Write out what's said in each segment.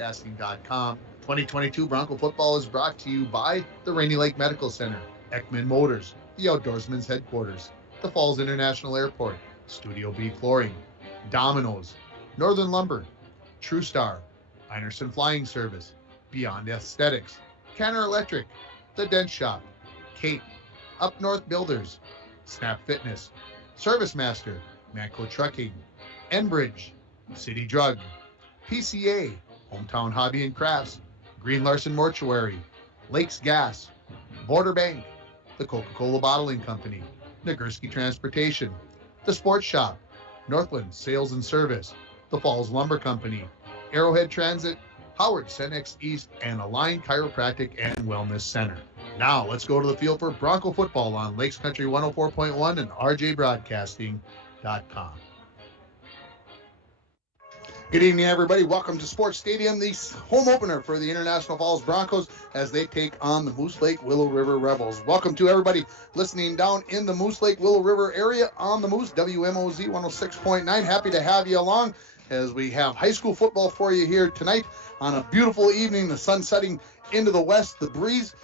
Broadcasting.com. 2022 Bronco football is brought to you by the Rainy Lake Medical Center, Ekman Motors, the Outdoorsman's Headquarters, the Falls International Airport, Studio B Flooring, Domino's, Northern Lumber, TrueStar, Einerson Flying Service, Beyond Aesthetics, Canner Electric, The Dent Shop, Kate, Up North Builders, Snap Fitness, Service Master, Manco Trucking, Enbridge, City Drug, PCA, Hometown Hobby and Crafts, Green Larson Mortuary, Lakes Gas, Border Bank, the Coca-Cola Bottling Company, Nagurski Transportation, the Sports Shop, Northland Sales and Service, the Falls Lumber Company, Arrowhead Transit, Howard Cenex East, and Align Chiropractic and Wellness Center. Now let's go to the field for Bronco football on Lakes Country 104.1 and rjbroadcasting.com. Good evening, everybody. Welcome to Sports Stadium, the home opener for the International Falls Broncos as they take on the Moose Lake Willow River Rebels. Welcome to everybody listening down in the Moose Lake Willow River area on the Moose, WMOZ 106.9. Happy to have you along as we have high school football for you here tonight on a beautiful evening. The sun setting into the west, the breeze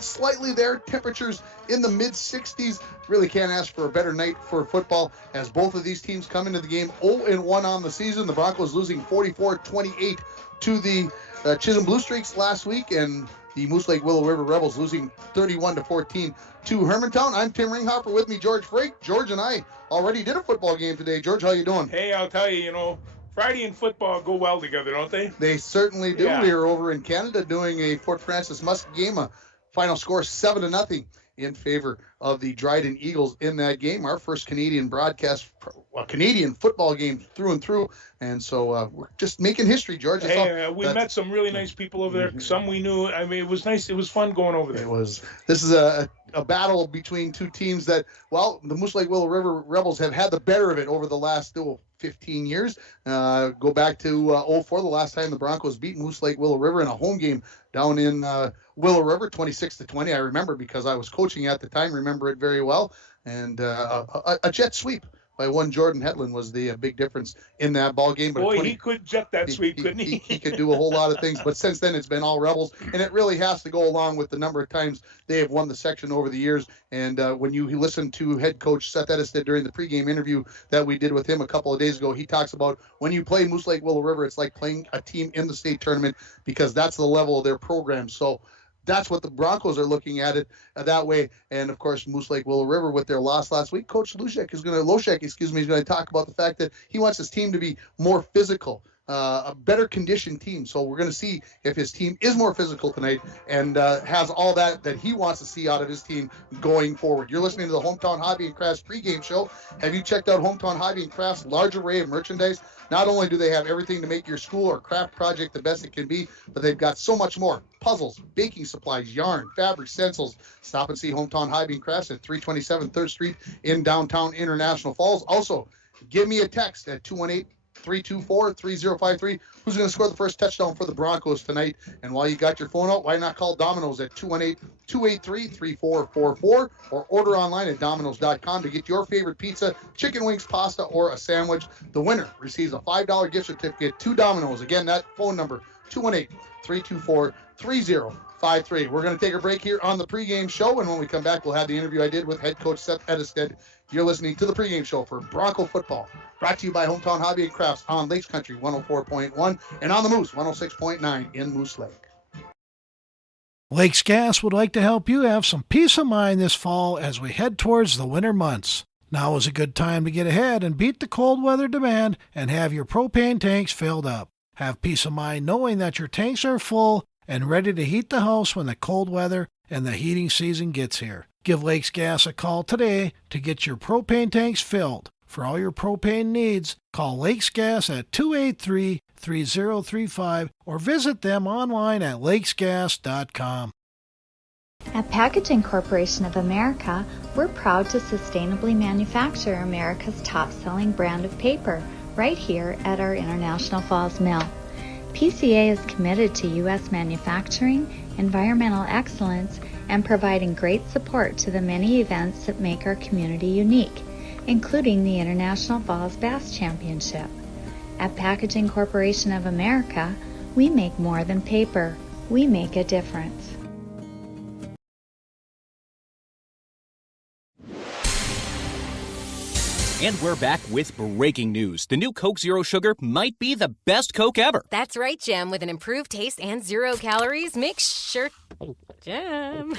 slightly there, temperatures in the mid-60s. Really can't ask for a better night for football as both of these teams come into the game 0-1 on the season. The Broncos losing 44-28 to the Chisholm Blue Streaks last week, and the Moose Lake Willow River Rebels losing 31-14 to Hermantown. I'm Tim Ringhoffer, with me George Frake. George and I already did a football game today. George, how you doing? Hey, I'll tell you, Friday and football go well together, don't they? They certainly do. Yeah. We are over in Canada doing a Fort Francis Musk game, a final score 7-0 in favor of the Dryden Eagles in that game. Our first Canadian broadcast, Canadian football game through and through. And so we're just making history, George. Hey, we met some really nice people over there. Some we knew. I mean, it was nice. It was fun going over there. This is a battle between two teams that, well, the Moose Lake Willow River Rebels have had the better of it over the last 15 years. Go back to 2004, the last time the Broncos beat Moose Lake Willow River in a home game down in Willow River, 26-20. I remember because I was coaching at the time, remember it very well. And a jet sweep by one Jordan Hedlund was the big difference in that ball game. But boy, he could jet that sweep, couldn't he? He could do a whole lot of things. But since then, it's been all Rebels. And it really has to go along with the number of times they have won the section over the years. And when you listen to head coach Seth Edisted during the pregame interview that we did with him a couple of days ago, he talks about when you play Moose Lake Willow River, it's like playing a team in the state tournament because that's the level of their program. So that's what the Broncos are looking at it that way. And of course, Moose Lake Willow River with their loss last week, Coach Loshek is going to talk about the fact that he wants his team to be more physical, a better conditioned team. So we're going to see if his team is more physical tonight and has all that he wants to see out of his team going forward. You're listening to the Hometown Hobby and Crafts pregame show. Have you checked out Hometown Hobby and Crafts' large array of merchandise? Not only do they have everything to make your school or craft project the best it can be, but they've got so much more. Puzzles, baking supplies, yarn, fabric, stencils. Stop and see Hometown Hobby and Crafts at 327 3rd Street in downtown International Falls. Also, give me a text at 218-324-3053. Who's going to score the first touchdown for the Broncos tonight? And while you got your phone out, why not call Domino's at 218-283-3444 or order online at Domino's.com to get your favorite pizza, chicken wings, pasta, or a sandwich. The winner receives a $5 gift certificate to Domino's. Again, that phone number, 218-324-3053. We're going to take a break here on the pregame show, and when we come back, we'll have the interview I did with head coach Seth Edisted. You're listening to the pregame show for Bronco football, brought to you by Hometown Hobby and Crafts on Lakes Country 104.1 and on the Moose 106.9 in Moose Lake. Lakes Gas would like to help you have some peace of mind this fall as we head towards the winter months. Now is a good time to get ahead and beat the cold weather demand and have your propane tanks filled up. Have peace of mind knowing that your tanks are full and ready to heat the house when the cold weather and the heating season gets here. Give Lakes Gas a call today to get your propane tanks filled. For all your propane needs, call Lakes Gas at 283-3035 or visit them online at lakesgas.com. At Packaging Corporation of America, we're proud to sustainably manufacture America's top-selling brand of paper right here at our International Falls Mill. PCA is committed to U.S. manufacturing, environmental excellence, and providing great support to the many events that make our community unique, including the International Falls Bass Championship. At Packaging Corporation of America, we make more than paper. We make a difference. And we're back with breaking news. The new Coke Zero Sugar might be the best Coke ever. That's right, Jim. With an improved taste and 0 calories, make sure... Jim.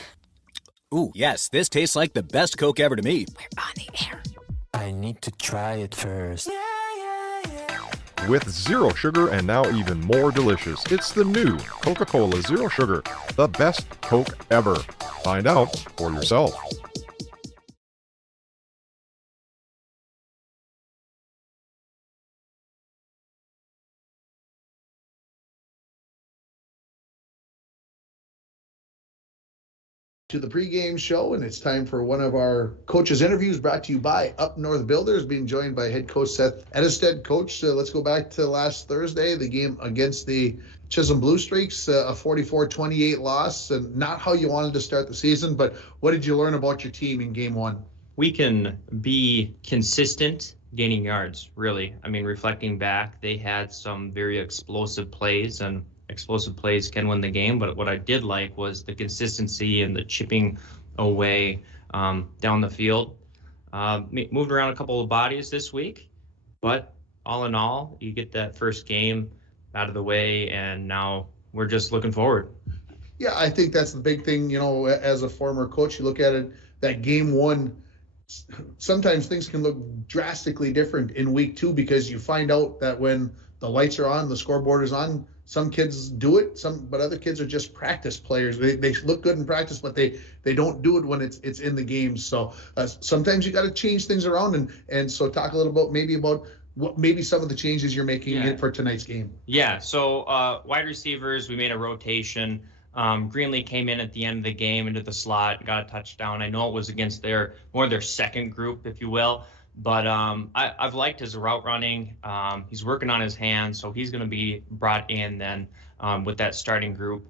Ooh, yes, this tastes like the best Coke ever to me. We're on the air. I need to try it first. With zero sugar and now even more delicious, it's the new Coca-Cola Zero Sugar, the best Coke ever. Find out for yourself. To the pregame show, and it's time for one of our coaches' interviews brought to you by Up North Builders, being joined by head coach Seth Edisted. Coach, let's go back to last Thursday, the game against the Chisholm Blue Streaks, a 44-28 loss, and not how you wanted to start the season, but what did you learn about your team in game one? We can be consistent gaining yards, really. I mean, reflecting back, they had some very explosive plays, and explosive plays can win the game, but what I did like was the consistency and the chipping away down the field. Moved around a couple of bodies this week, but all in all, you get that first game out of the way, and now we're just looking forward. Yeah, I think that's the big thing, as a former coach, you look at it, that game one, sometimes things can look drastically different in week two because you find out that when the lights are on, the scoreboard is on, some kids do it, but other kids are just practice players. They look good in practice, but they don't do it when it's in the game. So sometimes you got to change things around, and so talk a little about what maybe some of the changes you're making for tonight's game. Yeah. So wide receivers, we made a rotation. Greenlee came in at the end of the game into the slot, got a touchdown. I know it was against their second group, if you will. But I've liked his route running. He's working on his hands, so he's going to be brought in then with that starting group.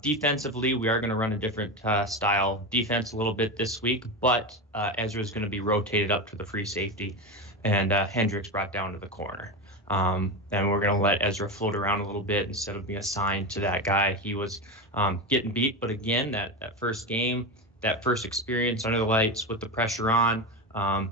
Defensively, we are going to run a different style defense a little bit this week, but Ezra's going to be rotated up to the free safety, and Hendricks brought down to the corner. And we're going to let Ezra float around a little bit instead of being assigned to that guy. He was getting beat, but again, that first game, that first experience under the lights with the pressure on,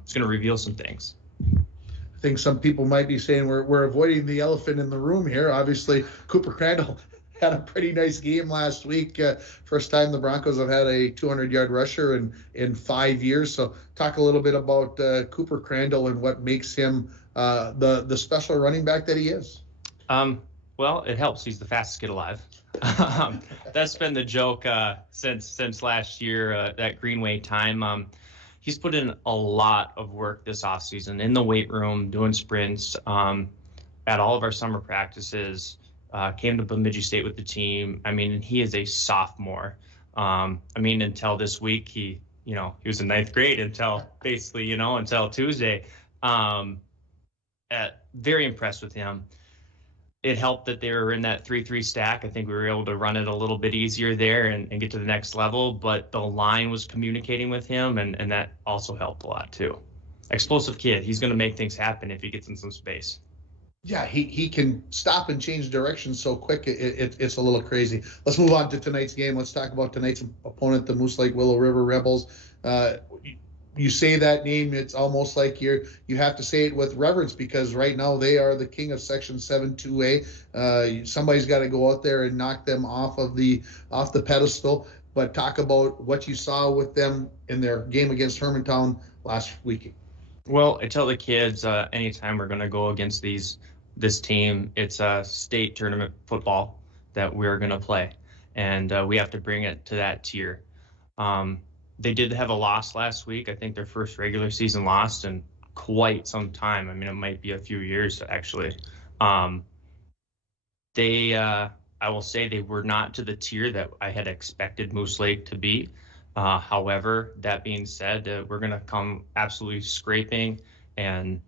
it's going to reveal some things. I think some people might be saying we're avoiding the elephant in the room here. Obviously, Cooper Crandall had a pretty nice game last week. First time the Broncos have had a 200-yard rusher in 5 years. So talk a little bit about Cooper Crandall and what makes him the special running back that he is. Well, it helps. He's the fastest kid alive. That's been the joke since last year, that Greenway time. He's put in a lot of work this offseason in the weight room, doing sprints at all of our summer practices, came to Bemidji State with the team. I mean, he is a sophomore. Until this week, he was in ninth grade until Tuesday. Very impressed with him. It helped that they were in that 3-3 stack. I think we were able to run it a little bit easier there and get to the next level, but the line was communicating with him, and that also helped a lot too. Explosive kid. He's going to make things happen if he gets in some space. Yeah, he can stop and change direction so quick, it's a little crazy. Let's move on to tonight's game. Let's talk about tonight's opponent, the Moose Lake Willow River Rebels. You say that name, it's almost like you have to say it with reverence, because right now they are the king of Section 7-2A. Somebody's got to go out there and knock them off the pedestal. But talk about what you saw with them in their game against Hermantown last week. Well, I tell the kids anytime we're going to go against this team, it's a state tournament football that we're going to play, and we have to bring it to that tier. They did have a loss last week. I think their first regular season loss in quite some time. I mean, it might be a few years, actually. I will say they were not to the tier that I had expected Moose Lake to be. However, that being said, we're going to come absolutely scraping, and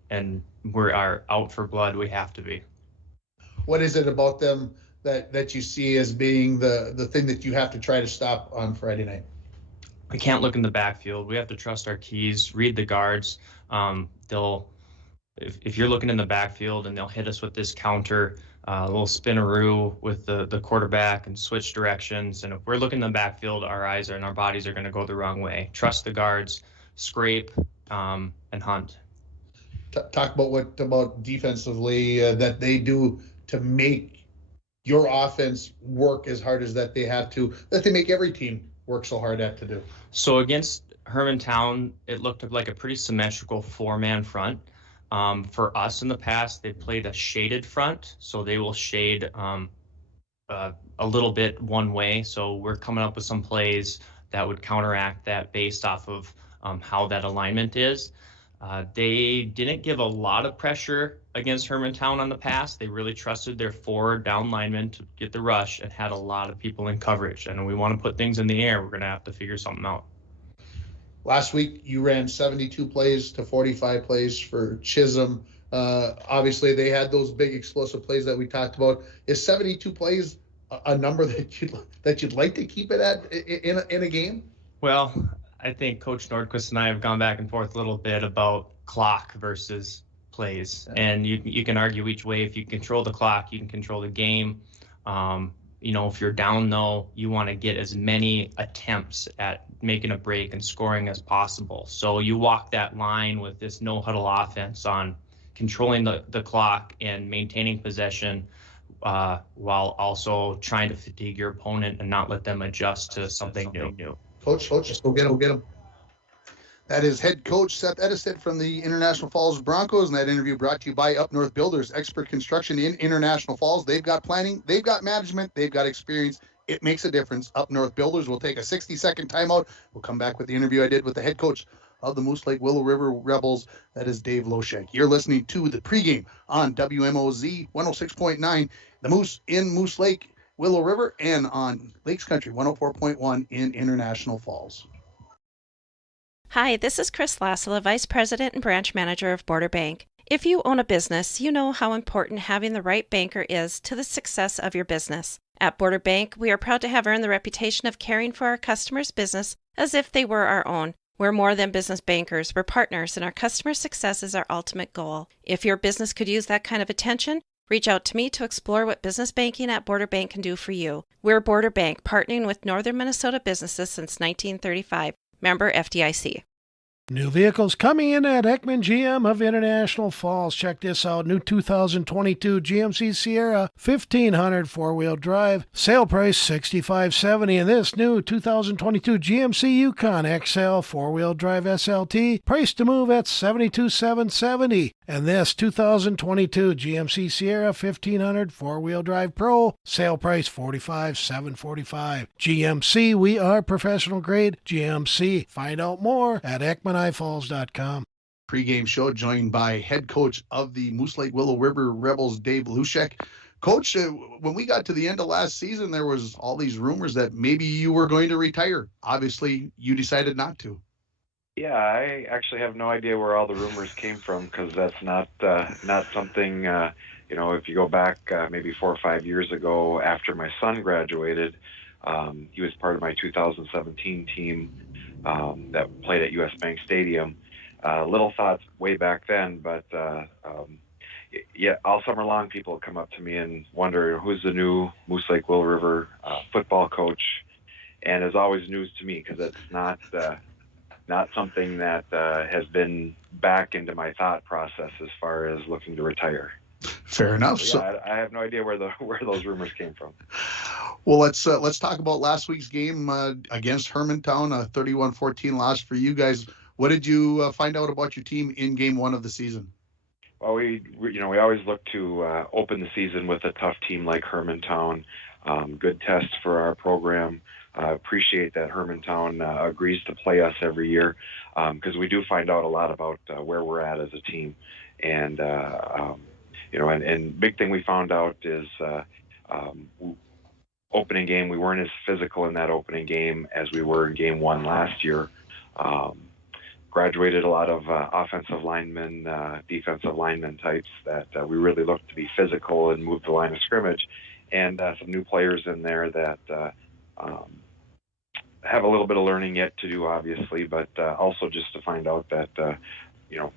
we are out for blood. We have to be. What is it about them that you see as being the thing that you have to try to stop on Friday night? We can't look in the backfield. We have to trust our keys, read the guards. If you're looking in the backfield and they'll hit us with this counter, a little spinaroo with the quarterback and switch directions. And if we're looking in the backfield, our eyes and our bodies are going to go the wrong way. Trust the guards, scrape, and hunt. Talk about defensively that they do to make your offense work as hard as that they have to, that they make every team work so hard at to do. So against Hermantown, it looked like a pretty symmetrical 4-man front. For us in the past, they played a shaded front, so they will shade a little bit one way. So we're coming up with some plays that would counteract that based off of how that alignment is. They didn't give a lot of pressure against Hermantown on the pass. They really trusted their 4 down linemen to get the rush and had a lot of people in coverage. And we want to put things in the air. We're going to have to figure something out. Last week, you ran 72 plays to 45 plays for Chisholm. Obviously, they had those big explosive plays that we talked about. Is 72 plays a number that you'd like to keep it at in a game? Well, I think Coach Nordquist and I have gone back and forth a little bit about clock versus plays. And you can argue each way. If you control the clock, you can control the game. If you're down, though, you want to get as many attempts at making a break and scoring as possible. So you walk that line with this no-huddle offense on controlling the clock and maintaining possession while also trying to fatigue your opponent and not let them adjust to something new. Coach, go get him. That is head coach Seth Edestedt from the International Falls Broncos, and that interview brought to you by Up North Builders, expert construction in International Falls. They've got planning, they've got management, they've got experience. It makes a difference. Up North Builders. We'll take a 60-second timeout. We'll come back with the interview I did with the head coach of the Moose Lake Willow River Rebels. That is Dave Loshek. You're listening to the pregame on WMOZ 106.9, the Moose in Moose Lake, Willow River, and on Lakes Country 104.1 in International Falls. Hi, this is Chris Lassila, Vice President and Branch Manager of Border Bank. If you own a business, you know how important having the right banker is to the success of your business. At Border Bank, we are proud to have earned the reputation of caring for our customers' business as if they were our own. We're more than business bankers, we're partners, and our customer success is our ultimate goal. If your business could use that kind of attention, reach out to me to explore what business banking at Border Bank can do for you. We're Border Bank, partnering with Northern Minnesota businesses since 1935. Member FDIC. New vehicles coming in at Ekman GM of International Falls. Check this out. New 2022 GMC Sierra 1500 four-wheel drive. Sale price $65.70. And this new 2022 GMC Yukon XL four-wheel drive SLT. Price to move at $72,770. And this 2022 GMC Sierra 1500 four-wheel drive Pro. Sale price $45,745. GMC, we are professional grade. GMC. Find out more at EkmanIFalls.com. Pregame show joined by head coach of the Moose Lake Willow River Rebels, Dave Lushek. Coach, when we got to the end of last season, there was all these rumors that maybe you were going to retire. Obviously, you decided not to. Yeah, I actually have no idea where all the rumors came from, because that's not something, if you go back maybe 4 or 5 years ago after my son graduated, he was part of my 2017 team that played at US Bank Stadium. Little thoughts way back then, but yeah, all summer long people come up to me and wonder who's the new Moose Lake Willow River football coach, and it's always news to me because it's not something that has been back into my thought process as far as looking to retire. Fair enough. So, yeah, I have no idea where those rumors came from. Well, let's talk about last week's game against Hermantown, a 31-14 loss for you guys. What did you find out about your team in game one of the season? Well, we always look to open the season with a tough team like Hermantown. Good test for our program. Appreciate that Hermantown agrees to play us every year, because we do find out a lot about where we're at as a team. And and big thing we found out is opening game, we weren't as physical in that opening game as we were in game one last year. Graduated a lot of offensive linemen, defensive lineman types that we really looked to be physical and move the line of scrimmage, and some new players in there that have a little bit of learning yet to do, obviously, but also just to find out that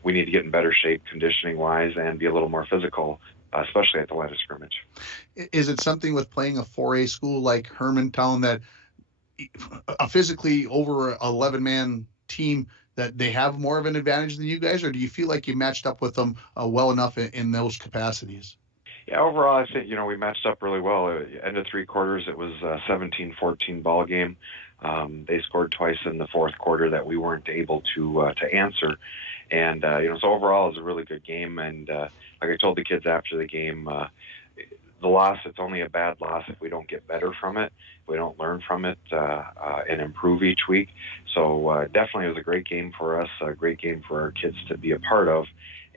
we need to get in better shape conditioning-wise and be a little more physical, especially at the line of scrimmage. Is it something with playing a 4A school like Hermantown that a physically over 11-man team that they have more of an advantage than you guys, or do you feel like you matched up with them well enough in those capacities? Yeah, overall, I think, we matched up really well. End of three quarters, it was a 17-14 ball game. They scored twice in the fourth quarter that we weren't able to answer. And, so overall, it was a really good game. And like I told the kids after the game, the loss, it's only a bad loss if we don't get better from it, if we don't learn from it and improve each week. So definitely it was a great game for us, a great game for our kids to be a part of.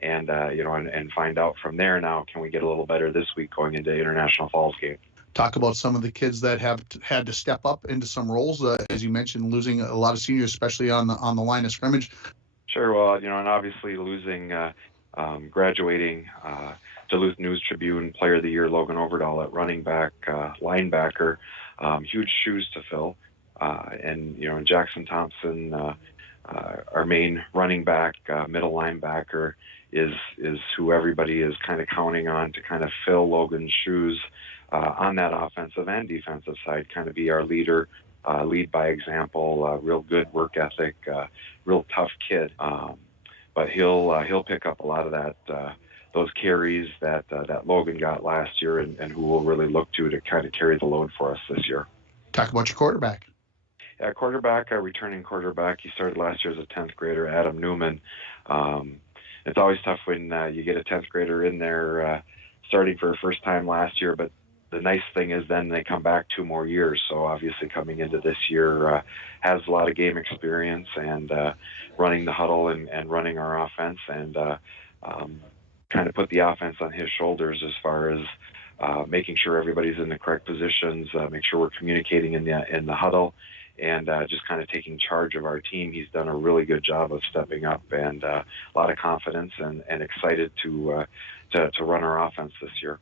And, and find out from there now, can we get a little better this week going into International Falls game? Talk about some of the kids that have had to step up into some roles, as you mentioned, losing a lot of seniors, especially on the line of scrimmage. Sure. Well, and obviously losing, graduating Duluth News Tribune Player of the Year Logan Overdahl at running back, linebacker, huge shoes to fill. And Jackson Thompson, our main running back, middle linebacker, is who everybody is kind of counting on to kind of fill Logan's shoes on that offensive and defensive side, kind of be our leader, lead by example, real good work ethic, real tough kid. But he'll pick up a lot of that, those carries that Logan got last year, and who will really look to kind of carry the load for us this year. Talk about your quarterback. quarterback, a returning quarterback. He started last year as a 10th grader, Adam Newman. It's always tough when you get a 10th grader in there starting for a first time last year, but the nice thing is then they come back 2 more years. So obviously coming into this year has a lot of game experience and running the huddle and running our offense and kind of put the offense on his shoulders as far as making sure everybody's in the correct positions, make sure we're communicating in the huddle, and just kind of taking charge of our team. He's done a really good job of stepping up and a lot of confidence and excited to run our offense this year.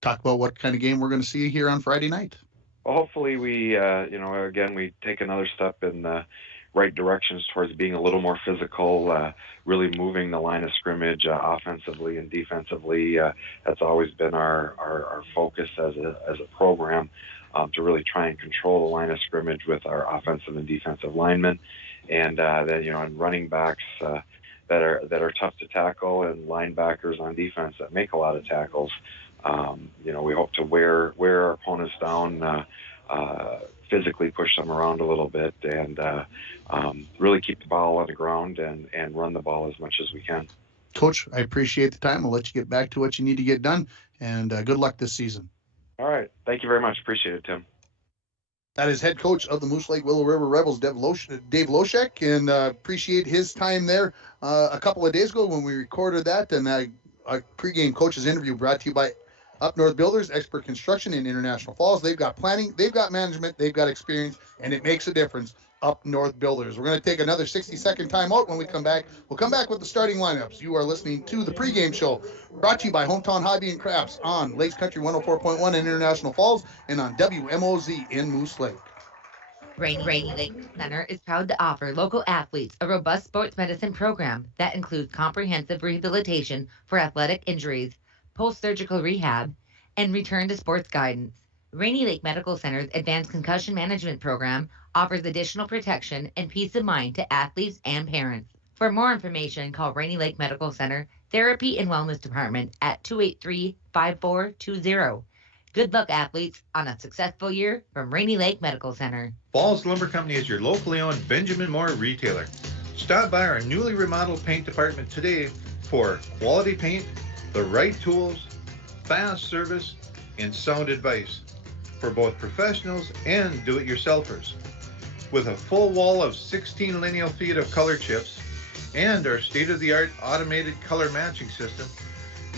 Talk about what kind of game we're going to see here on Friday night. Well, hopefully we, again, we take another step in the right directions towards being a little more physical, really moving the line of scrimmage offensively and defensively. That's always been our focus as a program, to really try and control the line of scrimmage with our offensive and defensive linemen, and then and running backs that are tough to tackle, and linebackers on defense that make a lot of tackles. We hope to wear our opponents down, physically push them around a little bit, and really keep the ball on the ground and run the ball as much as we can. Coach, I appreciate the time. I'll let you get back to what you need to get done, and good luck this season. All right. Thank you very much. Appreciate it, Tim. That is head coach of the Moose Lake Willow River Rebels, Dave Loshek, and appreciate his time there a couple of days ago when we recorded that. And a pregame coach's interview brought to you by Up North Builders, Expert Construction in International Falls. They've got planning, they've got management, they've got experience, and it makes a difference. Up North Builders. We're going to take another 60-second timeout. When we come back, we'll come back with the starting lineups. You are listening to the Pregame Show, brought to you by Hometown Hobby and Crafts on Lakes Country 104.1 in International Falls and on WMOZ in Moose Lake. Rainy Lake Center is proud to offer local athletes a robust sports medicine program that includes comprehensive rehabilitation for athletic injuries, post-surgical rehab, and return to sports guidance. Rainy Lake Medical Center's Advanced Concussion Management Program offers additional protection and peace of mind to athletes and parents. For more information, call Rainy Lake Medical Center Therapy and Wellness Department at 283-5420. Good luck, athletes, on a successful year from Rainy Lake Medical Center. Falls Lumber Company is your locally owned Benjamin Moore retailer. Stop by our newly remodeled paint department today for quality paint, the right tools, fast service, and sound advice for both professionals and do-it-yourselfers. With a full wall of 16 lineal feet of color chips and our state-of-the-art automated color matching system,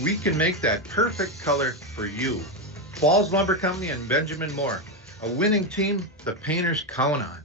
we can make that perfect color for you. Falls Lumber Company and Benjamin Moore, a winning team the painters count on.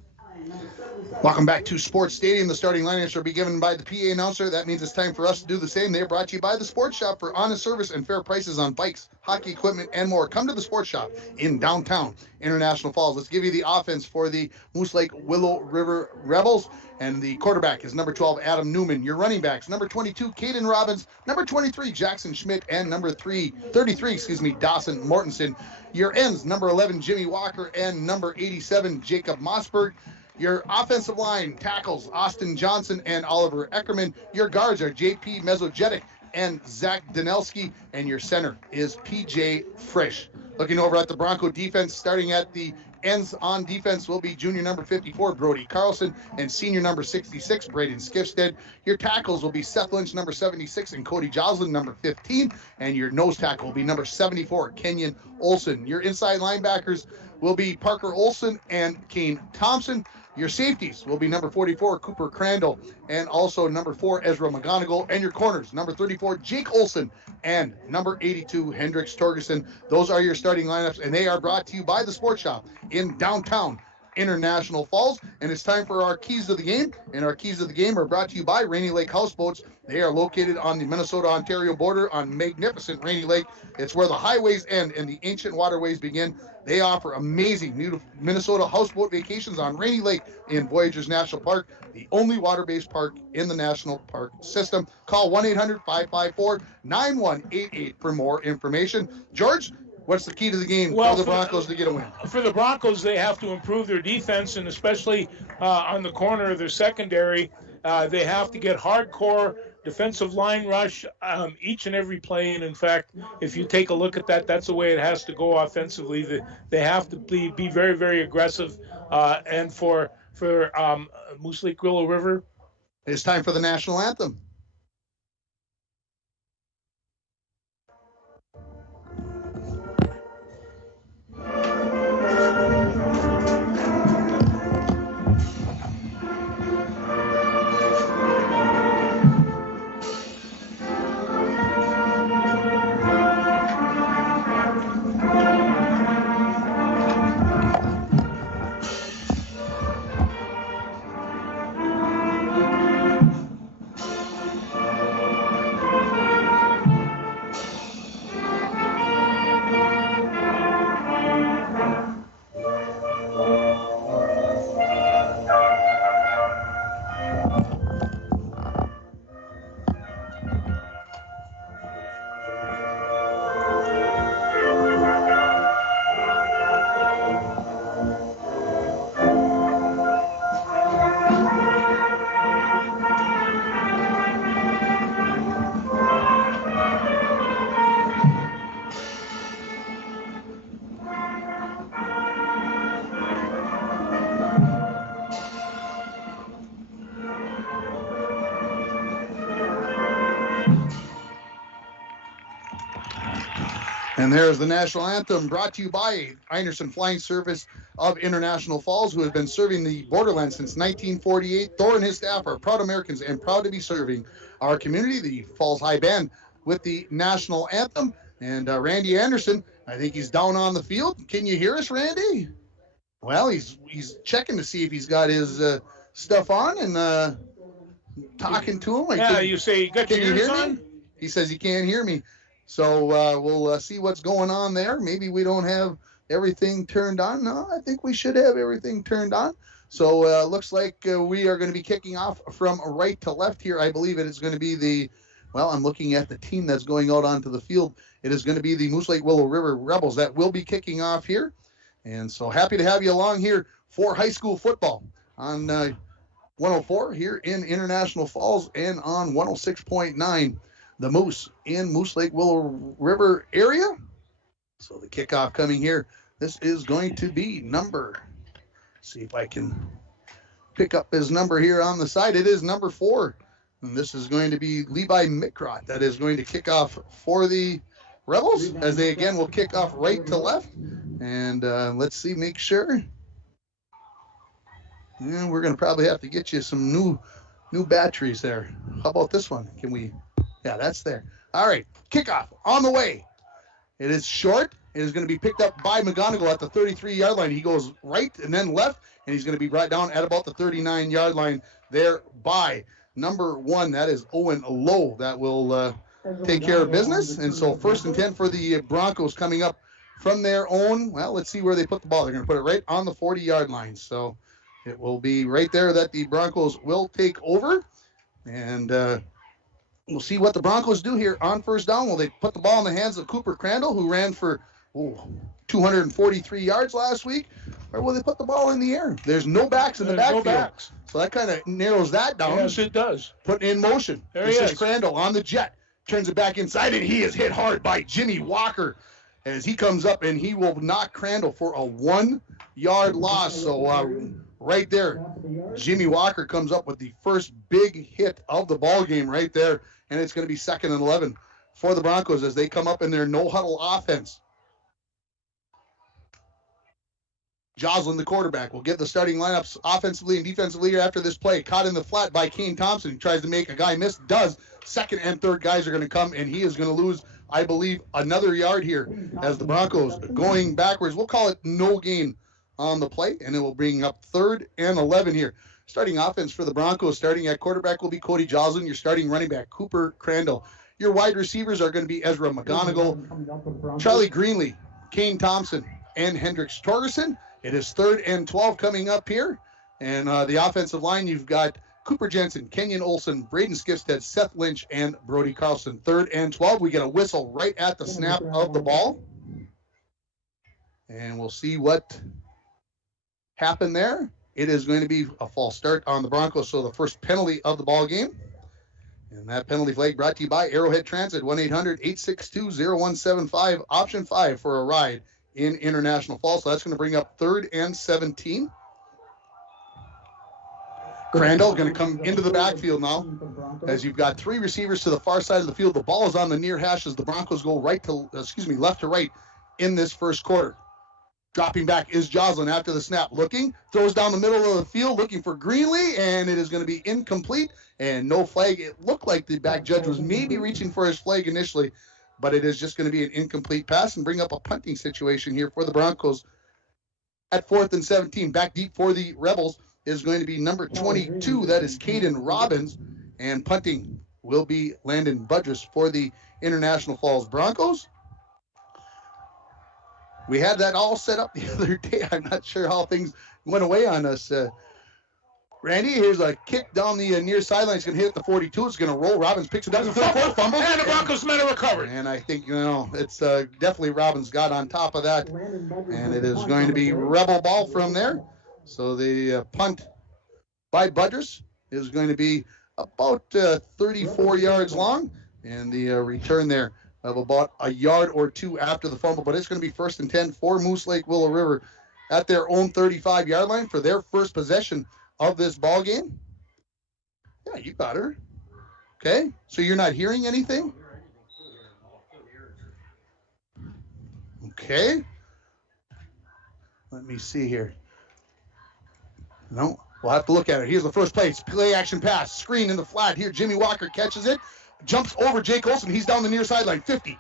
Welcome back to Sports Stadium. The starting lineups will be given by the PA announcer. That means it's time for us to do the same. They're brought to you by the Sports Shop for honest service and fair prices on bikes, hockey equipment, and more. Come to the Sports Shop in downtown International Falls. Let's give you the offense for the Moose Lake Willow River Rebels. And the quarterback is number 12, Adam Newman. Your running backs, number 22, Caden Robbins, number 23, Jackson Schmidt, and number 33, Dawson Mortensen. Your ends, number 11, Jimmy Walker, and number 87, Jacob Mossberg. Your offensive line tackles, Austin Johnson and Oliver Eckerman. Your guards are J.P. Mezojetic and Zach Danelski. And your center is P.J. Frisch. Looking over at the Bronco defense, starting at the ends on defense will be junior number 54, Brody Carlson, and senior number 66, Braden Skifstead. Your tackles will be Seth Lynch, number 76, and Cody Joslin, number 15. And your nose tackle will be number 74, Kenyon Olson. Your inside linebackers will be Parker Olson and Kane Thompson. Your safeties will be number 44, Cooper Crandall, and also number 4, Ezra McGonigal. And your corners, number 34, Jake Olson, and number 82, Hendricks Torgerson. Those are your starting lineups, and they are brought to you by the Sports Shop in downtown International Falls. And it's time for our keys of the game. And our keys of the game are brought to you by Rainy Lake Houseboats. They are located on the Minnesota-Ontario border on magnificent Rainy Lake. It's where the highways end and the ancient waterways begin. They offer amazing new Minnesota houseboat vacations on Rainy Lake in Voyageurs National Park, the only water-based park in the national park system. Call 1-800-554-9188 for more information. George, what's the key to the game for the Broncos to get a win? For the Broncos, they have to improve their defense, and especially on the corner of their secondary, they have to get hardcore defensive line rush each and every play. And in fact, if you take a look at that, that's the way it has to go offensively. They have to be very, very aggressive. And for Moose Lake Willow River, it's time for the national anthem. And there's the national anthem, brought to you by Einerson Flying Service of International Falls, who has been serving the borderland since 1948. Thor and his staff are proud Americans and proud to be serving our community, the Falls High Band, with the national anthem. And Randy Anderson, I think he's down on the field. Can you hear us, Randy? Well, he's checking to see if he's got his stuff on and talking to him. Yeah, you say, got your ears on? He says he can't hear me. So we'll see what's going on there. Maybe we don't have everything turned on. No, I think we should have everything turned on. So looks like we are going to be kicking off from right to left here. I believe it is going to be I'm looking at the team that's going out onto the field. It is going to be the Moose Lake Willow River Rebels that will be kicking off here. And so happy to have you along here for high school football on 104 here in International Falls and on 106.9. The Moose in Moose Lake Willow River area. So the kickoff coming here. This is going to be see if I can pick up his number here on the side. It is number 4. And this is going to be Levi Mikrot that is going to kick off for the Rebels as they again will kick off right to left. And let's see, make sure. And we're going to probably have to get you some new batteries there. How about this one? Can we? Yeah, that's there. All right, kickoff on the way. It is short. It is going to be picked up by McGonigal at the 33-yard line. He goes right and then left, and he's going to be brought down at about the 39-yard line there by number 1. That is Owen Lowe. That will take care of business. And so 1st and 10 for the Broncos coming up from their own. Well, let's see where they put the ball. They're going to put it right on the 40-yard line. So it will be right there that the Broncos will take over. And we'll see what the Broncos do here on first down. Will they put the ball in the hands of Cooper Crandall, who ran for 243 yards last week, or will they put the ball in the air? There's no backs in the backfield. No backs. So that kind of narrows that down. Yes, it does. Put in motion. This is Crandall on the jet. Turns it back inside, and he is hit hard by Jimmy Walker as he comes up, and he will knock Crandall for a 1-yard loss. So right there, Jimmy Walker comes up with the first big hit of the ball game right there, and it's going to be 2nd and 11 for the Broncos as they come up in their no-huddle offense. Joslin, the quarterback, will give the starting lineups offensively and defensively after this play. Caught in the flat by Kane Thompson. He tries to make a guy miss. Does. 2nd and 3rd guys are going to come, and he is going to lose, I believe, another yard here as the Broncos going backwards. We'll call it no gain on the play, and it will bring up 3rd and 11 here. Starting offense for the Broncos, starting at quarterback, will be Cody Joslin. Your starting running back, Cooper Crandall. Your wide receivers are going to be Ezra McGonigal, Charlie Greenlee, Kane Thompson, and Hendricks Torgerson. It is 3rd and 12 coming up here. And the offensive line, you've got Cooper Jensen, Kenyon Olson, Braden Skifstead, Seth Lynch, and Brody Carlson. 3rd and 12. We get a whistle right at the snap of the ball. And we'll see what happened there. It is going to be a false start on the Broncos, so the first penalty of the ball game. And that penalty flag brought to you by Arrowhead Transit, 1-800-862-0175, option 5 for a ride in International Falls. So that's going to bring up 3rd and 17. Crandall going to come into the backfield now as you've got 3 receivers to the far side of the field. The ball is on the near hash as the Broncos go left to right in this first quarter. Dropping back is Joslin after the snap. Looking, throws down the middle of the field, looking for Greenlee, and it is going to be incomplete and no flag. It looked like the back judge was maybe reaching for his flag initially, but it is just going to be an incomplete pass and bring up a punting situation here for the Broncos at 4th and 17. Back deep for the Rebels is going to be number 22. That is Caden Robbins, and punting will be Landon Budrus for the International Falls Broncos. We had that all set up the other day. I'm not sure how things went away on us. Randy, here's a kick down the near sideline. It's going to hit the 42. It's going to roll. Robbins picks it up. Fumble. And the Broncos men are recovered. And I think, it's definitely Robbins got on top of that. And it is going to be Rebel ball from there. So the punt by Budrus is going to be about 34 yards long. And the return there of about a yard or 2 after the fumble, but it's going to be 1st and 10 for Moose Lake Willow River at their own 35-yard line for their first possession of this ball game. Yeah, you got her. Okay, so you're not hearing anything? Okay. Let me see here. No, we'll have to look at it. Here's the first play. It's play action pass. Screen in the flat here. Jimmy Walker catches it. Jumps over Jake Olsen. He's down the near sideline. 50,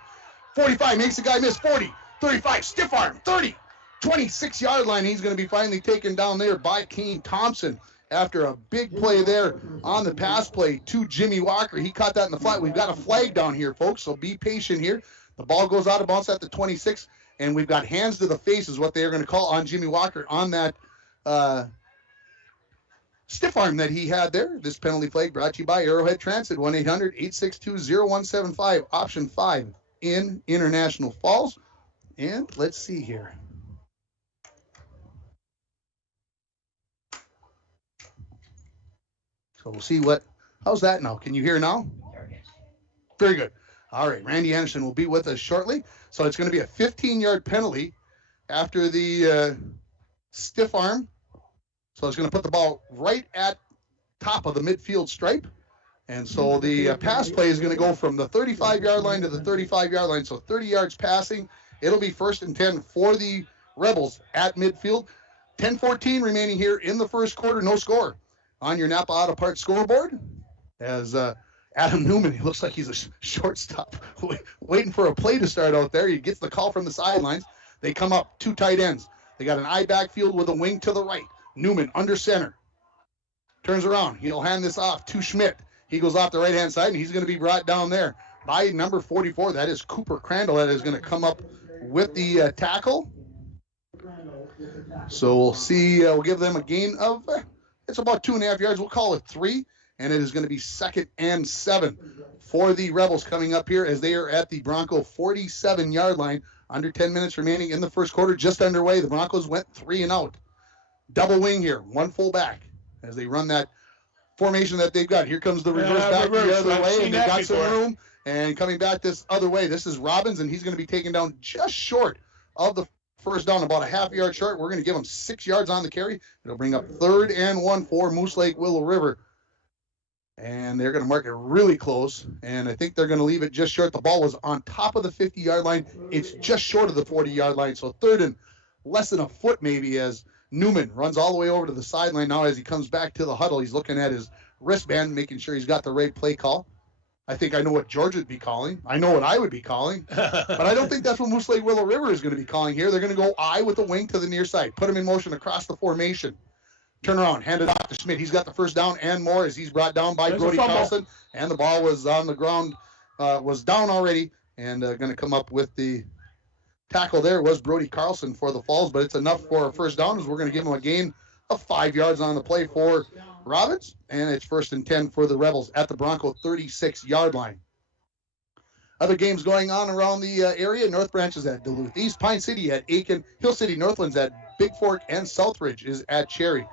45, makes the guy miss. 40, 35, stiff arm. 30, 26-yard line. He's going to be finally taken down there by Kane Thompson after a big play there on the pass play to Jimmy Walker. He caught that in the flat. We've got a flag down here, folks, so be patient here. The ball goes out of bounds at the 26, and we've got hands to the face is what they are going to call on Jimmy Walker on that stiff arm that he had there. This penalty flag brought to you by Arrowhead Transit, 1-800-862-0175, option 5 in International Falls. And let's see here. So we'll see how's that now? Can you hear now? Very good. All right, Randy Anderson will be with us shortly. So it's going to be a 15-yard penalty after the stiff arm. So it's going to put the ball right at top of the midfield stripe. And so the pass play is going to go from the 35-yard line to the 35-yard line. So 30 yards passing. It'll be 1st and 10 for the Rebels at midfield. 10-14 remaining here in the first quarter. No score on your Napa Auto Parts scoreboard. As Adam Newman, he looks like he's a shortstop waiting for a play to start out there. He gets the call from the sidelines. They come up 2 tight ends. They got an I backfield with a wing to the right. Newman under center. Turns around. He'll hand this off to Schmidt. He goes off the right-hand side, and he's going to be brought down there by number 44. That is Cooper Crandall. That is going to come up with the tackle. So we'll see. We'll give them a gain of, it's about 2.5 yards. We'll call it 3. And it is going to be 2nd and 7 for the Rebels coming up here as they are at the Bronco 47-yard line. Under 10 minutes remaining in the first quarter, just underway. The Broncos went 3 and out. Double wing here, 1 full back as they run that formation that they've got. Here comes the reverse back the other way, and they've got some room. And coming back this other way, this is Robbins, and he's going to be taken down just short of the first down, about a half-yard short. We're going to give him 6 yards on the carry. It'll bring up 3rd and 1 for Moose Lake Willow River. And they're going to mark it really close, and I think they're going to leave it just short. The ball was on top of the 50-yard line. It's just short of the 40-yard line, so 3rd and less than a foot maybe as Newman runs all the way over to the sideline now. As he comes back to the huddle, he's looking at his wristband, making sure he's got the right play call. I think I know what George would be calling. I know what I would be calling, but I don't think that's what Moose Lake Willow River is going to be calling here. They're going to go I with the wing to the near side, put him in motion across the formation. Turn around, hand it off to Schmidt. He's got the first down and more as he's brought down by Brody Carlson. And the ball was on the ground, was down already, and going to come up with the tackle there was Brody Carlson for the Falls, but it's enough for a first down as we're going to give him a gain of 5 yards on the play for Robbins, and it's 1st and 10 for the Rebels at the Bronco 36-yard line. Other games going on around the area. North Branch is at Duluth East, Pine City at Aiken, Hill City Northlands at Big Fork, and Southridge is at Cherry.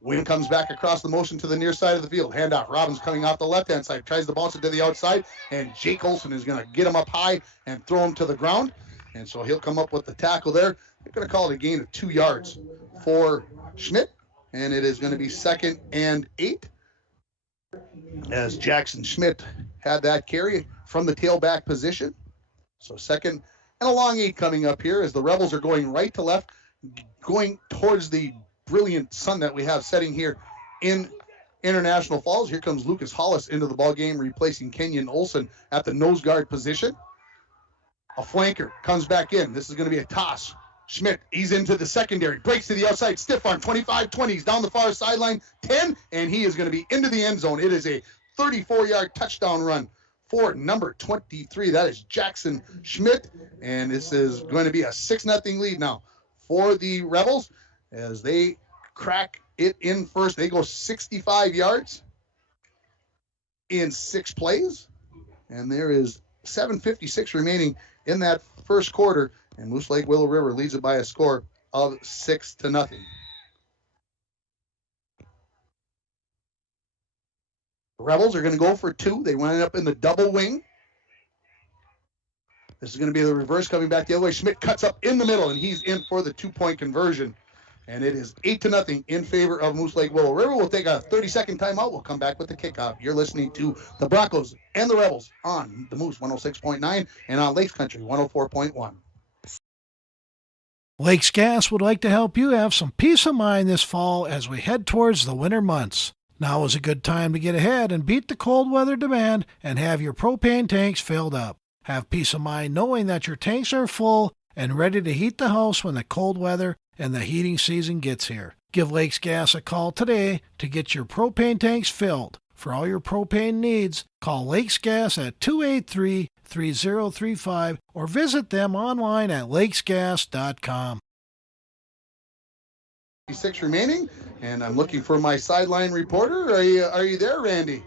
Wynn comes back across the motion to the near side of the field. Handoff. Robbins coming off the left-hand side. Tries to bounce it to the outside. And Jake Olson is going to get him up high and throw him to the ground. And so he'll come up with the tackle there. They're going to call it a gain of 2 yards for Schmidt. And it is going to be 2nd and 8. As Jackson Schmidt had that carry from the tailback position. So 2nd and a long 8 coming up here as the Rebels are going right to left, going towards the brilliant sun that we have setting here in International Falls. Here comes Lucas Hollis into the ball game, replacing Kenyon Olson at the nose guard position. A flanker comes back in. This is going to be a toss. Schmidt, he's into the secondary, breaks to the outside, stiff arm, 25-20, he's down the far sideline, 10, and he is going to be into the end zone. It is a 34-yard touchdown run for number 23. That is Jackson Schmidt, and this is going to be a 6-0 lead now for the Rebels as they crack it in first. They go 65 yards in 6 plays, and there is 7:56 remaining in that first quarter, and Moose Lake Willow River leads it by a score of 6-0. The Rebels are going to go for 2. They wind up in the double wing. This is going to be the reverse coming back the other way. Schmidt cuts up in the middle, and he's in for the 2-point conversion. And it is 8-0 in favor of Moose Lake Willow River. We'll take a 30-second timeout. We'll come back with the kickoff. You're listening to the Broncos and the Rebels on the Moose 106.9 and on Lakes Country 104.1. Lakes Gas would like to help you have some peace of mind this fall as we head towards the winter months. Now is a good time to get ahead and beat the cold weather demand and have your propane tanks filled up. Have peace of mind knowing that your tanks are full and ready to heat the house when the cold weather and the heating season gets here. Give Lakes Gas a call today to get your propane tanks filled. For all your propane needs, call Lakes Gas at 283-3035 or visit them online at lakesgas.com. 6 remaining, and I'm looking for my sideline reporter. Are you there, Randy?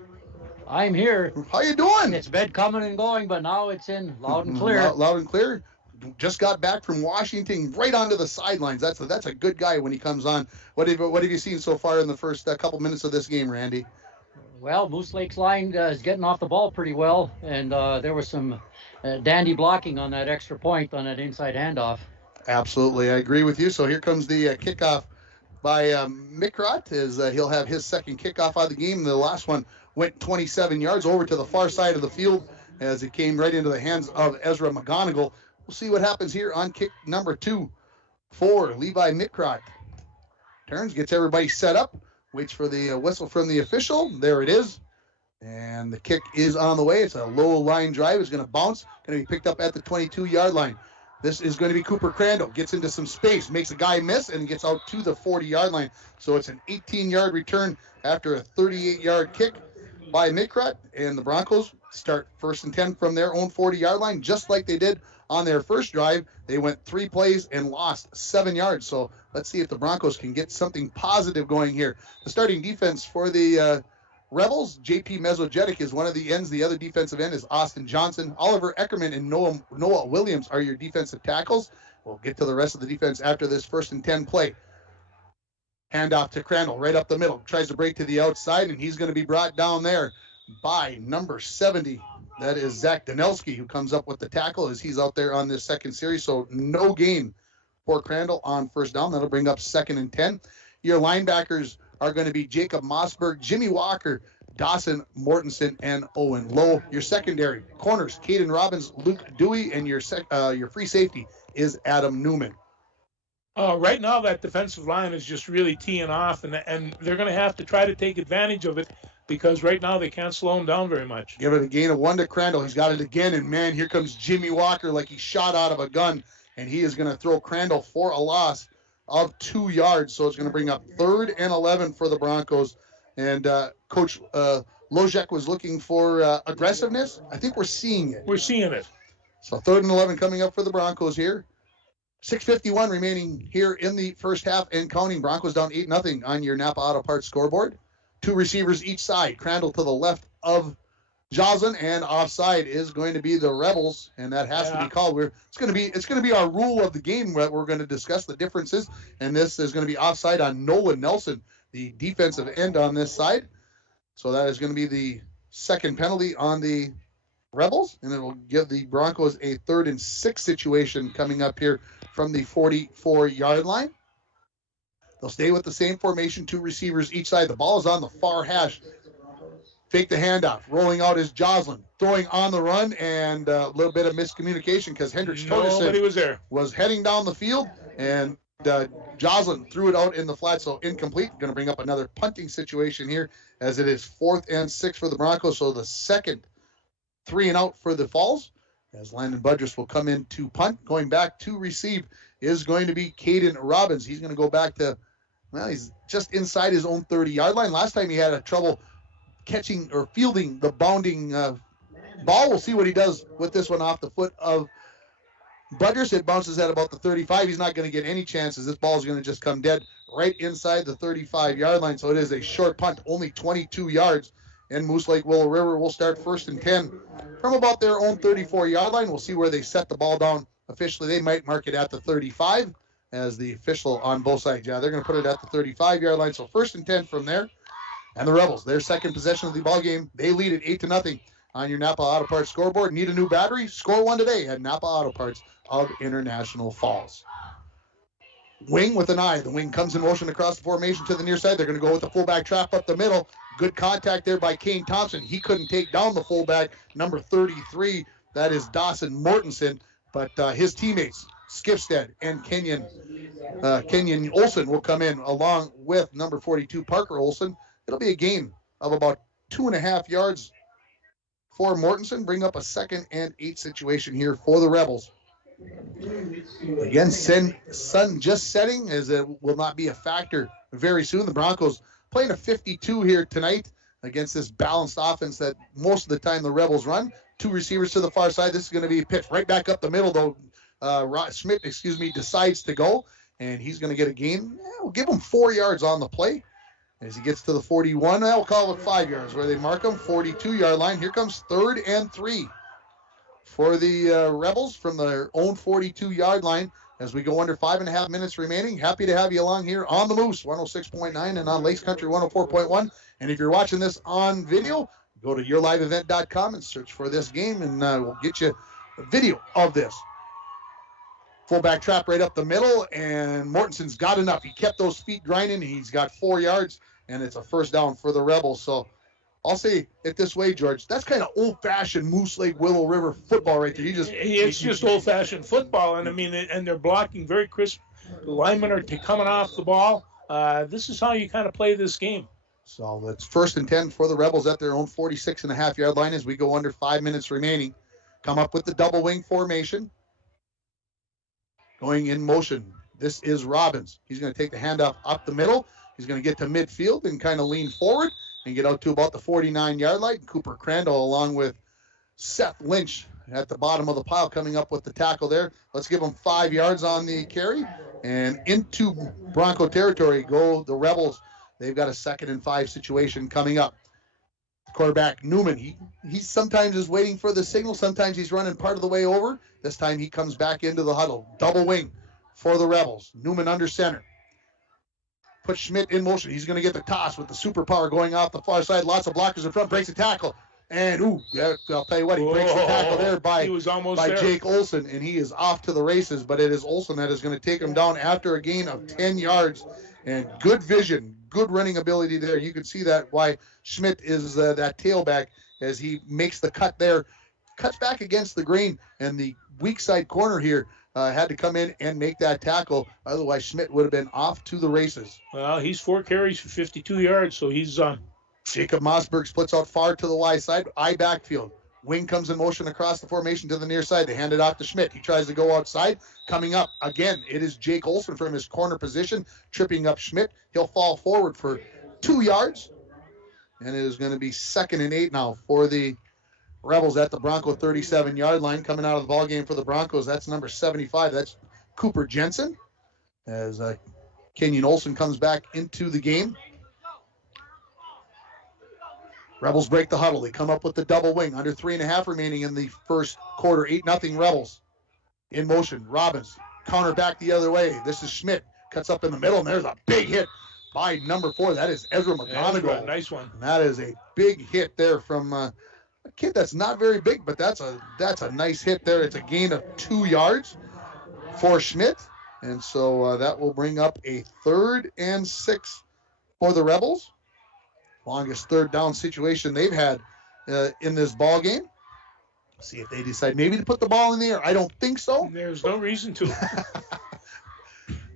I'm here. How you doing? It's been coming and going, but now it's in loud and clear. Loud and clear. Just got back from Washington, right onto the sidelines. That's a good guy when he comes on. What have you seen so far in the first couple minutes of this game, Randy? Well, Moose Lake's line is getting off the ball pretty well, and there was some dandy blocking on that extra point on that inside handoff. Absolutely, I agree with you. So here comes the kickoff by Mikrot, as he'll have his second kickoff out of the game. The last one went 27 yards over to the far side of the field as it came right into the hands of Ezra McGonigal. We'll see what happens here on kick number 2 for Levi Mikrot. Turns, gets everybody set up, waits for the whistle from the official. There it is. And the kick is on the way. It's a low line drive. It's going to bounce. Going to be picked up at the 22-yard line. This is going to be Cooper Crandall. Gets into some space, makes a guy miss, and gets out to the 40-yard line. So it's an 18-yard return after a 38-yard kick by Mikrot. And the Broncos start 1st and 10 from their own 40-yard line, just like they did on their first drive. They went 3 plays and lost 7 yards. So let's see if the Broncos can get something positive going here. The starting defense for the Rebels, J.P. Mesojetic is one of the ends. The other defensive end is Austin Johnson. Oliver Eckerman and Noah Williams are your defensive tackles. We'll get to the rest of the defense after this 1st and 10 play. Handoff to Crandall right up the middle. Tries to break to the outside, and he's going to be brought down there by number 70. That is Zach Danelski, who comes up with the tackle as he's out there on this second series. So no gain for Crandall on 1st down. That'll bring up 2nd and 10. Your linebackers are going to be Jacob Mossberg, Jimmy Walker, Dawson Mortensen, and Owen Lowe. Your secondary corners, Caden Robbins, Luke Dewey, and your free safety is Adam Newman. Right now, that defensive line is just really teeing off, and they're going to have to try to take advantage of it because right now they can't slow him down very much. Give it a gain of 1 to Crandall. He's got it again, and man, here comes Jimmy Walker like he shot out of a gun, and he is going to throw Crandall for a loss of 2 yards. So it's going to bring up 3rd and 11 for the Broncos. And Coach Lojek was looking for aggressiveness. I think we're seeing it. We're seeing it. So 3rd and 11 coming up for the Broncos here. 6:51 remaining here in the first half and counting. Broncos down 8-0 on your Napa Auto Parts scoreboard. 2 receivers each side. Crandall to the left of Joslin, and offside is going to be the Rebels, and that has to be called. It's going to be our rule of the game that we're going to discuss the differences, and this is going to be offside on Nolan Nelson. the defensive end on this side. So that is going to be the second penalty on the Rebels, and it will give the Broncos a 3rd and 6 situation coming up here from the 44-yard line. They'll stay with the same formation, 2 receivers each side. The ball is on the far hash. Fake the handoff. Rolling out is Joslin. Throwing on the run, and a little bit of miscommunication because Hendricks Torgerson was heading down the field, and Joslin threw it out in the flat, so incomplete. Going to bring up another punting situation here as it is 4th and 6 for the Broncos, so the second 3 and out for the Falls, as Landon Budrus will come in to punt. Going back to receive is going to be Caden Robbins. He's going to go back to, well, he's just inside his own 30-yard line. Last time he had a trouble catching or fielding the bounding ball. We'll see what he does with this one off the foot of Budrus. It bounces at about the 35. He's not going to get any chances. This ball is going to just come dead right inside the 35-yard line. So it is a short punt, only 22 yards. And Moose Lake Willow River will start 1st and 10 from about their own 34-yard line. We'll see where they set the ball down officially. They might mark it at the 35 as the official on both sides. Yeah, they're going to put it at the 35-yard line. So 1st and 10 from there. And the Rebels, their second possession of the ball game, they lead it 8-0 on your Napa Auto Parts scoreboard. Need a new battery? Score one today at Napa Auto Parts of International Falls. Wing with an eye. The wing comes in motion across the formation to the near side. They're going to go with the fullback trap up the middle. Good contact there by Kane Thompson. He couldn't take down the fullback, number 33. That is Dawson Mortensen. But his teammates, Skipstead and Kenyon Olsen, will come in along with number 42, Parker Olsen. It'll be a gain of about 2.5 yards for Mortensen. Bring up a 2nd and 8 situation here for the Rebels. Again, sun just setting, as it will not be a factor very soon. The Broncos playing a 52 here tonight against this balanced offense that most of the time the Rebels run. 2 receivers to the far side. This is going to be pitched right back up the middle, though. Schmidt, decides to go, and he's going to get a gain. We'll give him 4 yards on the play. As he gets to the 41, we'll call it 5 yards where they mark him. 42-yard line. Here comes 3rd and 3 for the Rebels from their own 42-yard line as we go under 5.5 minutes remaining. Happy to have you along here on the Moose, 106.9, and on Lakes Country 104.1. And if you're watching this on video, go to yourliveevent.com and search for this game, and we'll get you a video of this. Fullback trap right up the middle, and Mortensen's got enough. He kept those feet grinding. He's got 4 yards, and it's a 1st down for the Rebels. So I'll say it this way, George. That's kind of old-fashioned Moose Lake Willow River football right there. It's just old-fashioned football, and I mean, and they're blocking very crisp. The linemen are coming off the ball. This is how you kind of play this game. So it's 1st and 10 for the Rebels at their own 46.5-yard line as we go under 5 minutes remaining. Come up with the double wing formation. Going in motion. This is Robbins. He's going to take the handoff up the middle. He's going to get to midfield and kind of lean forward and get out to about the 49-yard line. Cooper Crandall along with Seth Lynch at the bottom of the pile coming up with the tackle there. Let's give them 5 yards on the carry. And into Bronco territory go the Rebels. They've got a 2nd and 5 situation coming up. Quarterback Newman, he sometimes is waiting for the signal. Sometimes he's running part of the way over. This time he comes back into the huddle. Double wing for the Rebels. Newman under center. Put Schmidt in motion. He's going to get the toss with the superpower going off the far side. Lots of blockers in front. Breaks the tackle. And, I'll tell you what, he breaks the tackle there by Jake Olsen, and he is off to the races. But it is Olsen that is going to take him down after a gain of 10 yards. And good vision, good running ability there. You can see that why Schmidt is that tailback as he makes the cut there. Cuts back against the grain, and the weak side corner here had to come in and make that tackle. Otherwise, Schmidt would have been off to the races. Well, he's 4 carries for 52 yards, so he's on. Jacob Mossberg splits out far to the wide side. I backfield. Wing comes in motion across the formation to the near side. They hand it off to Schmidt. He tries to go outside. Coming up, again, it is Jake Olsen from his corner position, tripping up Schmidt. He'll fall forward for 2 yards. And it is going to be 2nd and 8 now for the Rebels at the Bronco 37-yard line. Coming out of the ball game for the Broncos, that's number 75. That's Cooper Jensen. As Kenyon Olsen comes back into the game. Rebels break the huddle. They come up with the double wing. Under 3.5 remaining in the first quarter. 8-0 Rebels. In motion. Robbins. Counter back the other way. This is Schmidt. Cuts up in the middle, and there's a big hit by number 4. That is Ezra McGonigal. Nice one. And that is a big hit there from a kid that's not very big, but that's a nice hit there. It's a gain of 2 yards for Schmidt. And so that will bring up a 3rd and 6 for the Rebels. Longest third down situation they've had in this ball game. See if they decide maybe to put the ball in the air. I don't think so. There's no reason to.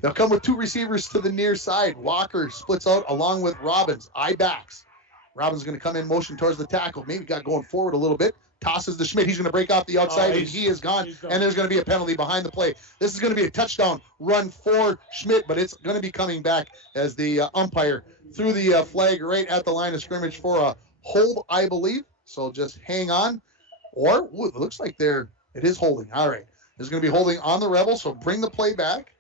They'll come with 2 receivers to the near side. Walker splits out along with Robbins. Eye backs. Robbins going to come in motion towards the tackle. Maybe got going forward a little bit. Tosses to Schmidt. He's going to break off the outside, and he is gone. And there's going to be a penalty behind the play. This is going to be a touchdown run for Schmidt, but it's going to be coming back as the umpire threw the flag right at the line of scrimmage for a hold, I believe. So just hang on. Or it looks like it is holding. All right. There's going to be holding on the Rebels, so bring the play back.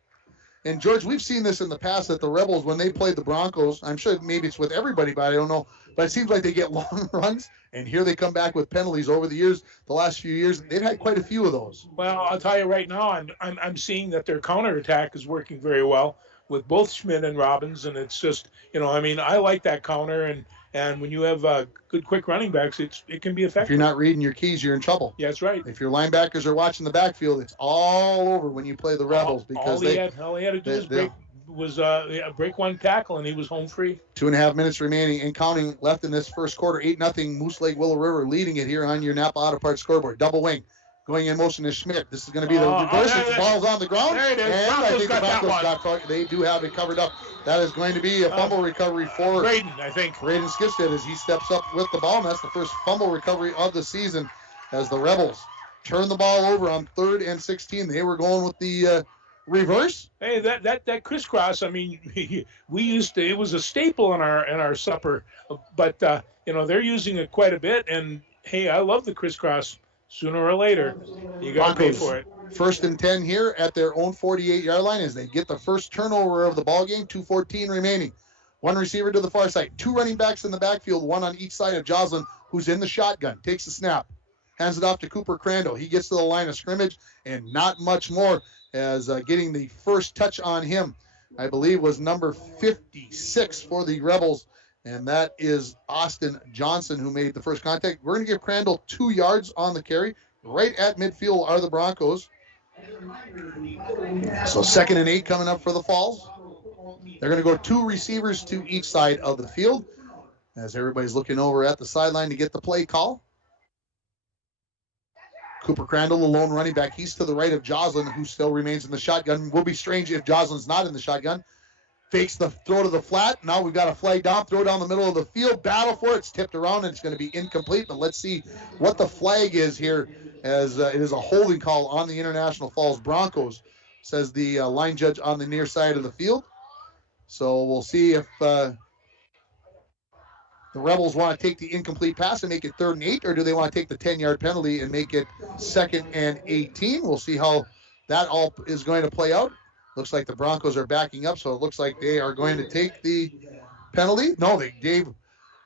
And, George, we've seen this in the past that the Rebels, when they played the Broncos, I'm sure maybe it's with everybody, but I don't know. But it seems like they get long runs, and here they come back with penalties over the years. The last few years, they've had quite a few of those. Well, I'll tell you right now, I'm seeing that their counterattack is working very well with both Schmidt and Robbins, and it's just, I like that counter, and when you have good, quick running backs, it can be effective. If you're not reading your keys, you're in trouble. Yeah, that's right. If your linebackers are watching the backfield, it's all over when you play the Rebels because all he had to do was break one tackle, and he was home free. 2.5 minutes remaining and counting left in this first quarter. 8-0 Moose Lake Willow River leading it here on your Napa Auto Parts scoreboard. Double wing. Going in motion is Schmidt. This is going to be the reverse. The ball's on the ground. There it is. And I think the Broncos got they do have it covered up. That is going to be a fumble recovery for Braden, I think. Braden Skipstead as he steps up with the ball. And that's the first fumble recovery of the season as the Rebels turn the ball over on 3rd and 16. They were going with the reverse. Hey, that crisscross, we used to, it was a staple in our supper, but they're using it quite a bit, and hey, I love the crisscross. Sooner or later, you got to pay for it. 1st and 10 here at their own 48-yard line as they get the first turnover of the ball game. 2:14 remaining. 1 receiver to the far side. 2 running backs in the backfield, 1 on each side of Joslin, who's in the shotgun. Takes the snap. Hands it off to Cooper Crandall. He gets to the line of scrimmage, and not much more as getting the first touch on him, I believe, was number 56 for the Rebels. And that is Austin Johnson who made the first contact. We're going to give Crandall 2 yards on the carry. Right at midfield are the Broncos. So 2nd and 8 coming up for the Falls. They're going to go 2 receivers to each side of the field as everybody's looking over at the sideline to get the play call. Cooper Crandall, the lone running back. He's to the right of Joslin, who still remains in the shotgun. Will be strange if Joslin's not in the shotgun. Fakes the throw to the flat. Now we've got a flag down, throw down the middle of the field. Battle for it. It's tipped around, and it's going to be incomplete. But let's see what the flag is here, as it is a holding call on the International Falls Broncos, says the line judge on the near side of the field. So we'll see if the Rebels want to take the incomplete pass and make it 3rd and 8, or do they want to take the 10-yard penalty and make it 2nd and 18? We'll see how that all is going to play out. Looks like the Broncos are backing up, so it looks like they are going to take the penalty. No,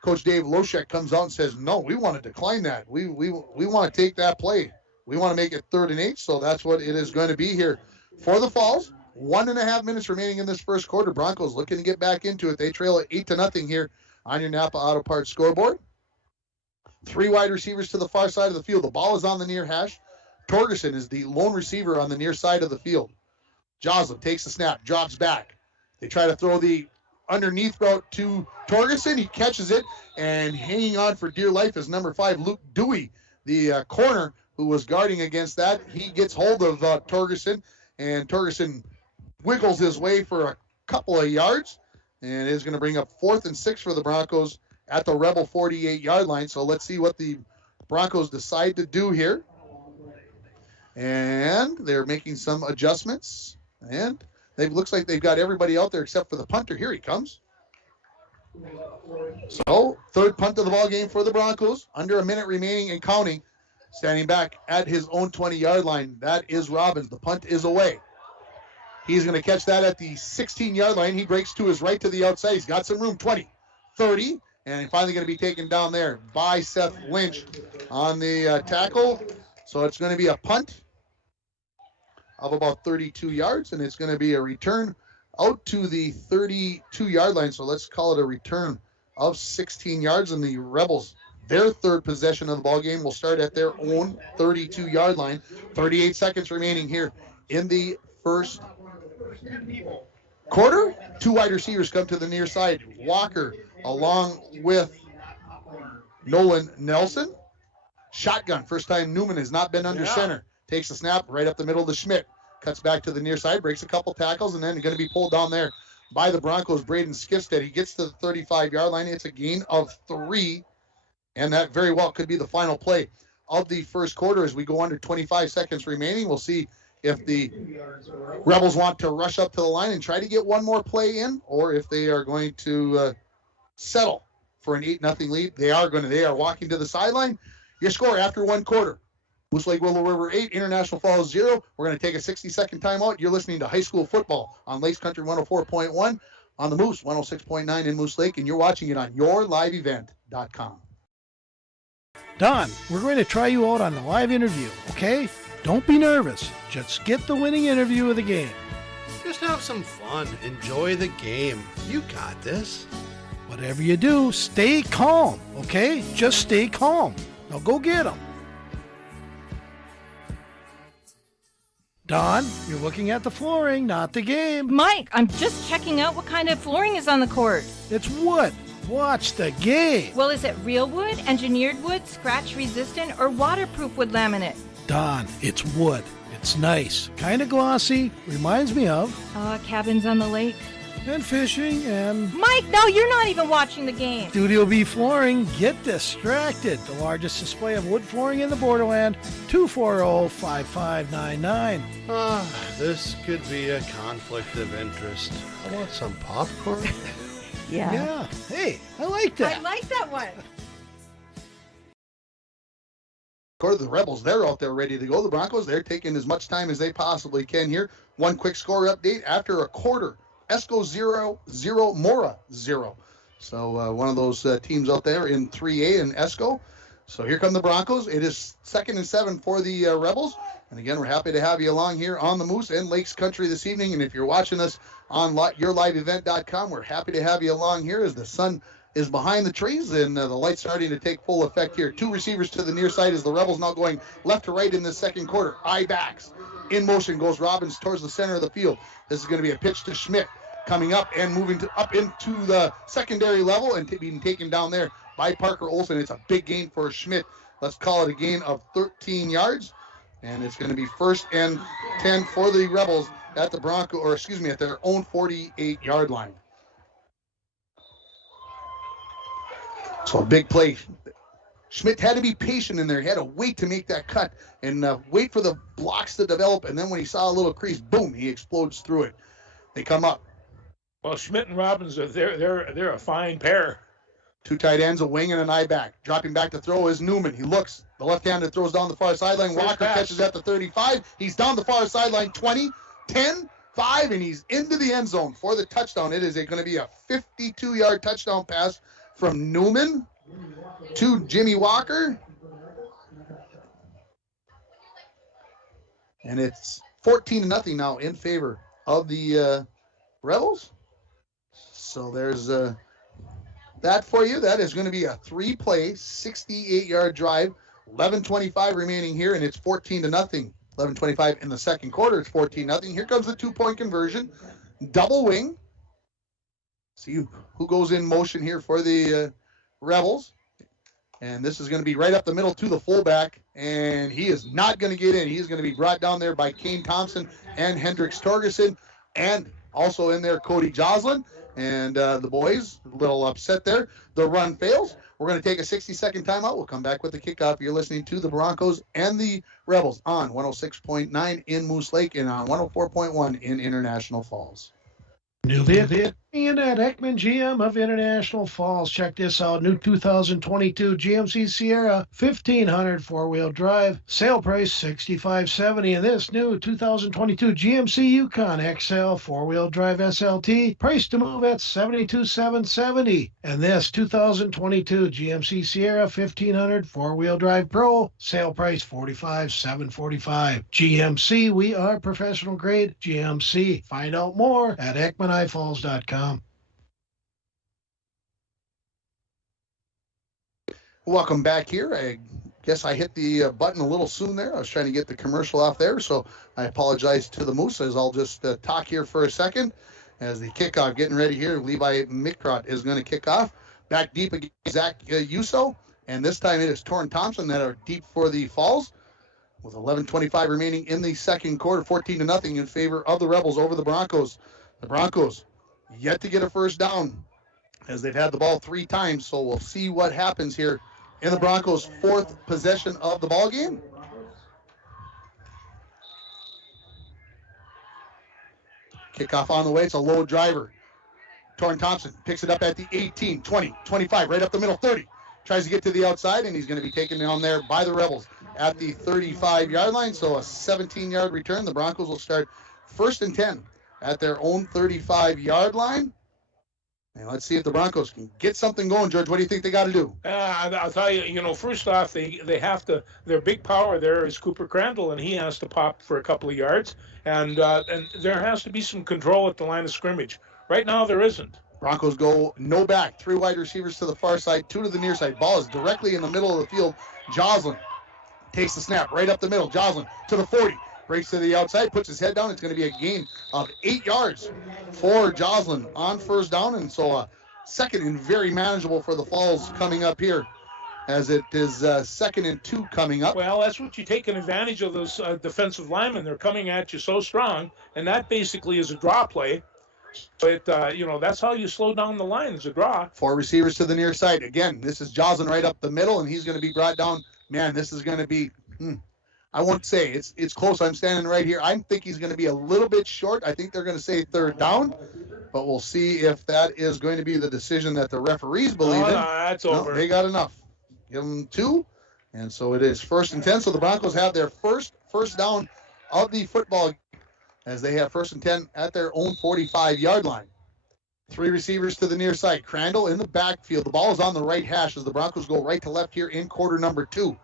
Coach Dave Loshek comes out and says, no, we want to decline that. We want to take that play. We want to make it 3rd and 8, so that's what it is going to be here for the Falls. 1.5 minutes remaining in this first quarter. Broncos looking to get back into it. They trail at 8-0 here on your Napa Auto Parts scoreboard. 3 wide receivers to the far side of the field. The ball is on the near hash. Torgerson is the lone receiver on the near side of the field. Joslin takes the snap, drops back. They try to throw the underneath route to Torgerson. He catches it, and hanging on for dear life is number 5, Luke Dewey, the corner who was guarding against that. He gets hold of Torgerson, and Torgerson wiggles his way for a couple of yards, and it is going to bring up 4th and 6 for the Broncos at the Rebel 48-yard line. So let's see what the Broncos decide to do here. And they're making some adjustments. And it looks like they've got everybody out there except for the punter. Here he comes. So, 3rd punt of the ball game for the Broncos. Under a minute remaining and counting. Standing back at his own 20-yard line. That is Robbins. The punt is away. He's going to catch that at the 16-yard line. He breaks to his right to the outside. He's got some room. 20, 30, and finally going to be taken down there by Seth Lynch on the tackle. So it's going to be a punt of about 32 yards, and it's going to be a return out to the 32-yard line. So let's call it a return of 16 yards. And the Rebels, their third possession of the ball game, will start at their own 32-yard line. 38 seconds remaining here in the first quarter. Two wide receivers come to the near side. Walker along with Nolan Nelson. Shotgun. First time Newman has not been under center. Takes a snap right up the middle to Schmidt. Cuts back to the near side, breaks a couple tackles, and then going to be pulled down there by the Broncos, Braden Skifstead. He gets to the 35-yard line. It's a gain of 3, and that very well could be the final play of the first quarter as we go under 25 seconds remaining. We'll see if the Rebels want to rush up to the line and try to get one more play in, or if they are going to settle for an 8-0 lead. They are walking to the sideline. Your score after one quarter: Moose Lake Willow River 8, International Falls 0. We're going to take a 60-second timeout. You're listening to high school football on Lakes Country 104.1, on the Moose 106.9 in Moose Lake, and you're watching it on yourliveevent.com. Don, we're going to try you out on the live interview, okay? Don't be nervous. Just get the winning interview of the game. Just have some fun. Enjoy the game. You got this. Whatever you do, stay calm, okay? Just stay calm. Now go get them. Don, you're looking at the flooring, not the game. Mike, I'm just checking out what kind of flooring is on the court. It's wood. Watch the game. Well, is it real wood, engineered wood, scratch resistant, or waterproof wood laminate? Don, it's wood. It's nice. Kind of glossy. Reminds me of... cabins on the lake. And fishing and... Mike, no, you're not even watching the game. Studio B Flooring, get distracted. The largest display of wood flooring in the Borderland, 240-5599. This could be a conflict of interest. I want some popcorn. Yeah. Hey, I like that. I like that one. Quarter of the Rebels, they're out there ready to go. The Broncos, they're taking as much time as they possibly can here. One quick score update after a quarter. Esco 0-0, Mora 0. So one of those teams out there in 3A in Esco. So here come the Broncos. It is 2nd and 7 for the Rebels. And again, we're happy to have you along here on the Moose and Lakes Country this evening. And if you're watching us on yourliveevent.com, we're happy to have you along here as the sun is behind the trees and the light's starting to take full effect here. Two receivers to the near side as the Rebels now going left to right in the second quarter. Eye backs. In motion goes Robbins towards the center of the field. This is going to be a pitch to Schmidt, coming up and moving up into the secondary level and being taken down there by Parker Olson. It's a big gain for Schmidt. Let's call it a gain of 13 yards. And it's going to be 1st and 10 for the Rebels at the at their own 48-yard line. So a big play. Schmidt had to be patient in there. He had to wait to make that cut and wait for the blocks to develop. And then when he saw a little crease, boom, he explodes through it. They come up. Well, Schmidt and Robbins, they're a fine pair. Two tight ends, a wing and an eye back. Dropping back to throw is Newman. He looks. The left-hander throws down the far sideline. Walker catches at the 35. He's down the far sideline 20, 10, 5, and he's into the end zone for the touchdown. It is going to be a 52-yard touchdown pass from Newman to Jimmy Walker. And it's 14-0 now in favor of the Rebels. So there's that for you. That is going to be a 3-play, 68-yard drive. 11:25 remaining here, and it's 14-0. 11:25 in the second quarter. It's 14-0. Here comes the 2-point conversion. Double wing. See who goes in motion here for the Rebels. And this is going to be right up the middle to the fullback, and he is not going to get in. He's going to be brought down there by Kane Thompson and Hendricks Torgerson, and also in there Cody Joslin. And the boys, a little upset there. The run fails. We're going to take a 60-second timeout. We'll come back with the kickoff. You're listening to the Broncos and the Rebels on 106.9 in Moose Lake and on 104.1 in International Falls. New vehicle. Ian at Ekman, GM of International Falls. Check this out. New 2022 GMC Sierra 1500 four-wheel drive. Sale price $65.70. And this new 2022 GMC Yukon XL four-wheel drive SLT. Price to move at $72,770. And this 2022 GMC Sierra 1500 four-wheel drive Pro. Sale price $45,745. GMC, we are professional grade. GMC. Find out more at EkmanIFalls.com. Welcome back here. I guess I hit the button a little soon there. I was trying to get the commercial off there, so I apologize to the Mooses. I'll just talk here for a second as the kickoff getting ready here. Levi Mikrot is going to kick off. Back deep against Zach Yuso, and this time it is Torrin Thompson that are deep for the Falls. With 11:25 remaining in the second quarter, 14-0 in favor of the Rebels over the Broncos. The Broncos yet to get a first down as they've had the ball 3 times, so we'll see what happens here in the Broncos' 4th possession of the ball game. Kickoff on the way. It's a low driver. Torrin Thompson picks it up at the 18, 20, 25, right up the middle, 30. Tries to get to the outside, and he's going to be taken down there by the Rebels at the 35-yard line. So a 17-yard return. The Broncos will start 1st and 10 at their own 35-yard line. And let's see if the Broncos can get something going. George, what do you think they got to do? I'll tell you, first off, they have to, their big power there is Cooper Crandall, and he has to pop for a couple of yards. And there has to be some control at the line of scrimmage. Right now, there isn't. Broncos go no back. 3 wide receivers to the far side, 2 to the near side. Ball is directly in the middle of the field. Joslin takes the snap right up the middle. Joslin to the 40. Breaks to the outside, puts his head down. It's going to be a gain of 8 yards for Joslin on first down. And so second and very manageable for the Falls coming up here, as it is 2nd and 2 coming up. Well, that's what you taking advantage of those defensive linemen. They're coming at you so strong, and that basically is a draw play. But, that's how you slow down the line, is a draw. 4 receivers to the near side. Again, this is Joslin right up the middle, and he's going to be brought down. Man, this is going to be... I won't say it's close. I'm standing right here. I think he's going to be a little bit short. I think they're going to say 3rd down, but we'll see if that is going to be the decision that the referees believe in. That's over. They got enough. Give them 2, and so it is 1st and 10. So the Broncos have their first down of the football as they have 1st and 10 at their own 45-yard line. 3 receivers to the near side. Crandall in the backfield. The ball is on the right hash as the Broncos go right to left here in quarter number 2.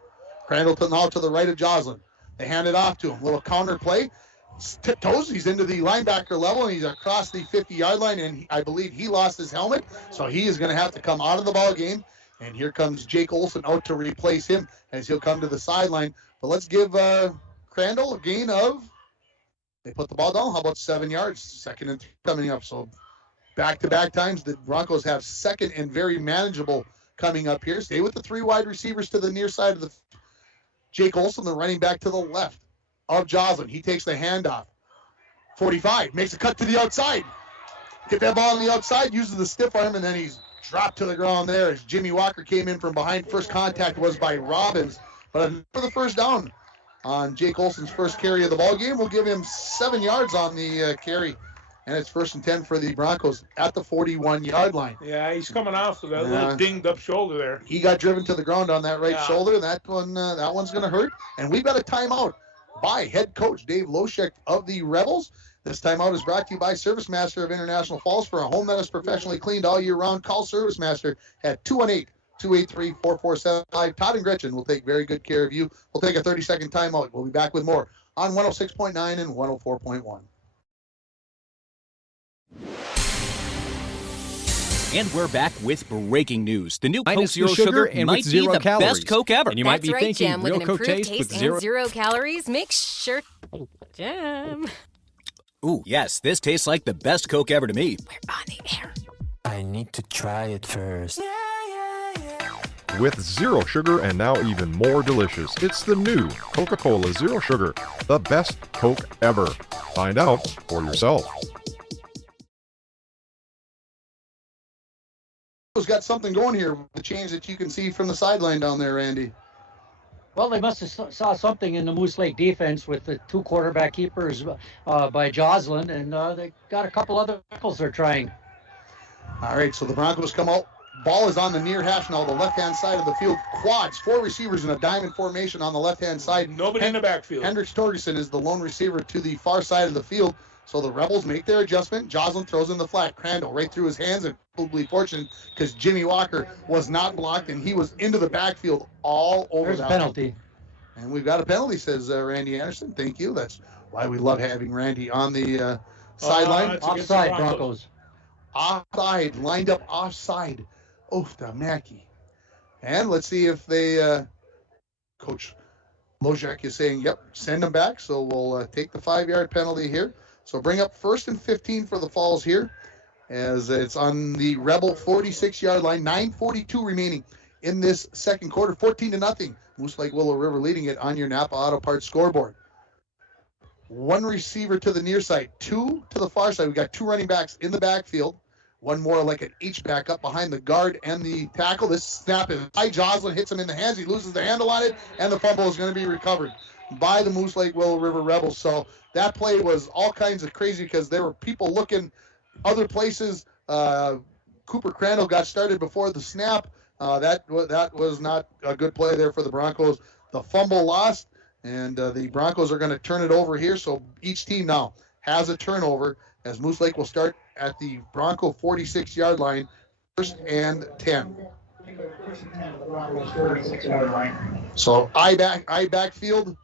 Crandall now to the right of Joslin. They hand it off to him. Little counter play. Tiptoes. He's into the linebacker level, and he's across the 50-yard line, and I believe he lost his helmet, so he is going to have to come out of the ball game. And here comes Jake Olson out to replace him as he'll come to the sideline. But let's give Crandall a gain of, they put the ball down, how about 7 yards? 2nd and 3 coming up. So back-to-back times the Broncos have 2nd and very manageable coming up here. Stay with the 3 wide receivers to the near side of the Jake Olson, the running back to the left of Joslin. He takes the handoff. 45, makes a cut to the outside. Get that ball on the outside, uses the stiff arm, and then he's dropped to the ground there as Jimmy Walker came in from behind. First contact was by Robbins. But for the first down on Jake Olson's first carry of the ball game, we'll give him 7 yards on the carry. And it's 1st and 10 for the Broncos at the 41-yard line. Yeah, he's coming off with that little dinged-up shoulder there. He got driven to the ground on that right shoulder. That one's going to hurt. And we've got a timeout by head coach Dave Loshek of the Rebels. This timeout is brought to you by Service Master of International Falls. For a home that is professionally cleaned all year round, call Service Master at 218-283-4475. Todd and Gretchen will take very good care of you. We'll take a 30-second timeout. We'll be back with more on 106.9 and 104.1. And we're back with breaking news. The new Coke Minus Zero the Sugar and might with zero be the calories. best Coke ever. And you might be That's right, thinking, Jam. With real an Coke improved taste with taste zero. and 0 calories, make sure... Jam. Ooh, yes, this tastes like the best Coke ever to me. We're on the air. I need to try it first. With zero sugar and now even more delicious, it's the new Coca-Cola Zero Sugar, the best Coke ever. Find out for yourself. Got something going here with the change that you can see from the sideline down there, Randy. Well, they must have saw something in the Moose Lake defense with the 2 quarterback keepers by Joslin, and they got a couple other tackles they're trying. All right, so the Broncos come out. Ball is on the near hash now, the left-hand side of the field. Quads, 4 receivers in a diamond formation on the left-hand side. Nobody in the backfield. Hendricks Torgerson is the lone receiver to the far side of the field. So the Rebels make their adjustment. Joslin throws in the flat. Crandall right through his hands, and probably fortunate because Jimmy Walker was not blocked, and he was into the backfield all over. There's that a penalty. one. And we've got a penalty, says Randy Anderson. Thank you. That's why we love having Randy on the sideline. Offside, Broncos. Offside, lined up offside. Ofta Mackey. And let's see if they, Coach Lojak is saying, yep, send them back. So we'll take the 5-yard penalty here. So bring up 1st and 15 for the Falls here, as it's on the Rebel 46-yard line. 9:42 remaining in this second quarter. 14-0. Moose Lake Willow River leading it on your Napa Auto Parts scoreboard. 1 receiver to the near side, 2 to the far side. We got 2 running backs in the backfield. 1 more like an H-back up behind the guard and the tackle. This snap is high. Joslin hits him in the hands. He loses the handle on it, and the fumble is going to be recovered by the Moose Lake Willow River Rebels. So that play was all kinds of crazy because there were people looking other places. Cooper Crandall got started before the snap. That was not a good play there for the Broncos. The fumble lost, and the Broncos are going to turn it over here. So each team now has a turnover as Moose Lake will start at the Bronco 46-yard line, 1st and 10. So I backfield,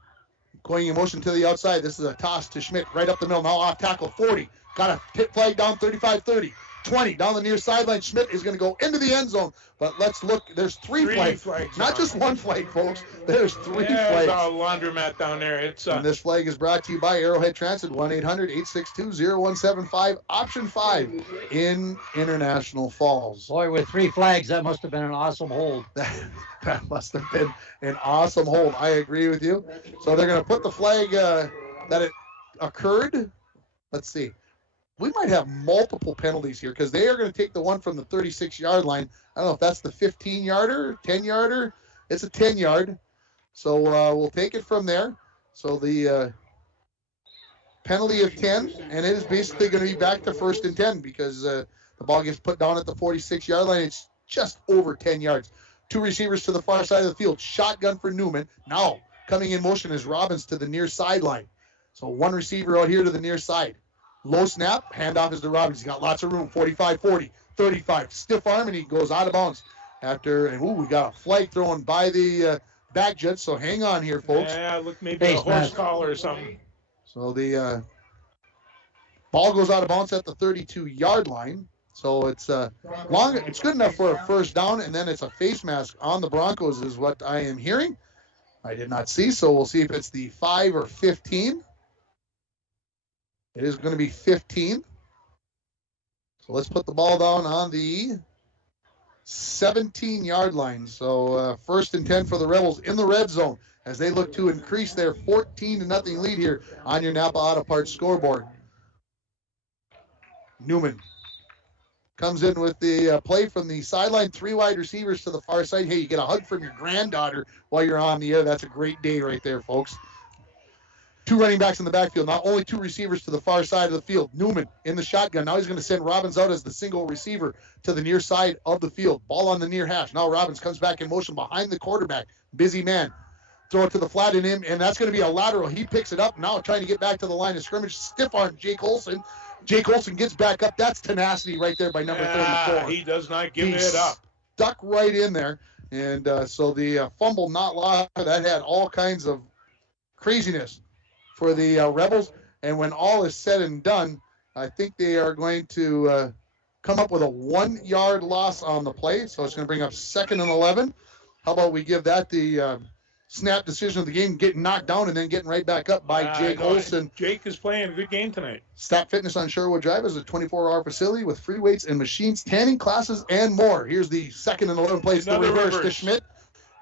going in motion to the outside. This is a toss to Schmidt right up the middle. Now off tackle, 40. Got a hit flag down, 35-30. 20 down the near sideline. Schmidt is going to go into the end zone. But let's look. There's three flags. Not just one flag, folks. There's 3 flags. There's a laundromat down there. And this flag is brought to you by Arrowhead Transit, 1-800-862-0175, option 5 in International Falls. Boy, with 3 flags, that must have been an awesome hold. That must have been an awesome hold. I agree with you. So they're going to put the flag that it occurred. Let's see. We might have multiple penalties here because they are going to take the one from the 36-yard line. I don't know if that's the 15-yarder, 10-yarder. It's a 10-yard. So we'll take it from there. So the penalty of 10, and it is basically going to be back to 1st and 10 because the ball gets put down at the 46-yard line. It's just over 10 yards. 2 receivers to the far side of the field. Shotgun for Newman. Now coming in motion is Robbins to the near sideline. So 1 receiver out here to the near side. Low snap, handoff is to Robbins. He's got lots of room. 45-40, 35. Stiff arm, and he goes out of bounds after. And we got a flag thrown by the back judge. So hang on here, folks. Yeah, look, maybe a horse collar or something. So the ball goes out of bounds at the 32-yard line. So it's long. It's good enough for a 1st down, and then it's a face mask on the Broncos, is what I am hearing. I did not see, so we'll see if it's the 5 or 15. It is going to be 15. So let's put the ball down on the 17-yard line. So 1st and 10 for the Rebels in the red zone as they look to increase their 14-0 lead here on your Napa Auto Parts scoreboard. Newman comes in with the play from the sideline. 3 wide receivers to the far side. Hey, you get a hug from your granddaughter while you're on the air. That's a great day right there, folks. 2 running backs in the backfield. Not only 2 receivers to the far side of the field. Newman in the shotgun. Now he's going to send Robbins out as the single receiver to the near side of the field. Ball on the near hash. Now Robbins comes back in motion behind the quarterback. Busy man. Throw it to the flat in him, and that's going to be a lateral. He picks it up. Now trying to get back to the line of scrimmage. Stiff arm Jake Olson. Jake Olson gets back up. That's tenacity right there by number 34. He does not give it up. Stuck right in there. And so the fumble not lost. That had all kinds of craziness for the Rebels. And when all is said and done, I think they are going to come up with a 1-yard loss on the play. So it's going to bring up 2nd and 11. How about we give that the snap decision of the game, getting knocked down and then getting right back up by Jake Olson. Jake is playing a good game tonight. Stop Fitness on Sherwood Drive is a 24-hour facility with free weights and machines, tanning classes, and more. Here's the 2nd and 11 plays. The reverse to Schmidt.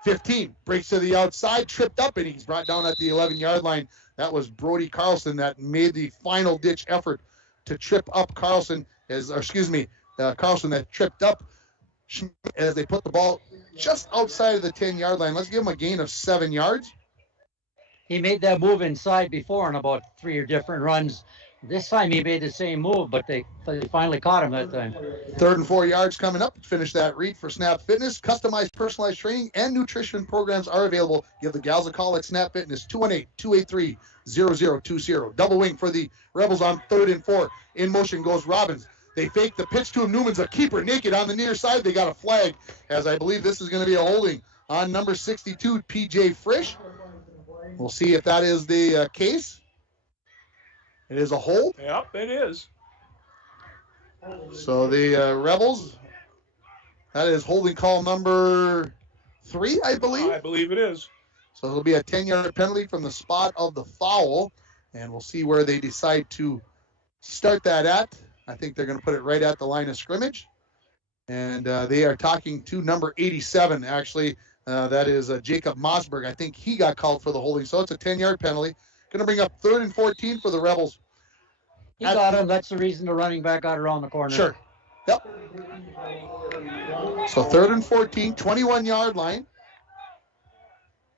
15. Breaks to the outside, tripped up, and he's brought down at the 11-yard line. That was Brody Carlson that made the final-ditch effort to trip up Carlson, Carlson that tripped up Schmidt as they put the ball just outside of the 10-yard line. Let's give him a gain of 7 yards. He made that move inside before on about 3 different runs This time he made the same move, but they finally caught him that time. 3rd and 4 yards coming up. Finish that read for Snap Fitness. Customized personalized training and nutrition programs are available. Give the gals a call at Snap Fitness, 218-283-0020. Double wing for the Rebels on 3rd and 4. In motion goes Robbins. They fake the pitch to him. Newman's a keeper naked on the near side. They got a flag, as I believe this is going to be a holding on number 62, P.J. Frisch. We'll see if that is the case. It is a hold. Yep, it is. So the Rebels, that is holding call number 3, I believe. I believe it is. So it'll be a 10-yard penalty from the spot of the foul, and we'll see where they decide to start that at. I think they're going to put it right at the line of scrimmage. And they are talking to number 87, actually. That is Jacob Mossberg. I think he got called for the holding, so it's a 10-yard penalty. Going to bring up 3rd and 14 for the Rebels. He got him. That's the reason the running back got around the corner. Sure. Yep. So 3rd and 14, 21-yard line.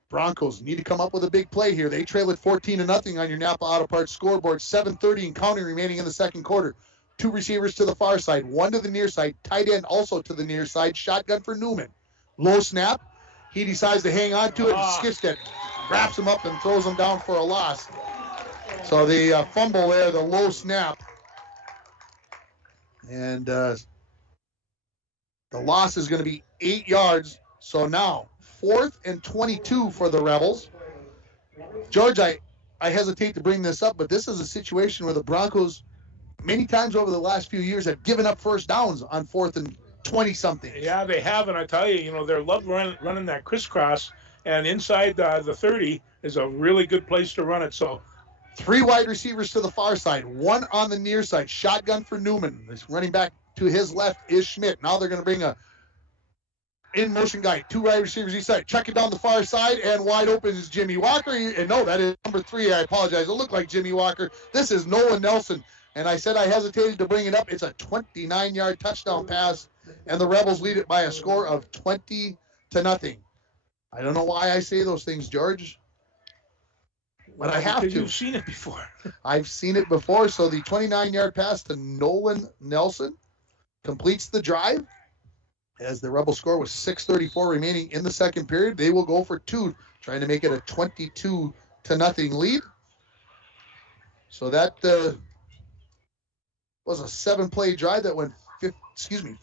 Broncos need to come up with a big play here. They trail it 14-0 on your Napa Auto Parts scoreboard. 7:30 and counting remaining in the second quarter. 2 receivers to the far side, 1 to the near side, tight end also to the near side. Shotgun for Newman. Low snap. He decides to hang on to it. Skipstead wraps him up and throws him down for a loss. So the fumble there, the low snap. And the loss is going to be 8 yards. So now 4th and 22 for the Rebels. George, I hesitate to bring this up, but this is a situation where the Broncos many times over the last few years have given up first downs on 4th and 20-something. Yeah, they have, and I tell you, they love running that crisscross, and inside the 30 is a really good place to run it. So 3 wide receivers to the far side, 1 on the near side. Shotgun for Newman. This running back to his left is Schmidt. Now they're going to bring a in-motion guy. 2 wide receivers each side. Check it down the far side, and wide open is Jimmy Walker. And no, that is number 3. I apologize. It looked like Jimmy Walker. This is Nolan Nelson. And I said I hesitated to bring it up. It's a 29-yard touchdown pass, and the Rebels lead it by a score of 20-0. I don't know why I say those things, George, but I have to. You've seen it before. I've seen it before. So the 29-yard pass to Nolan Nelson completes the drive. As the Rebel score was 6:34 remaining in the second period, they will go for 2, trying to make it a 22-0 lead. So that was a 7-play drive that went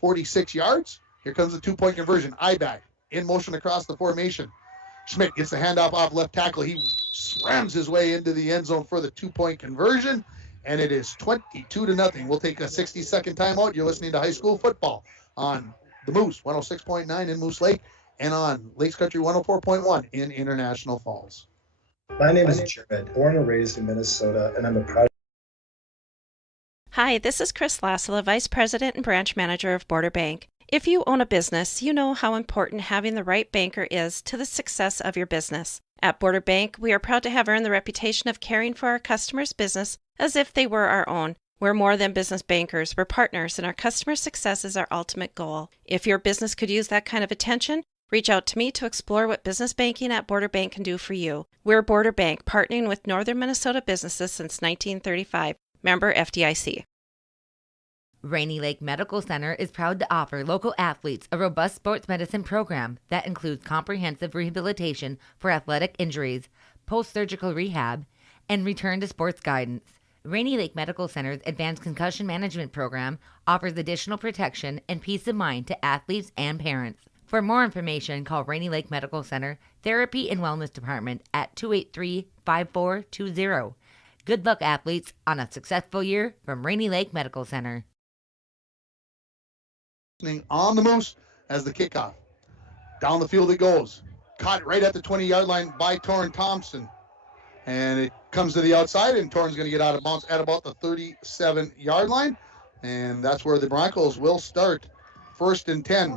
46 yards. Here comes the 2-point conversion. I-back in motion across the formation. Schmidt gets the handoff off left tackle. He slams his way into the end zone for the 2-point conversion, and it is 22-0. We'll take a 60-second timeout. You're listening to high school football on the Moose 106.9 in Moose Lake and on Lakes Country 104.1 in International Falls. My name is Jared, born and raised in Minnesota, and I'm a proud. Hi, this is Chris Lassila, Vice President and Branch Manager of Border Bank. If you own a business, you know how important having the right banker is to the success of your business. At Border Bank, we are proud to have earned the reputation of caring for our customers' business as if they were our own. We're more than business bankers, we're partners, and our customer success is our ultimate goal. If your business could use that kind of attention, reach out to me to explore what business banking at Border Bank can do for you. We're Border Bank, partnering with Northern Minnesota businesses since 1935. Member FDIC. Rainy Lake Medical Center is proud to offer local athletes a robust sports medicine program that includes comprehensive rehabilitation for athletic injuries, post-surgical rehab, and return to sports guidance. Rainy Lake Medical Center's Advanced Concussion Management Program offers additional protection and peace of mind to athletes and parents. For more information, call Rainy Lake Medical Center Therapy and Wellness Department at 283-5420. Good luck, athletes, on a successful year from Rainy Lake Medical Center. On the Moose as the kickoff. Down the field it goes. Caught right at the 20-yard line by Torrin Thompson. And it comes to the outside, and Torrin's going to get out of bounds at about the 37-yard line. And that's where the Broncos will start. 1st and 10.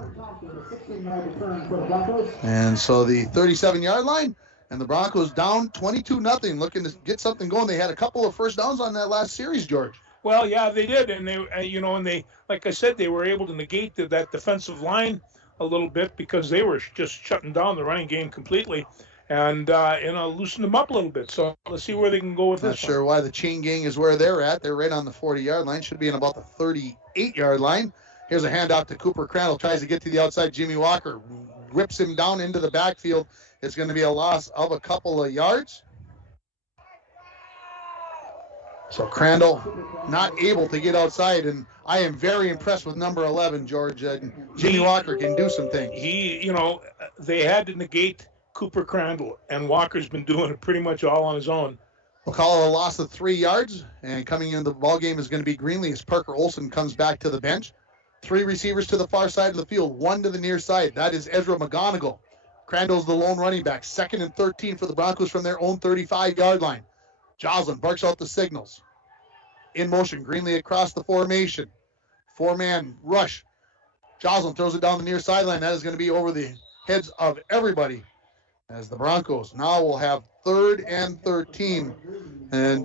And so the 37-yard line, and the Broncos down 22-0, looking to get something going. They had a couple of first downs on that last series, George. Well, yeah, they did, and they, and they, like I said, they were able to negate that defensive line a little bit because they were just shutting down the running game completely. and loosen them up a little bit. So let's see where they can go with Not this sure why the chain gang is where they're at. They're right on the 40-yard line. Should be in about the 38-yard line. Here's a handoff to Cooper Crandall. Tries to get to the outside. Jimmy Walker whips him down into the backfield. It's going to be a loss of a couple of yards. So Crandall not able to get outside, and I am very impressed with number 11, George. Jimmy Walker can do some things. They had to negate Cooper Crandall, and Walker's been doing it pretty much all on his own. We'll call it a loss of 3 yards, and coming into the ball game is going to be Greenlee as Parker Olson comes back to the bench. 3 receivers to the far side of the field, 1 to the near side. That is Ezra McGonigal. Crandall's the lone running back. 2nd and 13 for the Broncos from their own 35-yard line. Joslin barks out the signals. In motion, Greenlee across the formation. 4-man rush. Joslin throws it down the near sideline. That is going to be over the heads of everybody, as the Broncos now will have 3rd and 13. And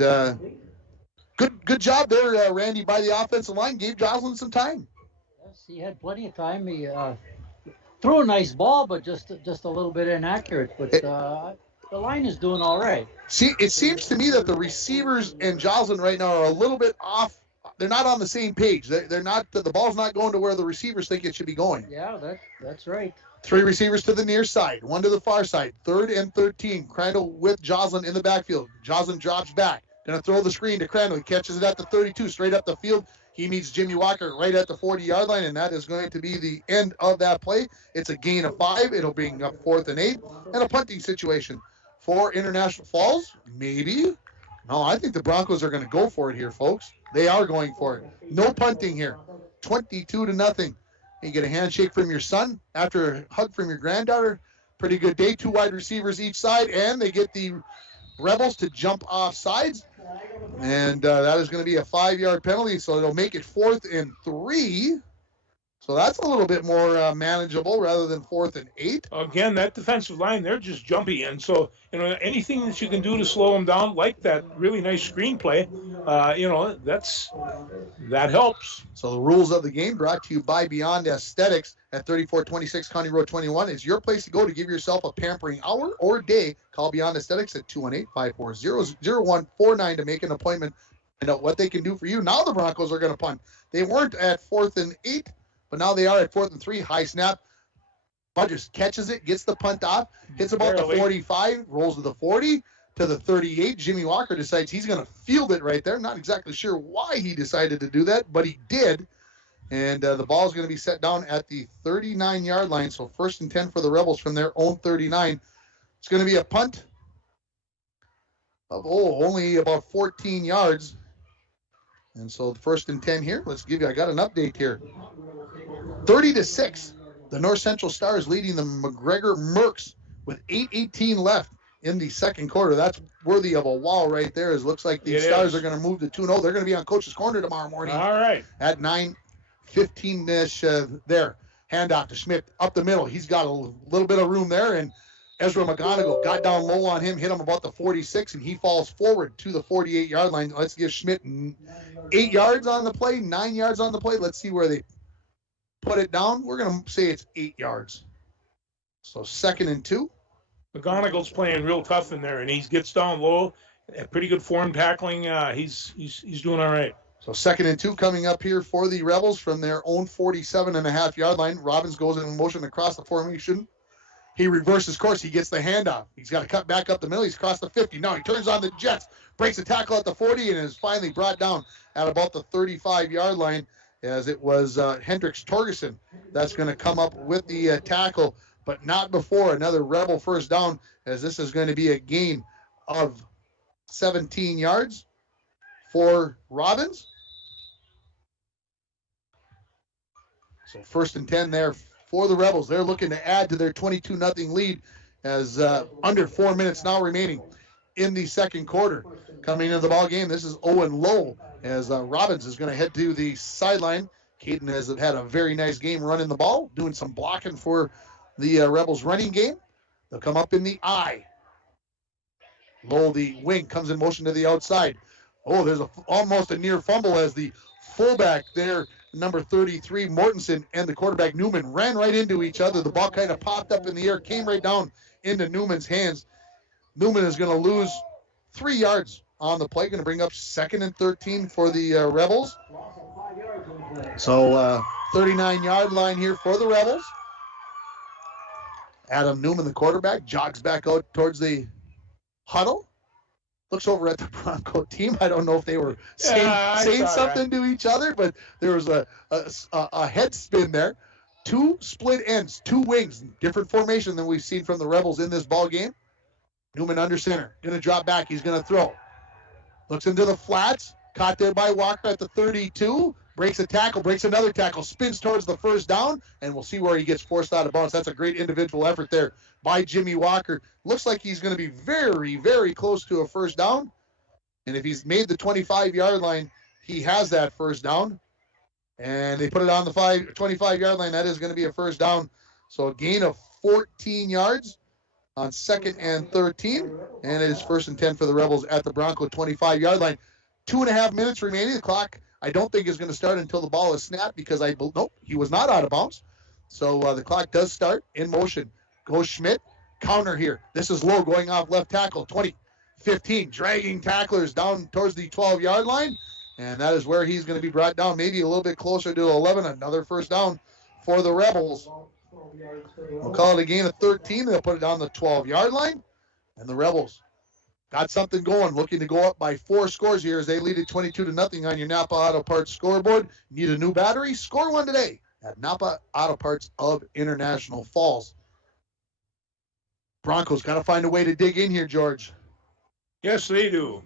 good job there, Randy, by the offensive line. Gave Joslin some time. Yes, he had plenty of time. He threw a nice ball, but just a little bit inaccurate. But the line is doing all right. See, it seems to me that the receivers and Joslin right now are a little bit off. They're not on the same page. They're not. The ball's not going to where the receivers think it should be going. Yeah, that's right. 3 receivers to the near side, 1 to the far side. 3rd and 13. Crandall with Joslin in the backfield. Joslin drops back. Going to throw the screen to Crandall. He catches it at the 32, straight up the field. He meets Jimmy Walker right at the 40-yard line, and that is going to be the end of that play. It's a gain of 5. It'll bring up 4th and 8, and a punting situation for International Falls. Maybe. No, I think the Broncos are going to go for it here, folks. They are going for it. No punting here. 22-0. You get a handshake from your son after a hug from your granddaughter. Pretty good day. 2 wide receivers each side, and they get the Rebels to jump off sides. And that is going to be a 5-yard penalty, so it'll make it 4th and 3. So that's a little bit more manageable rather than 4th and 8. Again, that defensive line, they're just jumpy. And so, anything that you can do to slow them down, like that really nice screenplay, that helps. So the rules of the game brought to you by Beyond Aesthetics at 3426 County Road 21 is your place to go to give yourself a pampering hour or day. Call Beyond Aesthetics at 218-540-0149 to make an appointment and know what they can do for you. Now the Broncos are going to punt. They weren't at 4th and 8. But now they are at 4th and 3. High snap. Budgers catches it, gets the punt off, hits about the 45, rolls to the 40, to the 38. Jimmy Walker decides he's going to field it right there. Not exactly sure why he decided to do that, but he did. And the ball is going to be set down at the 39-yard line. So 1st and 10 for the Rebels from their own 39. It's going to be a punt of, only about 14 yards. And so the 1st and 10 here. I got an update here. 30-6. The North Central Stars leading the McGregor Mercs with 8:18 left in the second quarter. That's worthy of a wow right there. It looks like the Stars are going to move to 2-0. They're going to be on Coach's Corner tomorrow morning. All right. At 9:15-ish there. Handoff to Schmidt up the middle. He's got a little bit of room there, and Ezra McGonigal got down low on him, hit him about the 46, and he falls forward to the 48-yard line. Let's give Schmidt 8 yards on the play, 9 yards on the play. Let's see where they put it down. We're going to say it's 8 yards. So 2nd and 2. McGonigal's playing real tough in there, and he gets down low. Pretty good form tackling. He's doing all right. So 2nd and 2 coming up here for the Rebels from their own 47.5-yard line. Robbins goes in motion across the formation. He reverses course. He gets the handoff. He's got to cut back up the middle. He's crossed the 50. Now he turns on the Jets, breaks the tackle at the 40, and is finally brought down at about the 35-yard line, as it was Hendricks Torgerson that's going to come up with the tackle, but not before another Rebel 1st down, as this is going to be a gain of 17 yards for Robbins. So 1st and 10 there for the Rebels. They're looking to add to their 22-0 lead as under 4 minutes now remaining in the second quarter. Coming into the ball game, this is Owen Lowe, as Robbins is going to head to the sideline. Caden has had a very nice game running the ball, doing some blocking for the Rebels running game. They'll come up in the I. Lowe, the wing, comes in motion to the outside. There's almost a near fumble as the fullback there, number 33, Mortensen, and the quarterback, Newman, ran right into each other. The ball kind of popped up in the air, came right down into Newman's hands, Newman is going to lose 3 yards on the play. Going to bring up 2nd and 13 for the Rebels. So 39-yard line here for the Rebels. Adam Newman, the quarterback, jogs back out towards the huddle. Looks over at the Bronco team. I don't know if they were saying something to each other, but there was a head spin there. 2 split ends, 2 wings, different formation than we've seen from the Rebels in this ball game. Newman under center, going to drop back. He's going to throw. Looks into the flats, caught there by Walker at the 32. Breaks a tackle, breaks another tackle, spins towards the first down, and we'll see where he gets forced out of bounds. That's a great individual effort there by Jimmy Walker. Looks like he's going to be very, very close to a first down. And if he's made the 25-yard line, he has that first down. And they put it on the 25-yard line. That is going to be a first down. So a gain of 14 yards on 2nd and 13. And it is 1st and 10 for the Rebels at the Bronco 25-yard line. 2.5 minutes remaining. The clock, I don't think, is going to start until the ball is snapped because nope, he was not out of bounds. So the clock does start in motion. Goes Schmidt. Counter here. This is Lowe going off left tackle. 20, 15, dragging tacklers down towards the 12-yard line. And that is where he's going to be brought down, maybe a little bit closer to 11. Another first down for the Rebels. We'll call it a gain of 13. They'll put it on the 12-yard line. And the Rebels got something going, looking to go up by 4 scores here as they lead it 22-0 on your Napa Auto Parts scoreboard. Need a new battery? Score one today at Napa Auto Parts of International Falls. Broncos got to find a way to dig in here, George. Yes, they do.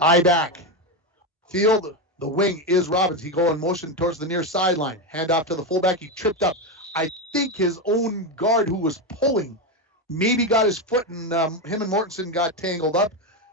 Eye back. Field, the wing is Robbins. He go in motion towards the near sideline. Hand off to the fullback. He tripped up. I think his own guard who was pulling maybe got his foot, and him and Mortensen got tangled up.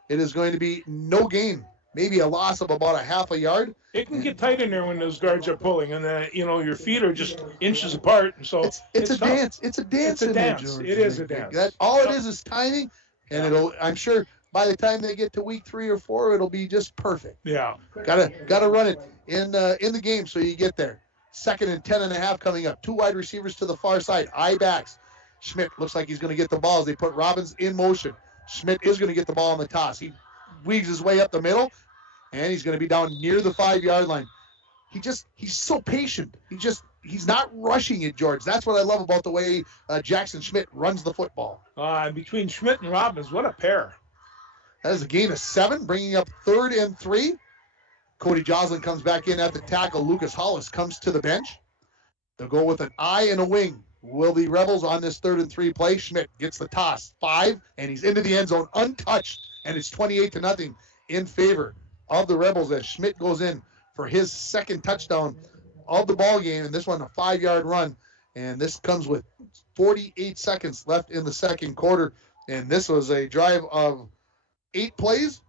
It is going to be no gain. Maybe a loss of about a half a yard. It can get tight in there when those guards are pulling, and your feet are just inches apart. And so it's a dance. It's a dance. It's a dance. It is a dance. All it is timing, and I'm sure by the time they get to week 3 or 4, it'll be just perfect. Yeah. Gotta run it in the game so you get there. 2nd and 10.5 coming up. 2 wide receivers to the far side. Eye backs. Schmidt looks like he's going to get the ball as they put Robbins in motion. Schmidt is going to get the ball on the toss. He weaves his way up the middle, and he's going to be down near the 5-yard line. He's so patient. He's not rushing it, George. That's what I love about the way Jackson Schmidt runs the football. Between Schmidt and Robbins, what a pair. That is a gain of 7, bringing up 3rd and 3. Cody Joslin comes back in at the tackle. Lucas Hollis comes to the bench. They'll go with an eye and a wing. Will the Rebels on this 3rd and 3 play? Schmidt gets the toss. 5, and he's into the end zone untouched, and it's 28-0 in favor of the Rebels as Schmidt goes in for his 2nd touchdown of the ball game, and this one a 5-yard run, and this comes with 48 seconds left in the 2nd quarter, and this was a drive of 8 plays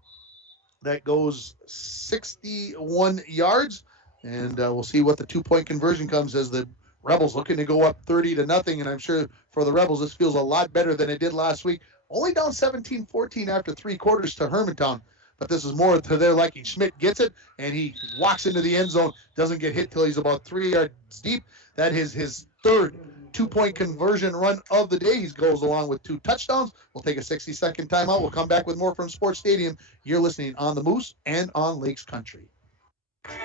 that goes 61 yards, and we'll see what the 2-point conversion comes as the Rebels looking to go up 30-0, and I'm sure for the Rebels this feels a lot better than it did last week. Only down 17-14 after 3 quarters to Hermantown, but this is more to their liking. Schmidt gets it, and he walks into the end zone, doesn't get hit till he's about 3 yards deep. That is his 3rd 2-point conversion run of the day. He goes along with 2 touchdowns. We'll take a 60-second timeout. We'll come back with more from Sports Stadium. You're listening on the Moose and on Lakes Country.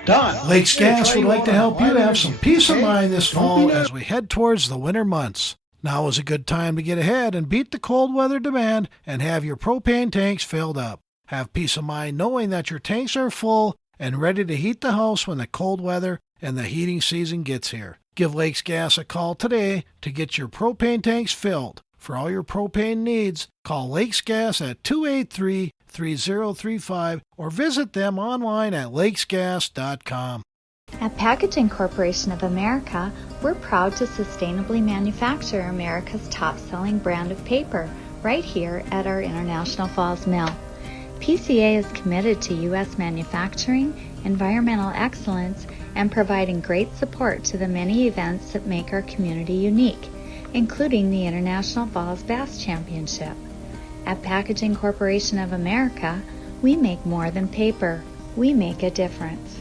Don, Lakes Gas would like to help you have some peace of mind this fall as we head towards the winter months. Now is a good time to get ahead and beat the cold weather demand and have your propane tanks filled up. Have peace of mind knowing that your tanks are full and ready to heat the house when the cold weather and the heating season gets here. Give Lakes Gas a call today to get your propane tanks filled. For all your propane needs, call Lakes Gas at 283-3035 or visit them online at lakesgas.com. At Packaging Corporation of America, we're proud to sustainably manufacture America's top-selling brand of paper right here at our International Falls Mill. PCA is committed to U.S. manufacturing, environmental excellence, and providing great support to the many events that make our community unique, including the International Falls Bass Championship. At Packaging Corporation of America, we make more than paper. We make a difference.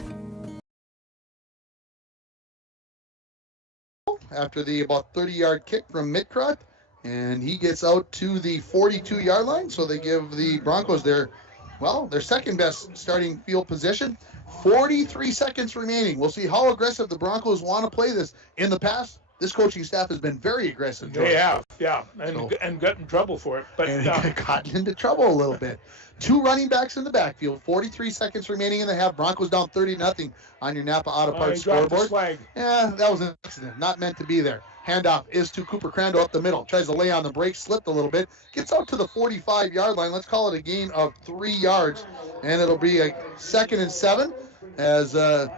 After the about 30-yard kick from Mitkrot, and he gets out to the 42-yard line. So they give the Broncos their second best starting field position. 43 seconds remaining. We'll see how aggressive the Broncos want to play this. In the past, this coaching staff has been very aggressive. They have, and got in trouble for it. But gotten into trouble a little bit. 2 running backs in the backfield. 43 seconds remaining in the half. Broncos down 30-0 on your Napa Auto Parts scoreboard. Yeah, that was an accident. Not meant to be there. Handoff is to Cooper Crandall up the middle. Tries to lay on the brakes, slipped a little bit. Gets out to the 45-yard line. Let's call it a gain of 3 yards. And it'll be a 2nd and 7 as the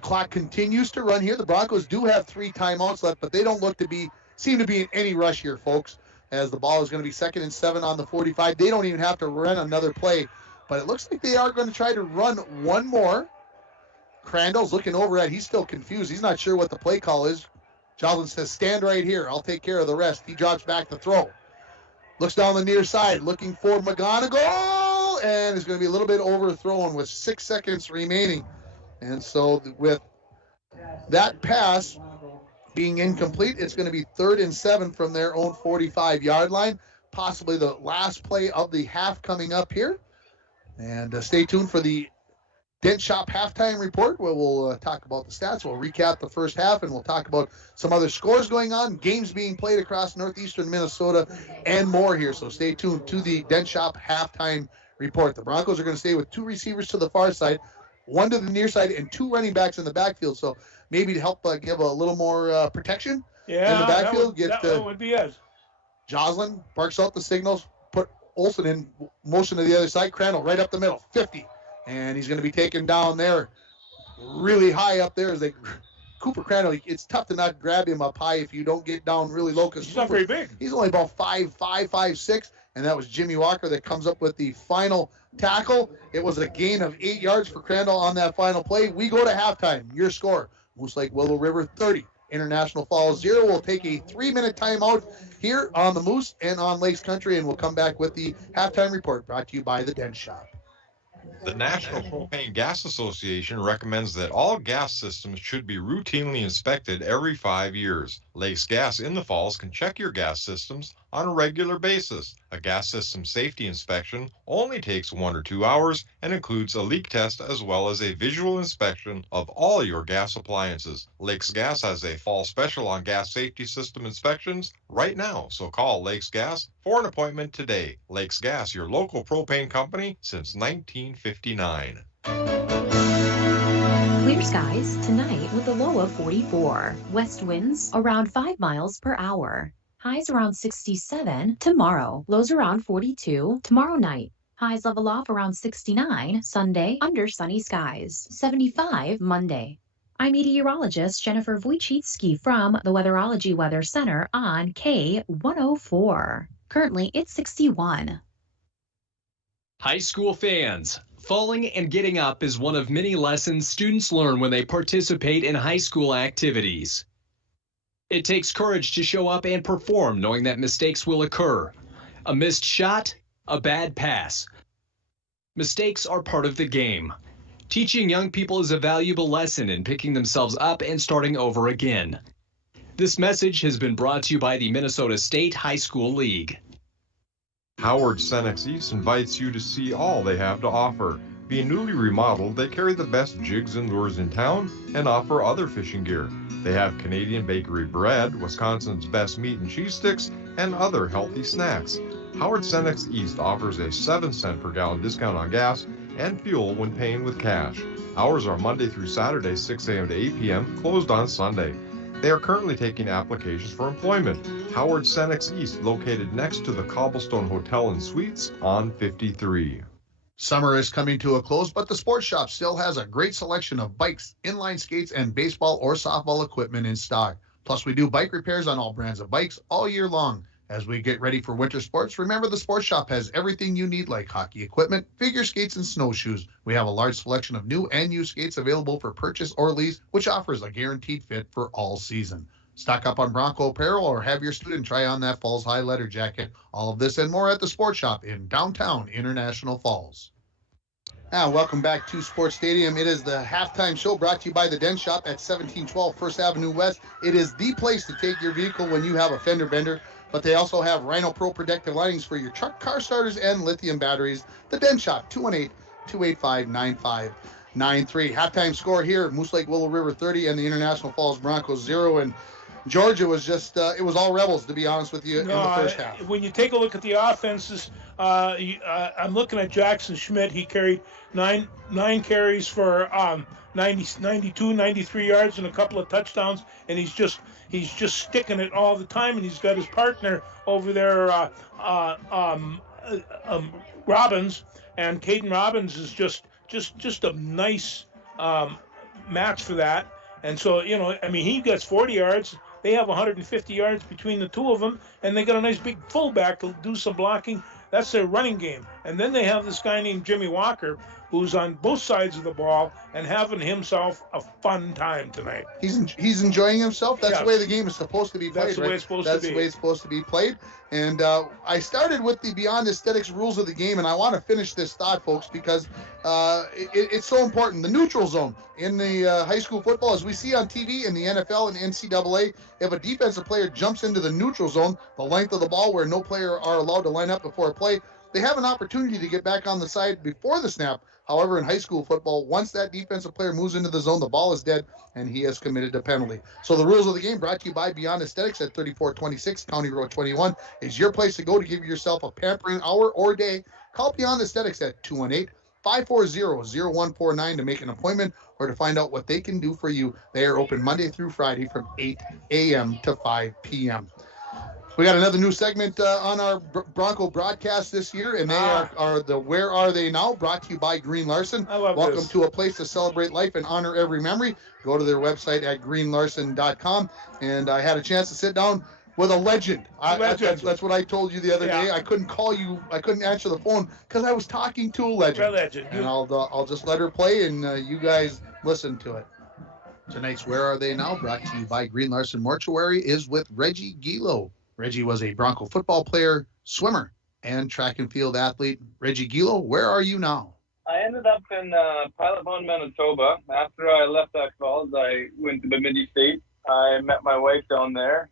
clock continues to run here. The Broncos do have 3 timeouts left, but they don't seem to be in any rush here, folks, as the ball is going to be 2nd and 7 on the 45. They don't even have to run another play, but it looks like they are going to try to run one more. Crandall's looking over at, he's still confused. He's not sure what the play call is. Joslin says, stand right here. I'll take care of the rest. He drops back to throw. Looks down the near side, looking for McGonigal, and is going to be a little bit overthrown with 6 seconds remaining. And so with that pass being incomplete, it's going to be 3rd and 7 from their own 45-yard line. Possibly the last play of the half coming up here. And stay tuned for the Dent Shop halftime report, where we'll talk about the stats. We'll recap the first half, and we'll talk about some other scores going on, games being played across northeastern Minnesota, and more here. So stay tuned to the Dent Shop halftime report. The Broncos are going to stay with 2 receivers to the far side, 1 to the near side, and 2 running backs in the backfield. So maybe to help give a little more protection in the backfield. That would be it. Joslin barks out the signals, put Olsen in motion to the other side. Crandall right up the middle, 50. And he's going to be taken down there really high up there. Cooper Crandall, it's tough to not grab him up high if you don't get down really low. Because he's not very big. He's only about 5'5", 5'6". And that was Jimmy Walker that comes up with the final tackle. It was a gain of 8 yards for Crandall on that final play. We go to halftime. Your score, Moose Lake Willow River 30, International Falls 0. We'll take a 3-minute timeout here on the Moose and on Lakes Country, and we'll come back with the halftime report brought to you by the Dent Shop. The National Propane Gas Association recommends that all gas systems should be routinely inspected every 5 years. Lakes Gas in the Falls can check your gas systems on a regular basis. A gas system safety inspection only takes 1 or 2 hours and includes a leak test as well as a visual inspection of all your gas appliances. Lakes Gas has a fall special on gas safety system inspections right now, so call Lakes Gas for an appointment today. Lakes Gas, your local propane company since 1959. Clear skies tonight with a low of 44. West winds around 5 miles per hour. Highs around 67 tomorrow. Lows around 42 tomorrow night. Highs level off around 69 Sunday under sunny skies. 75 Monday. I'm meteorologist Jennifer Wojcicki from the Weatherology Weather Center on K104. Currently, it's 61. High school fans, falling and getting up is one of many lessons students learn when they participate in high school activities. It takes courage to show up and perform knowing that mistakes will occur. A missed shot, a bad pass. Mistakes are part of the game. Teaching young people is a valuable lesson in picking themselves up and starting over again. This message has been brought to you by the Minnesota State High School League. Howard Senex East invites you to see all they have to offer. Being newly remodeled, they carry the best jigs and lures in town and offer other fishing gear. They have Canadian bakery bread, Wisconsin's best meat and cheese sticks, and other healthy snacks. Howard Senex East offers a 7-cent per gallon discount on gas and fuel when paying with cash. Hours are Monday through Saturday, 6 a.m. to 8 p.m., closed on Sunday. They are currently taking applications for employment. Howard Senex East, located next to the Cobblestone Hotel and Suites on 53. Summer is coming to a close, but the Sports Shop still has a great selection of bikes, inline skates, and baseball or softball equipment in stock. Plus, we do bike repairs on all brands of bikes all year long. As we get ready for winter sports, remember the Sports Shop has everything you need like hockey equipment, figure skates, and snowshoes. We have a large selection of new and used skates available for purchase or lease, which offers a guaranteed fit for all season. Stock up on Bronco apparel or have your student try on that Falls High leather jacket. All of this and more at the Sports Shop in downtown International Falls. Now, welcome back to Sports Stadium. It is the halftime show brought to you by the Dent Shop at 1712 First Avenue West. It is the place to take your vehicle when you have a fender bender. But they also have Rhino Pro protective linings for your truck, car starters, and lithium batteries. The Dent Shop, 218-285-9593. Halftime score here, Moose Lake Willow River 30 and the International Falls Broncos 0. And Georgia was just, it was all rebels, to be honest with you, in the first half. When you take a look at the offenses, I'm looking at Jackson Schmidt. He carried nine carries for 92, 93 yards and a couple of touchdowns, and he's just sticking it all the time. And he's got his partner over there, Robbins, and Caden Robbins is just a nice match for that. And so, he gets 40 yards. They have 150 yards between the two of them, and they got a nice big fullback to do some blocking. That's their running game. And then they have this guy named Jimmy Walker, who's on both sides of the ball and having himself a fun time tonight. He's enjoying himself. That's the way the game is supposed to be played. That's the way it's supposed to be. That's the way it's supposed to be played. And I started with the Beyond Aesthetics rules of the game, and I want to finish this thought, folks, because it's so important. The neutral zone in the high school football, as we see on TV in the NFL and NCAA, if a defensive player jumps into the neutral zone, the length of the ball where no player are allowed to line up before a play, they have an opportunity to get back on the side before the snap. However, in high school football, once that defensive player moves into the zone, the ball is dead, and he has committed a penalty. So the rules of the game brought to you by Beyond Aesthetics at 3426 County Road 21 is your place to go to give yourself a pampering hour or day. Call Beyond Aesthetics at 218-540-0149 to make an appointment or to find out what they can do for you. They are open Monday through Friday from 8 a.m. to 5 p.m. We got another new segment on our Bronco broadcast this year, and they are the Where Are They Now, brought to you by Green Larson. Welcome to a place to celebrate life and honor every memory. Go to their website at greenlarson.com, and I had a chance to sit down with a legend. That's what I told you the other day. I couldn't call you. I couldn't answer the phone because I was talking to a legend. And I'll just let her play, and you guys listen to it. Tonight's Where Are They Now, brought to you by Green Larson Mortuary, is with Reggie Gilo. Reggie was a Bronco football player, swimmer, and track and field athlete. Reggie Gilo, where are you now? I ended up in Pilot Pond, Manitoba. After I left that Falls, I went to Bemidji State. I met my wife down there,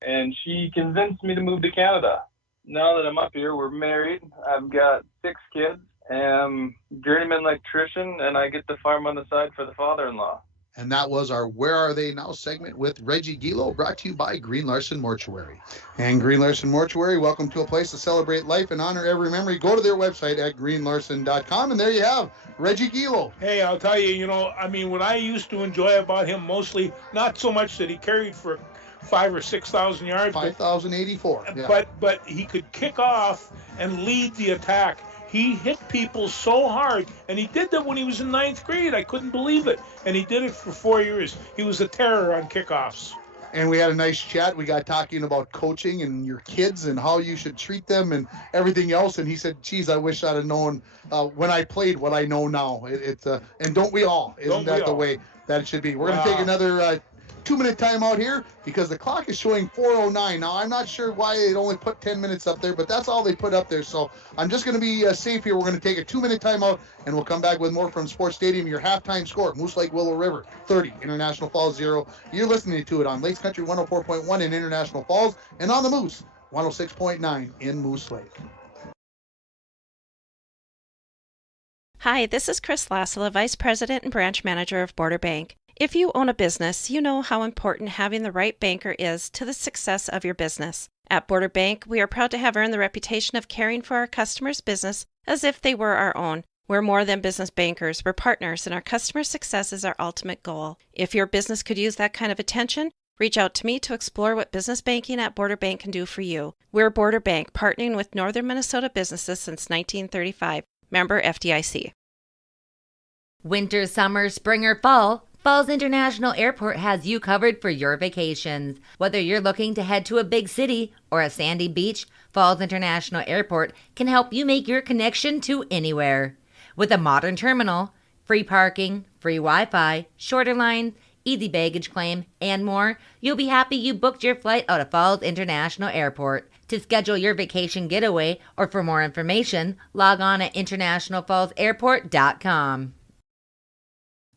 and she convinced me to move to Canada. Now that I'm up here, we're married. I've got 6 kids. I'm journeyman electrician, and I get to farm on the side for the father-in-law. And that was our Where Are They Now segment with Reggie Gilo, brought to you by Green Larson Mortuary. And Green Larson Mortuary, welcome to a place to celebrate life and honor every memory. Go to their website at greenlarson.com, and there you have Reggie Gilo. Hey, I'll tell you, what I used to enjoy about him mostly, not so much that he carried for 5,000 or 6,000 yards. 5,084. Yeah. But he could kick off and lead the attack. He hit people so hard, and he did that when he was in 9th grade. I couldn't believe it. And he did it for 4 years. He was a terror on kickoffs. And we had a nice chat. We got talking about coaching and your kids and how you should treat them and everything else. And he said, geez, I wish I'd have known when I played what I know now. And don't we all? Isn't that the way that it should be? We're going to take another 2-minute timeout here because the clock is showing 4:09. Now, I'm not sure why they'd only put 10 minutes up there, but that's all they put up there. So I'm just going to be safe here. We're going to take a 2-minute timeout, and we'll come back with more from Sports Stadium. Your halftime score, Moose Lake Willow River 30, International Falls 0. You're listening to it on Lakes Country 104.1 in International Falls and on the Moose 106.9 in Moose Lake. Hi, this is Chris Lassila, Vice President and Branch Manager of Border Bank. If you own a business, you know how important having the right banker is to the success of your business. At Border Bank, we are proud to have earned the reputation of caring for our customers' business as if they were our own. We're more than business bankers, we're partners, and our customer success is our ultimate goal. If your business could use that kind of attention, reach out to me to explore what business banking at Border Bank can do for you. We're Border Bank, partnering with Northern Minnesota businesses since 1935. Member FDIC. Winter, summer, spring, or fall, Falls International Airport has you covered for your vacations. Whether you're looking to head to a big city or a sandy beach, Falls International Airport can help you make your connection to anywhere. With a modern terminal, free parking, free Wi-Fi, shorter lines, easy baggage claim, and more, you'll be happy you booked your flight out of Falls International Airport. To schedule your vacation getaway or for more information, log on at internationalfallsairport.com.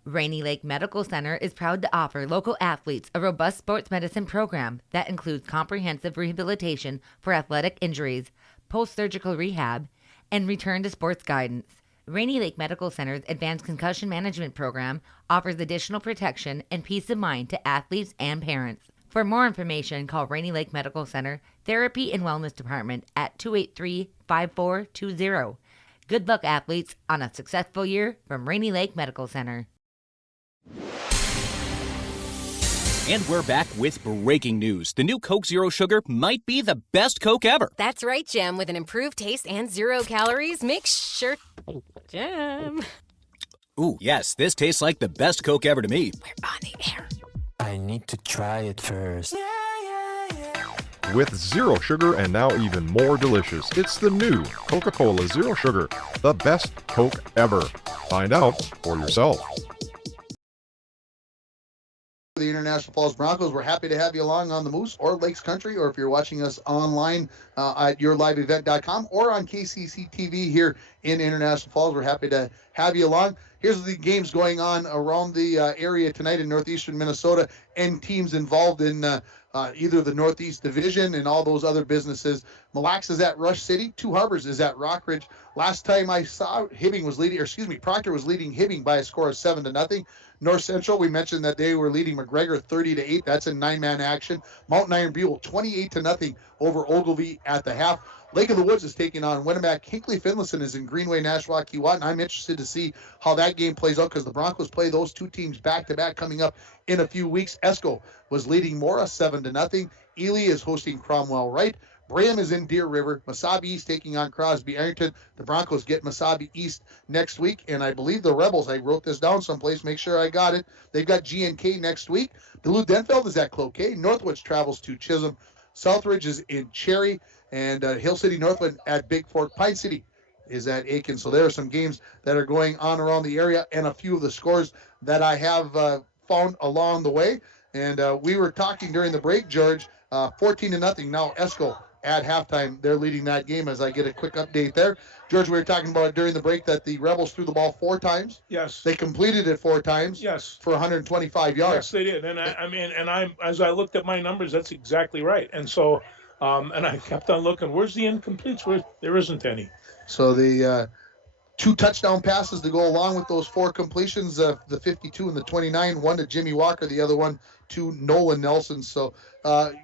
Rainy Lake Medical Center is proud to offer local athletes a robust sports medicine program that includes comprehensive rehabilitation for athletic injuries, post-surgical rehab, and return to sports guidance. Rainy Lake Medical Center's Advanced Concussion Management Program offers additional protection and peace of mind to athletes and parents. For more information, call Rainy Lake Medical Center Therapy and Wellness Department at 283-5420. Good luck, athletes, on a successful year from Rainy Lake Medical Center. And we're back with breaking news. The new Coke Zero Sugar might be the best Coke ever. That's right, Jim. With an improved taste and 0 calories, make sure... Jim. Ooh, yes, this tastes like the best Coke ever to me. We're on the air. I need to try it first. With zero sugar and now even more delicious, it's the new Coca-Cola Zero Sugar, the best Coke ever. Find out for yourself. The International Falls Broncos, we're happy to have you along on the Moose or Lakes Country, or if you're watching us online at yourliveevent.com or on KCC TV here in International Falls, we're happy to have you along. Here's the games going on around the area tonight in northeastern Minnesota, and teams involved in either the Northeast Division and all those other businesses. Mille Lacs is at Rush City. Two Harbors is at Rockridge. Last time I saw, Proctor was leading Hibbing by a score of 7-0. North Central, we mentioned that they were leading McGregor 30-8. That's a 9-man action. Mountain Iron Buell 28-0 over Ogilvie at the half. Lake of the Woods is taking on Winnemac. Hinkley Finlayson is in Greenway, Nashua, Keewatin. I'm interested to see how that game plays out because the Broncos play those two teams back-to-back coming up in a few weeks. Esco was leading Mora 7-0. Ely is hosting Cromwell Wright. Braham is in Deer River. Mesabi East taking on Crosby Arrington. The Broncos get Mesabi East next week. And I believe the Rebels, I wrote this down someplace, make sure I got it. They've got GNK next week. Duluth-Denfeld is at Cloquet. Northwoods travels to Chisholm. Southridge is in Cherry. And Hill City Northwood at Big Fork. Pine City is at Aiken. So there are some games that are going on around the area and a few of the scores that I have found along the way. And we were talking during the break, George, 14-0 now Esco at halftime. They're leading that game as I get a quick update there. George, we were talking about during the break that the Rebels threw the ball 4 times. Yes. They completed it 4 times. Yes. For 125 yards. Yes, they did. And as I looked at my numbers, that's exactly right. And so, and I kept on looking, where's the incompletes? There isn't any. So the 2 touchdown passes to go along with those 4 completions, the 52 and the 29, one to Jimmy Walker, the other one to Nolan Nelson. So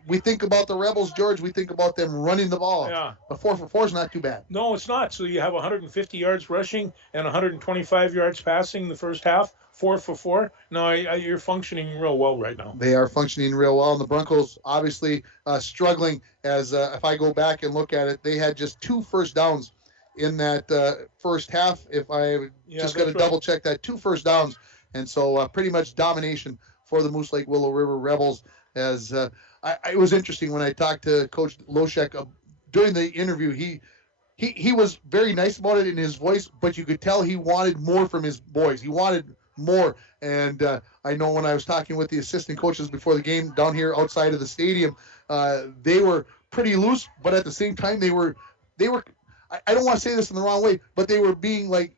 we think about the Rebels, George. We think about them running the ball. Yeah. A 4 for 4 is not too bad. No, it's not. So you have 150 yards rushing and 125 yards passing the first half. 4 for 4. No, you're functioning real well right now. They are functioning real well. And the Broncos obviously struggling as if I go back and look at it, they had just 2 first downs in that first half. If I just got to double check that, 2 first downs. And so pretty much domination for the Moose Lake Willow River Rebels. As it was interesting when I talked to Coach Loshek during the interview, he was very nice about it in his voice, but you could tell he wanted more from his boys. He wanted more. And I know when I was talking with the assistant coaches before the game down here outside of the stadium, they were pretty loose, but at the same time they were I don't want to say this in the wrong way, but they were being like,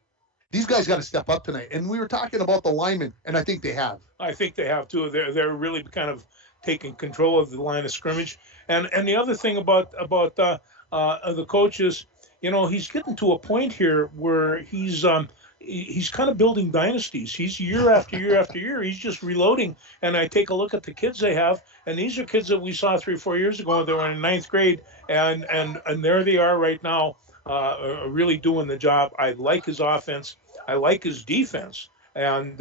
these guys got to step up tonight. And we were talking about the linemen, and I think they have. I think they have too. They're really kind of taking control of the line of scrimmage. And the other thing about the coaches, he's getting to a point here where he's kind of building dynasties. He's year after year after year. He's just reloading. And I take a look at the kids they have, and these are kids that we saw 3 or 4 years ago. They were in 9th grade, and there they are right now, really doing the job. I like his offense. I like his defense. And,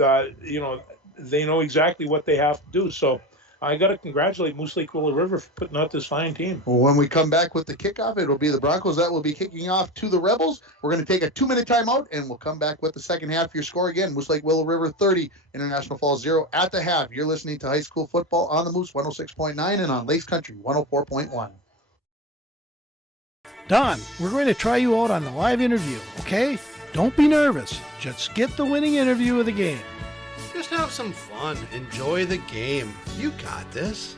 they know exactly what they have to do. So I got to congratulate Moose Lake Willow River for putting out this fine team. Well, when we come back with the kickoff, it'll be the Broncos that will be kicking off to the Rebels. We're going to take a 2-minute timeout, and we'll come back with the second half. Your score again, Moose Lake Willow River 30, International Falls 0 at the half. You're listening to high school football on the Moose 106.9 and on Lakes Country 104.1. Don, we're going to try you out on the live interview, okay? Don't be nervous. Just get the winning interview of the game. Just have some fun. Enjoy the game. You got this.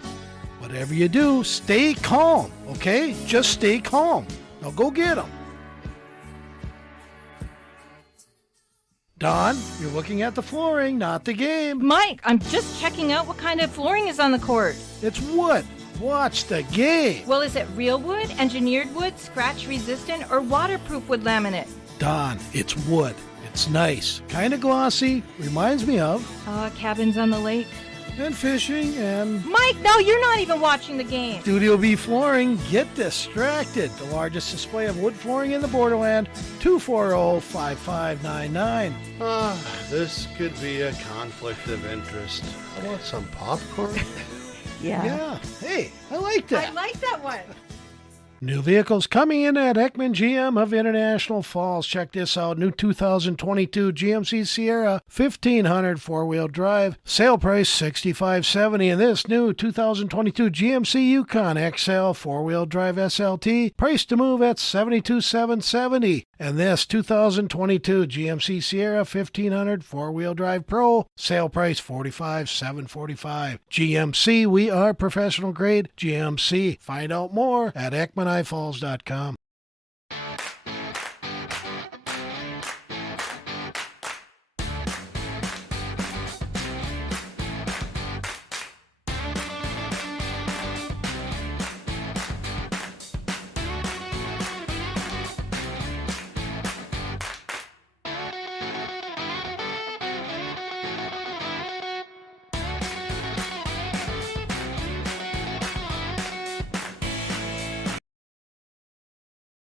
Whatever you do, stay calm, okay? Just stay calm. Now go get them. Don, you're looking at the flooring, not the game. Mike, I'm just checking out what kind of flooring is on the court. It's wood. Watch the game. Well, is it real wood, engineered wood, scratch-resistant, or waterproof wood laminate? Don, it's wood. It's nice. Kind of glossy. Reminds me of... cabins on the lake. And fishing and... Mike, no, you're not even watching the game. Studio B Flooring, get distracted. The largest display of wood flooring in the borderland, 240-5599. This could be a conflict of interest. I want some popcorn. Yeah. Hey, I like that. I like that one. New vehicles coming in at Ekman GM of International Falls. Check this out. New 2022 GMC Sierra 1500 four-wheel drive. Sale price $65.70. And this new 2022 GMC Yukon XL four-wheel drive SLT. Price to move at $72,770. And this 2022 GMC Sierra 1500 four-wheel drive Pro. Sale price $45,745. GMC, we are professional grade. GMC. Find out more at EkmanIFalls.com.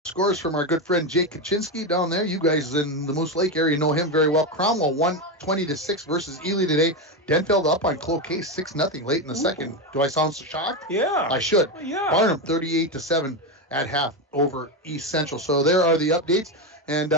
Scores from our good friend Jake Kaczynski down there. You guys in the Moose Lake area know him very well. Cromwell won 20-6 versus Ely today. Denfeld up on Cloquet 6-0 late in the second. Do I sound so shocked? Yeah. I should. Yeah. Barnum 38-7 at half over East Central. So there are the updates. And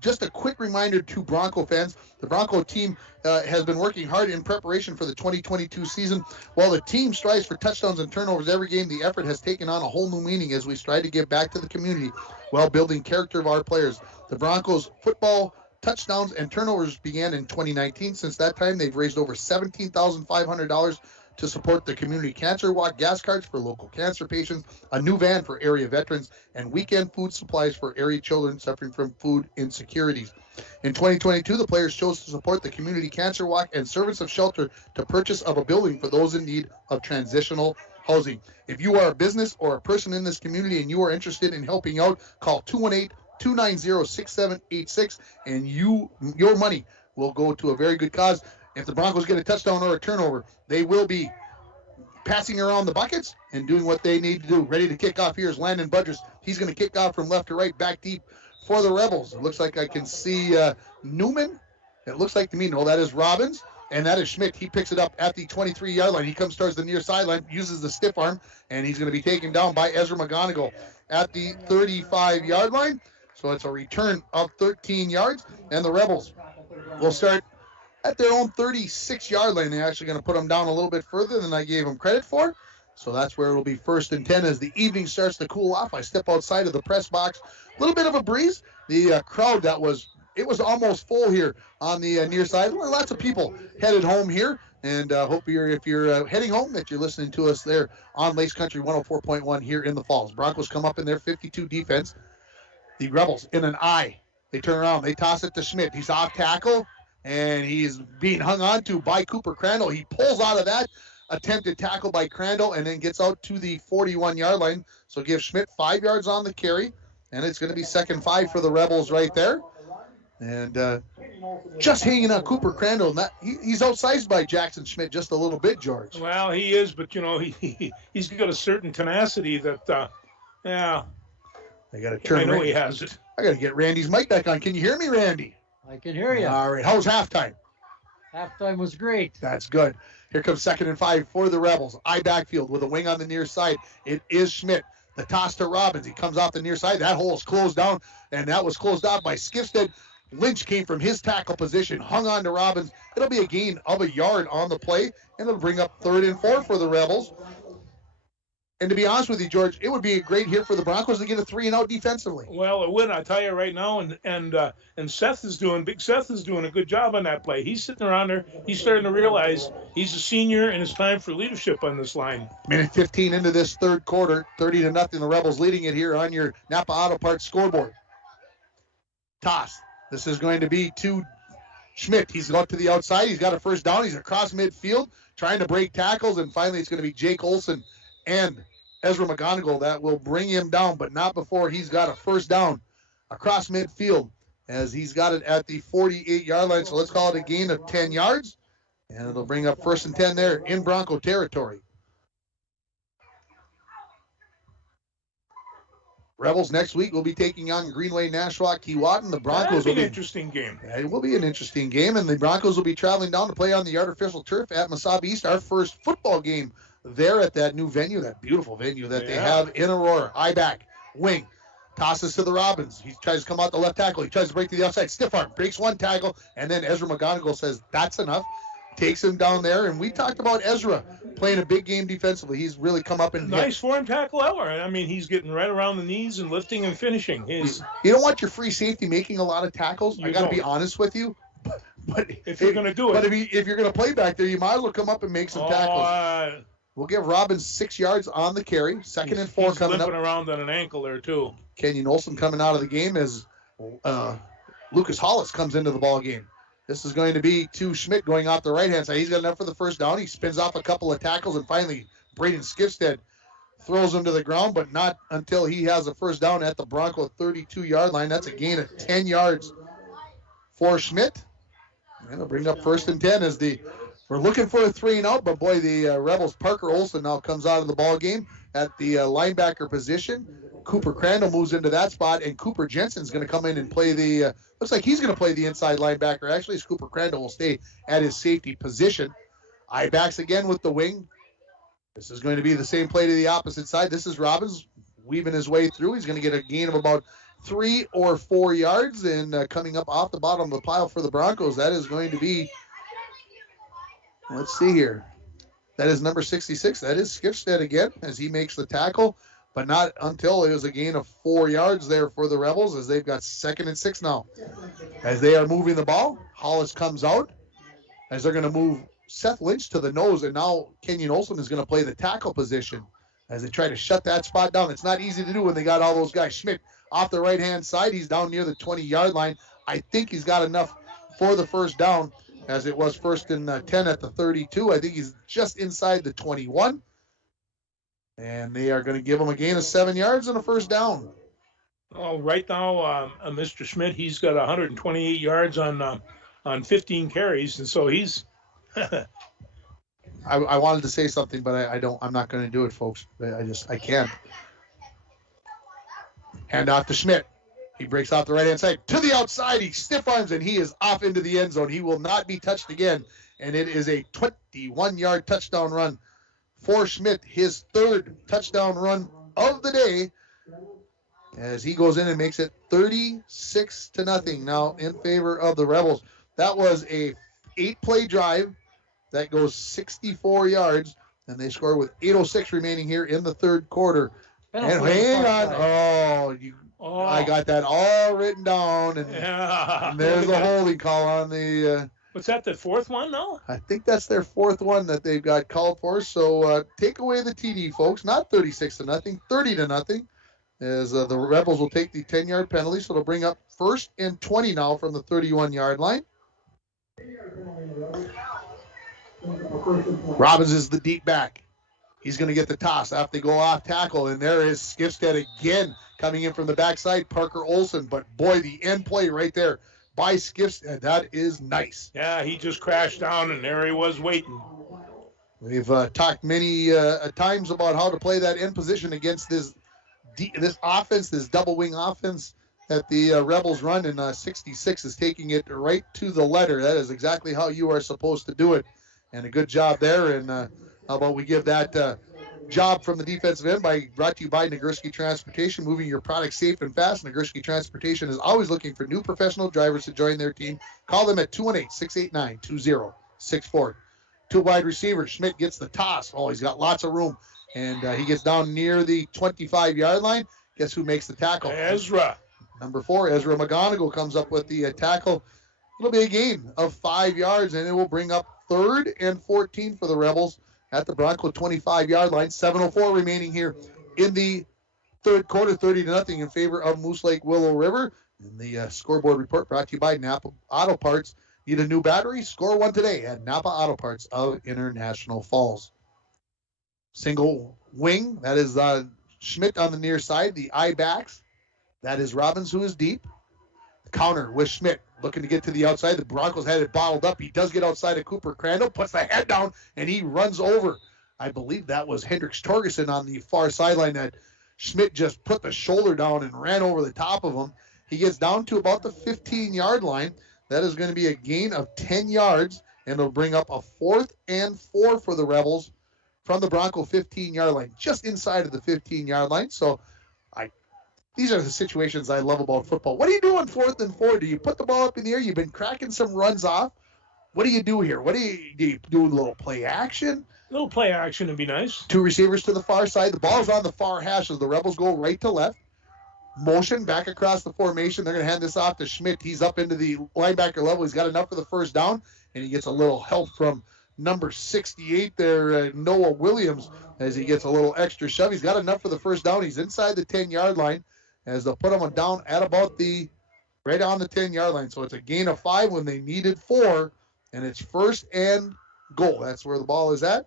just a quick reminder to Bronco fans, the Bronco team has been working hard in preparation for the 2022 season. While the team strives for touchdowns and turnovers every game, the effort has taken on a whole new meaning as we strive to give back to the community while building character of our players. The Broncos football touchdowns and turnovers began in 2019. Since that time, they've raised over $17,500 to support the community cancer walk, gas cards for local cancer patients, a new van for area veterans, and weekend food supplies for area children suffering from food insecurities. In 2022, the players chose to support the community cancer walk and service of shelter to purchase of a building for those in need of transitional housing. If you are a business or a person in this community and you are interested in helping out, call 218-290-6786 and your money will go to a very good cause. If the Broncos get a touchdown or a turnover, they will be passing around the buckets and doing what they need to do. Ready to kick off here is Landon Budgers. He's going to kick off from left to right, back deep for the Rebels. It looks like I can see Newman. It looks like to me, no, that is Robbins, and that is Schmidt. He picks it up at the 23-yard line. He comes towards the near sideline, uses the stiff arm, and he's going to be taken down by Ezra McGonigal at the 35-yard line. So it's a return of 13 yards, and the Rebels will start at their own 36-yard line. They're actually going to put them down a little bit further than I gave them credit for. So that's where it'll be 1st and 10 as the evening starts to cool off. I step outside of the press box. A little bit of a breeze. The crowd it was almost full here on the near side. Well, lots of people headed home here. And hope if you're heading home that you're listening to us there on Lakes Country 104.1 here in the Falls. Broncos come up in their 52 defense. The Rebels in an I. They turn around. They toss it to Schmidt. He's off tackle. And he's being hung on to by Cooper Crandall. He pulls out of that attempted tackle by Crandall and then gets out to the 41-yard line. So give Schmidt 5 yards on the carry. And it's going to be 2nd 5 for the Rebels right there. And just hanging on Cooper Crandall. He's outsized by Jackson Schmidt just a little bit, George. Well, he is, but, he's got a certain tenacity that, I got to turn. I know he has it. I got to get Randy's mic back on. Can you hear me, Randy? I can hear you. All right. How was halftime? Halftime was great. That's good. Here comes 2nd and 5 for the Rebels. I backfield with a wing on the near side. It is Schmidt. The toss to Robbins. He comes off the near side. That hole is closed down, and that was closed off by Skifstead. Lynch came from his tackle position, hung on to Robbins. It'll be a gain of a yard on the play, and it'll bring up 3rd and 4 for the Rebels. And to be honest with you, George, it would be a great hit for the Broncos to get a 3-and-out defensively. Well, it would, I tell you right now. And Big Seth is doing a good job on that play. He's sitting around there. He's starting to realize he's a senior, and it's time for leadership on this line. Minute 15 into this third quarter, 30-0. The Rebels leading it here on your Napa Auto Parts scoreboard. Toss This is going to be to Schmidt. He's out to the outside. He's got a first down. He's across midfield trying to break tackles, and finally it's going to be Jake Olson and Ezra McGonigal that will bring him down, but not before he's got a first down across midfield as he's got it at the 48-yard line. So let's call it a gain of 10 yards, and it'll bring up 1st and 10 there in Bronco territory. Rebels next week will be taking on Greenway Nashwauk Keewatin. The Broncos will be an interesting game. It will be an interesting game, and the Broncos will be traveling down to play on the artificial turf at Mesabi East. Our first football game there at that new venue, that beautiful venue that they have in Aurora. High back, wing, tosses to the Robbins. He tries to come out the left tackle. He tries to break to the outside. Stiff arm, breaks one tackle, and then Ezra McGonigal says, that's enough. Takes him down there, and we talked about Ezra playing a big game defensively. He's really come up and nice form tackle hour. I mean, he's getting right around the knees and lifting and finishing. You don't want your free safety making a lot of tackles. I got to be honest with you. But if you're going to do it. But if you're going to play back there, you might as well come up and make some tackles. We'll give Robbins 6 yards on the carry. 2nd and 4 coming up. He's limping around on an ankle there, too. Kenyon Olsen coming out of the game as Lucas Hollis comes into the ball game. This is going to be to Schmidt going off the right-hand side. He's got enough for the first down. He spins off a couple of tackles, and finally Braden Skifstead throws him to the ground, but not until he has a first down at the Bronco 32-yard line. That's a gain of 10 yards for Schmidt. And it'll bring up 1st and 10 as we're looking for a 3-and-out, but boy, the Rebels, Parker Olson now comes out of the ball game at the linebacker position. Cooper Crandall moves into that spot, and Cooper Jensen's going to come in and play looks like he's going to play the inside linebacker. Actually, as Cooper Crandall will stay at his safety position. I-backs again with the wing. This is going to be the same play to the opposite side. This is Robbins weaving his way through. He's going to get a gain of about 3 or 4 yards, and coming up off the bottom of the pile for the Broncos, that is going to be, let's see here. That is number 66. That is Skifstead again as he makes the tackle, but not until it was a gain of 4 yards there for the Rebels as they've got 2nd and 6 now. As they are moving the ball, Hollis comes out as they're going to move Seth Lynch to the nose, and now Kenyon Olsen is going to play the tackle position as they try to shut that spot down. It's not easy to do when they got all those guys. Schmidt off the right-hand side. He's down near the 20-yard line. I think he's got enough for the first down, as it was 1st and 10 at the 32. I think he's just inside the 21. And they are going to give him a gain of 7 yards and a first down. Oh, right now, Mr. Schmidt, he's got 128 yards on 15 carries, and so he's. I wanted to say something, but I'm not going to do it, folks. I can't. Hand off to Schmidt. He breaks off the right-hand side to the outside. He stiff arms, and he is off into the end zone. He will not be touched again, and it is a 21-yard touchdown run for Schmidt, his 3rd touchdown run of the day, as he goes in and makes it 36-0 now in favor of the Rebels. That was a 8-play drive that goes 64 yards, and they score with 8:06 remaining here in the 3rd quarter. And hang on. I got that all written down, and there's a holding call on the... What's that, the 4th one now? I think that's their 4th one that they've got called for. So take away the TD, folks. Not 36-0, 30-0, as the Rebels will take the 10-yard penalty. So it'll bring up 1st and 20 now from the 31-yard line. Robbins is the deep back. He's going to get the toss after they go off tackle, and there is Skifstead again coming in from the backside, Parker Olson. But boy, the end play right there by Skifstead, that is nice. Yeah, he just crashed down, and there he was waiting. We've talked many times about how to play that end position against this offense, this double wing offense that the Rebels run, and 66 is taking it right to the letter. That is exactly how you are supposed to do it, and a good job there. And how about we give that job from the defensive end brought to you by Nagurski Transportation, moving your product safe and fast. Nagurski Transportation is always looking for new professional drivers to join their team. Call them at 218-689-2064. 2 wide receivers. Schmidt gets the toss. Oh, he's got lots of room, and he gets down near the 25-yard line. Guess who makes the tackle? Ezra. Number 4, Ezra McGonigal comes up with the tackle. It'll be a gain of 5 yards, and it will bring up 3rd and 14 for the Rebels at the Bronco 25-yard line. 7:04 remaining here in the 3rd quarter, 30-0 in favor of Moose Lake Willow River. And the scoreboard report brought to you by Napa Auto Parts. Need a new battery? Score one today at Napa Auto Parts of International Falls. Single wing, that is Schmidt on the near side. The eye backs, that is Robbins, who is deep. Counter with Schmidt, looking to get to the outside. The Broncos had it bottled up. He does get outside of Cooper Crandall, puts the head down, and he runs over. I believe that was Hendricks Torgerson on the far sideline that Schmidt just put the shoulder down and ran over the top of him. He gets down to about the 15-yard line. That is going to be a gain of 10 yards, and it'll bring up a 4th and 4 for the Rebels from the Bronco 15-yard line, just inside of the 15-yard line. So these are the situations I love about football. What do you do on 4th and 4? Do you put the ball up in the air? You've been cracking some runs off. What do you do here? Do you do a little play action? A little play action would be nice. 2 receivers to the far side. The ball's on the far hash as the Rebels go right to left. Motion back across the formation. They're going to hand this off to Schmidt. He's up into the linebacker level. He's got enough for the first down, and he gets a little help from number 68 there, Noah Williams, as he gets a little extra shove. He's got enough for the first down. He's inside the 10-yard line as they'll put him down at about right on the 10-yard line. So it's a gain of 5 when they needed 4, and it's 1st and goal. That's where the ball is at.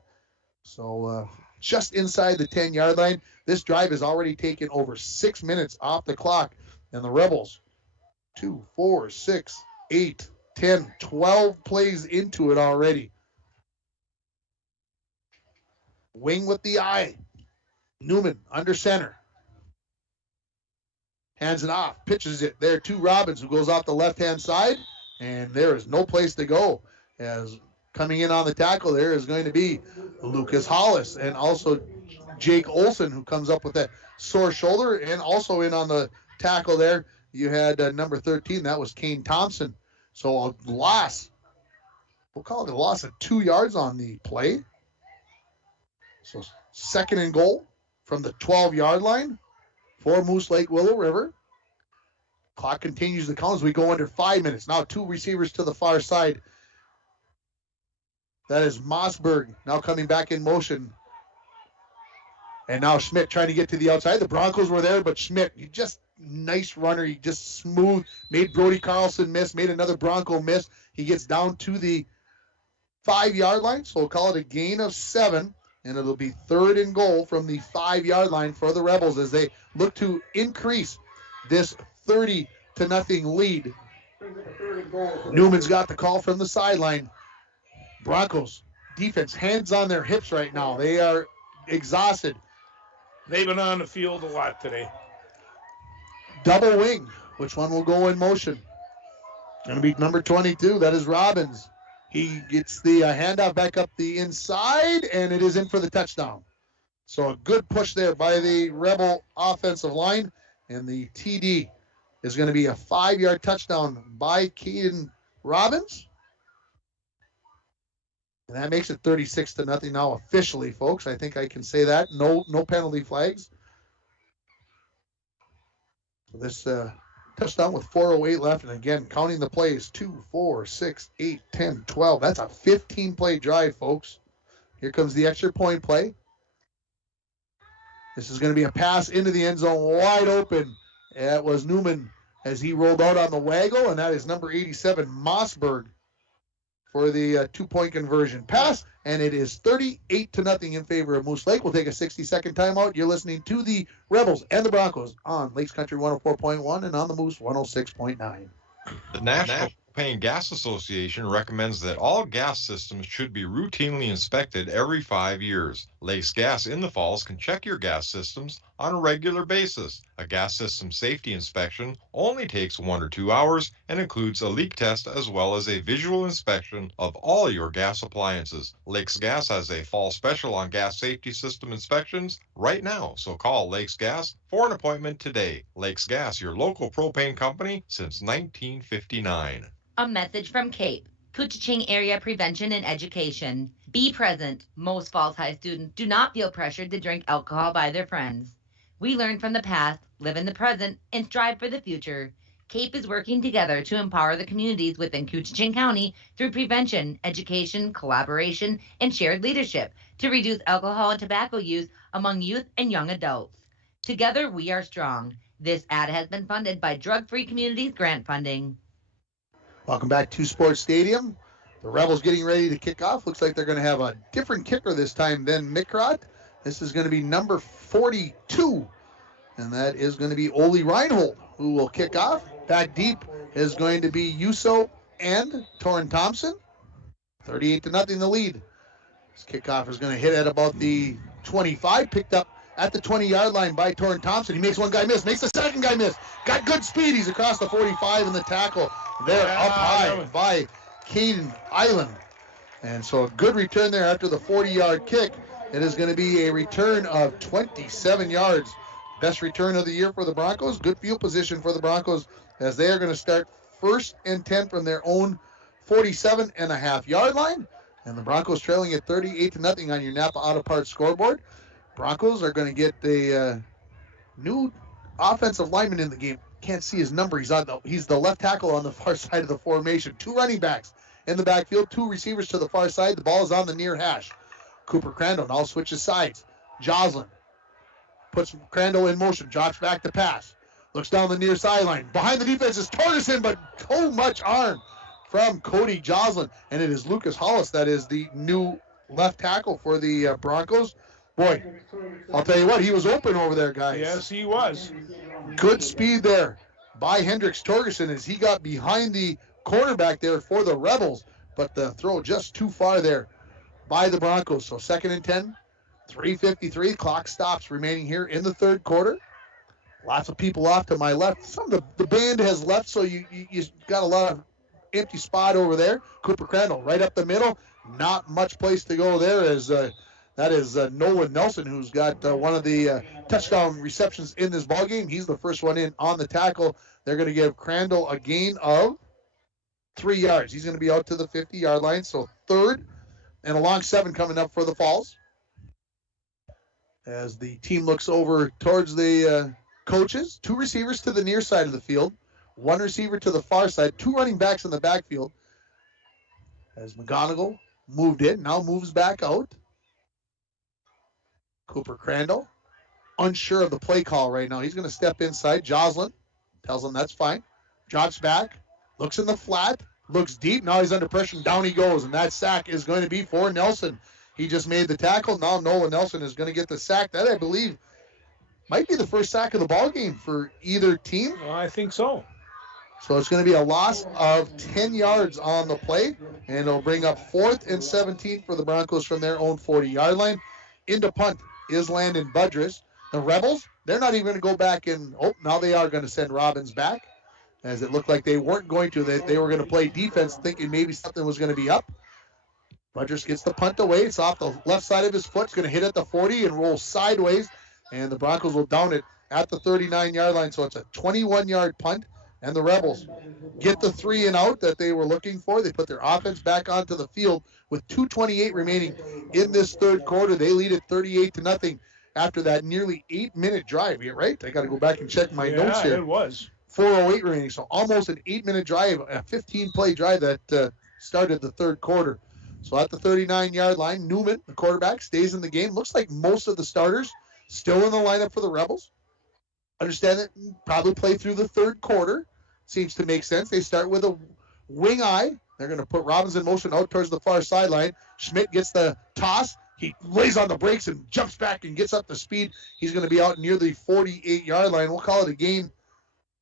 So just inside the 10-yard line. This drive has already taken over 6 minutes off the clock, and the Rebels 2, 4, 6, 8, 10, 12 plays into it already. Wing with the eye. Newman under center. Hands it off, pitches it there to Robbins, who goes off the left-hand side, and there is no place to go. As coming in on the tackle there is going to be Lucas Hollis, and also Jake Olson, who comes up with that sore shoulder, and also in on the tackle there, you had number 13, that was Kane Thompson. So a loss, we'll call it a loss of 2 yards on the play. So 2nd and goal from the 12-yard line for Moose Lake Willow River. Clock continues to count as we go under 5 minutes. Now 2 receivers to the far side. That is Mossberg now coming back in motion. And now Schmidt trying to get to the outside. The Broncos were there, but Schmidt, he just nice runner. He just smooth, made Brody Carlson miss, made another Bronco miss. He gets down to the 5-yard line, so we'll call it a gain of 7. And it'll be 3rd and goal from the 5-yard line for the Rebels as they look to increase this 30-0 lead. Newman's got the call from the sideline. Broncos defense, hands on their hips right now. They are exhausted. They've been on the field a lot today. Double wing. Which one will go in motion? Going to be number 22. That is Robbins. He gets the handoff back up the inside, and it is in for the touchdown. So a good push there by the Rebel offensive line, and the TD is going to be a 5-yard touchdown by Keaton Robbins. And that makes it 36-0 now officially, folks. I think I can say that. No penalty flags. So this touchdown with 4:08 left, and again, counting the plays, 2, 4, 6, 8, 10, 12. That's a 15-play drive, folks. Here comes the extra point play. This is going to be a pass into the end zone, wide open. That was Newman as he rolled out on the waggle, and that is number 87, Mossberg, for the 2-point conversion pass, and it is 38-0 in favor of Moose Lake. We'll take a 60-second timeout. You're listening to the Rebels and the Broncos on Lakes Country 104.1 and on the Moose 106.9. The National Propane Gas Association recommends that all gas systems should be routinely inspected every 5 years. Lakes Gas in the Falls can check your gas systems on a regular basis. A gas system safety inspection only takes 1 or 2 hours and includes a leak test as well as a visual inspection of all your gas appliances. Lakes Gas has a fall special on gas safety system inspections right now, so call Lakes Gas for an appointment today. Lakes Gas, your local propane company since 1959. A message from CAPE, Couchiching Area Prevention and Education. Be present. Most Falls High students do not feel pressured to drink alcohol by their friends. We learn from the past, live in the present, and strive for the future. CAPE is working together to empower the communities within Couchiching County through prevention, education, collaboration, and shared leadership to reduce alcohol and tobacco use among youth and young adults. Together, we are strong. This ad has been funded by Drug Free Communities grant funding. Welcome back to Sports Stadium. The Rebels getting ready to kick off. Looks like they're going to have a different kicker this time than Mikrot. This is going to be number 42, and that is going to be Oli Reinhold, who will kick off. Back deep is going to be Yuso and Torrin Thompson. 38-0 the lead. This kickoff is going to hit at about the 25, picked up at the 20-yard line by Torrin Thompson. He makes one guy miss, makes the second guy miss. Got good speed. He's across the 45 in the tackle. They're up high by Caden Island. And so a good return there after the 40-yard kick. It is going to be a return of 27 yards. Best return of the year for the Broncos. Good field position for the Broncos as they are going to start 1st and 10 from their own 47.5-yard line. And the Broncos trailing at 38-0 on your Napa Auto Parts scoreboard. Broncos are going to get a new offensive lineman in the game. Can't see his number. He's the left tackle on the far side of the formation. 2 running backs in the backfield, 2 receivers to the far side. The ball is on the near hash. Cooper Crandall now switches sides. Joslin puts Crandall in motion, drops back to pass. Looks down the near sideline. Behind the defense is Torgerson, but so much arm from Cody Joslin. And it is Lucas Hollis that is the new left tackle for the Broncos. Boy, I'll tell you what, he was open over there, guys. Yes, he was. Good speed there by Hendricks Torgerson as he got behind the cornerback there for the Rebels, but the throw just too far there by the Broncos. So 2nd and 10, 3:53. Clock stops remaining here in the 3rd quarter. Lots of people off to my left. Some of the band has left, so you got a lot of empty spot over there. Cooper Crandall right up the middle. Not much place to go there as that is Nolan Nelson, who's got one of the touchdown receptions in this ballgame. He's the first one in on the tackle. They're going to give Crandall a gain of 3 yards. He's going to be out to the 50-yard line. So 3rd and a long 7 coming up for the Falls. As the team looks over towards the coaches, 2 receivers to the near side of the field, 1 receiver to the far side, 2 running backs in the backfield. As McGonigal moved in, now moves back out. Cooper Crandall, unsure of the play call right now. He's going to step inside. Joslin tells him that's fine. Drops back, looks in the flat, looks deep. Now he's under pressure, and down he goes. And that sack is going to be for Nelson. He just made the tackle. Now Nolan Nelson is going to get the sack. That, I believe, might be the first sack of the ball game for either team. Well, I think so. So it's going to be a loss of 10 yards on the play, and it'll bring up 4th and 17 for the Broncos from their own 40-yard line. Into punt is Landon Budress. The Rebels, they're not even going to go back and, now they are going to send Robbins back, as it looked like they weren't going to. They were going to play defense, thinking maybe something was going to be up. Budress gets the punt away. It's off the left side of his foot. It's going to hit at the 40 and roll sideways, and the Broncos will down it at the 39-yard line. So it's a 21-yard punt, and the Rebels get the 3 and out that they were looking for. They put their offense back onto the field with 2:28 remaining in this 3rd quarter. They lead it 38-0 after that nearly 8-minute drive. You're right. I got to go back and check my notes here. It was 4:08 remaining, so almost an 8-minute drive, a 15-play drive that started the 3rd quarter. So at the 39-yard line, Newman, the quarterback, stays in the game. Looks like most of the starters still in the lineup for the Rebels. Understand that probably play through the 3rd quarter. Seems to make sense. They start with a wing eye. They're going to put Robbins in motion out towards the far sideline. Schmidt gets the toss. He lays on the brakes and jumps back and gets up to speed. He's going to be out near the 48-yard line. We'll call it a gain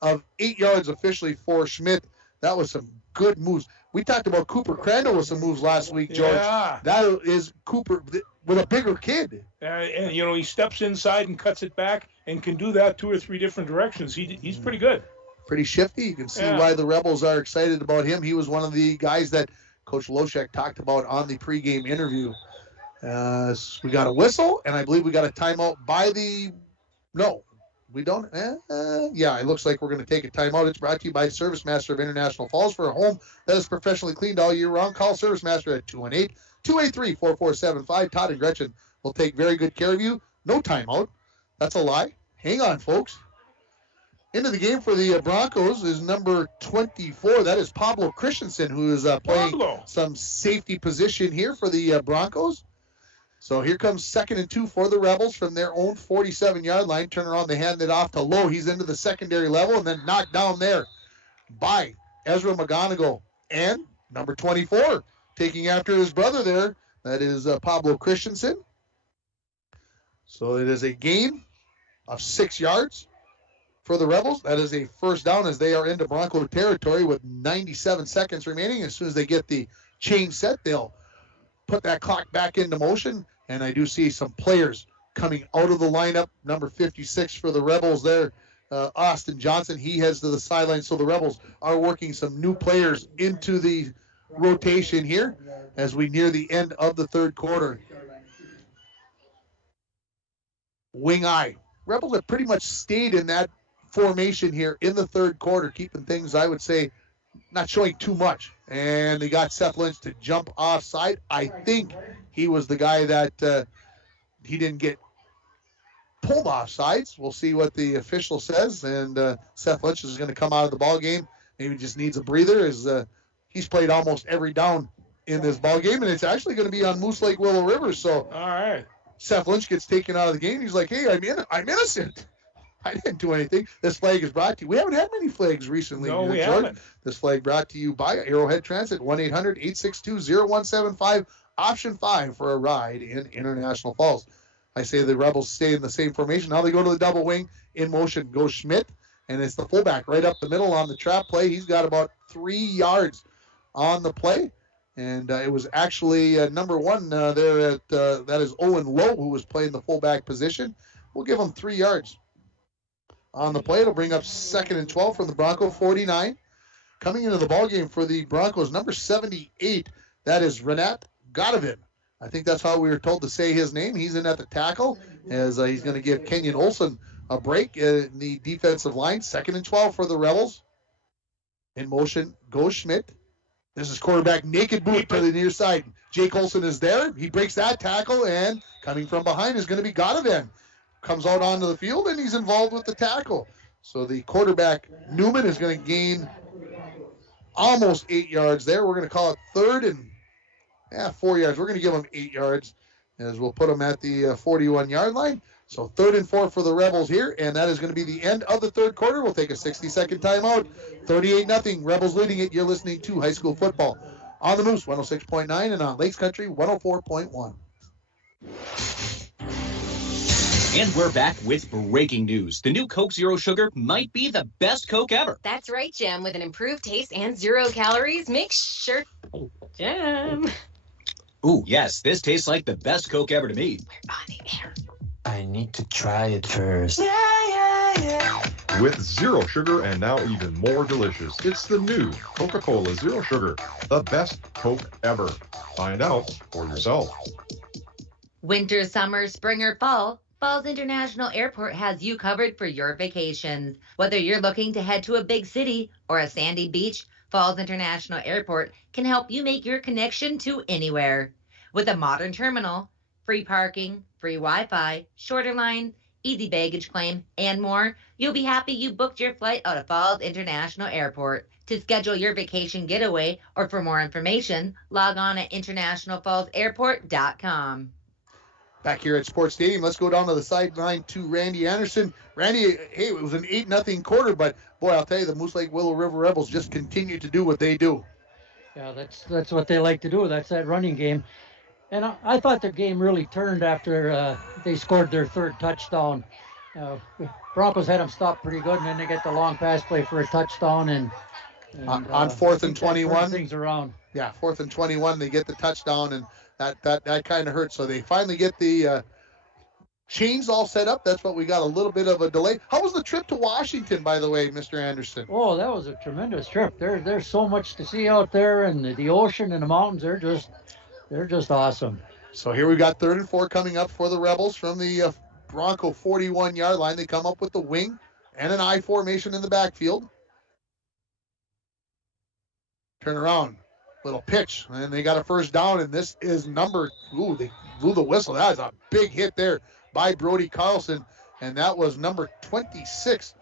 of 8 yards officially for Schmidt. That was some good moves. We talked about Cooper Crandall with some moves last week, George. Yeah. That is Cooper with a bigger kid. And, he steps inside and cuts it back and can do that 2 or 3 different directions. He's pretty good. Pretty shifty. You can see why the Rebels are excited about him. He was one of the guys that Coach Loshek talked about on the pregame interview. We got a whistle, and I believe we got a timeout by the... No, we don't. Yeah, it looks like we're going to take a timeout. It's brought to you by Service Master of International Falls. For a home that is professionally cleaned all year round, call Service Master at 218-283-4475. Todd and Gretchen will take very good care of you. No timeout. That's a lie. Hang on, folks. Into the game for the Broncos is number 24. That is Pablo Christensen, who is playing some safety position here for the Broncos. So here comes 2nd and 2 for the Rebels from their own 47-yard line. Turn around, they hand it off to Lowe. He's into the secondary level and then knocked down there by Ezra McGonigal. And number 24, taking after his brother there, that is Pablo Christensen. So it is a gain of 6 yards for the Rebels. That is a first down as they are into Bronco territory with 97 seconds remaining. As soon as they get the chain set, they'll put that clock back into motion, and I do see some players coming out of the lineup. Number 56 for the Rebels there, Austin Johnson, he heads to the sideline. So the Rebels are working some new players into the rotation here as we near the end of the third quarter. Wing eye. Rebels have pretty much stayed in that formation here in the third quarter, keeping things, I would say, not showing too much. And they got Seth Lynch to jump offside. I think he was the guy that he didn't get pulled offsides. We'll see what the official says. And Seth Lynch is going to come out of the ball game. Maybe just needs a breather as he's played almost every down in this ball game. And it's actually going to be on Moose Lake Willow River. So all right, Seth Lynch gets taken out of the game. He's like, hey, I'm innocent. I didn't do anything. This flag is brought to you. We haven't had many flags recently. No, we haven't. This flag brought to you by Arrowhead Transit, 1-800-862-0175, option 5 for a ride in International Falls. I say the Rebels stay in the same formation. Now they go to the double wing. In motion goes Schmidt, and it's the fullback right up the middle on the trap play. He's got about 3 yards on the play. And it was actually number 1 there at, that is Owen Lowe, who was playing the fullback position. We'll give him 3 yards on the play. It'll bring up 2nd and 12 from the Bronco 49. Coming into the ballgame for the Broncos, number 78, that is Renat Godovin. I think that's how we were told to say his name. He's in at the tackle as he's going to give Kenyon Olsen a break in the defensive line. 2nd and 12 for the Rebels. In motion goes Schmidt. This is quarterback naked boot to the near side. Jake Olsen is there. He breaks that tackle, and coming from behind is going to be Godovin. Comes out onto the field, and he's involved with the tackle. So the quarterback, Newman, is going to gain almost 8 yards there. We're going to call it 3rd and 4 yards. We're going to give him 8 yards as we'll put him at the 41-yard line. So 3rd and 4 for the Rebels here, and that is going to be the end of the third quarter. We'll take a 60-second timeout. 38-0. Rebels leading it. You're listening to High School Football on the Moose 106.9 and on Lakes Country 104.1. And we're back with breaking news. The new Coke Zero Sugar might be the best Coke ever. That's right, Jim. With an improved taste and 0 calories, make sure... Jim. Ooh, yes, this tastes like the best Coke ever to me. We're on the air. I need to try it first. With zero sugar and now even more delicious, it's the new Coca-Cola Zero Sugar, the best Coke ever. Find out for yourself. Winter, summer, spring, or fall, Falls International Airport has you covered for your vacations. Whether you're looking to head to a big city or a sandy beach, Falls International Airport can help you make your connection to anywhere. With a modern terminal, free parking, free Wi-Fi, shorter lines, easy baggage claim, and more, you'll be happy you booked your flight out of Falls International Airport. To schedule your vacation getaway or for more information, log on at internationalfallsairport.com. Back here at Sports Stadium, let's go down to the sideline to Randy Anderson. Randy, hey, it was an 8-0 quarter, but boy, I'll tell you, the Moose Lake Willow River Rebels just continue to do what they do. Yeah, that's what they like to do. That's that running game. And I thought the game really turned after they scored their 3rd touchdown. Broncos had them stopped pretty good, and then they get the long pass play for a touchdown. And on 4th and 21. Things around. Yeah, 4th and 21, they get the touchdown, and that kind of hurts. So they finally get the chains all set up. That's what we got, a little bit of a delay. How was the trip to Washington, by the way, Mr. Anderson? Oh, that was a tremendous trip. There's so much to see out there, and the ocean and the mountains, they're just awesome. So here we got 3rd and 4 coming up for the Rebels from the Bronco 41-yard line. They come up with the wing and an I formation in the backfield. Turn around. Little pitch. And they got a first down, and this is they blew the whistle. That is a big hit there by Brody Carlson, and that was number 26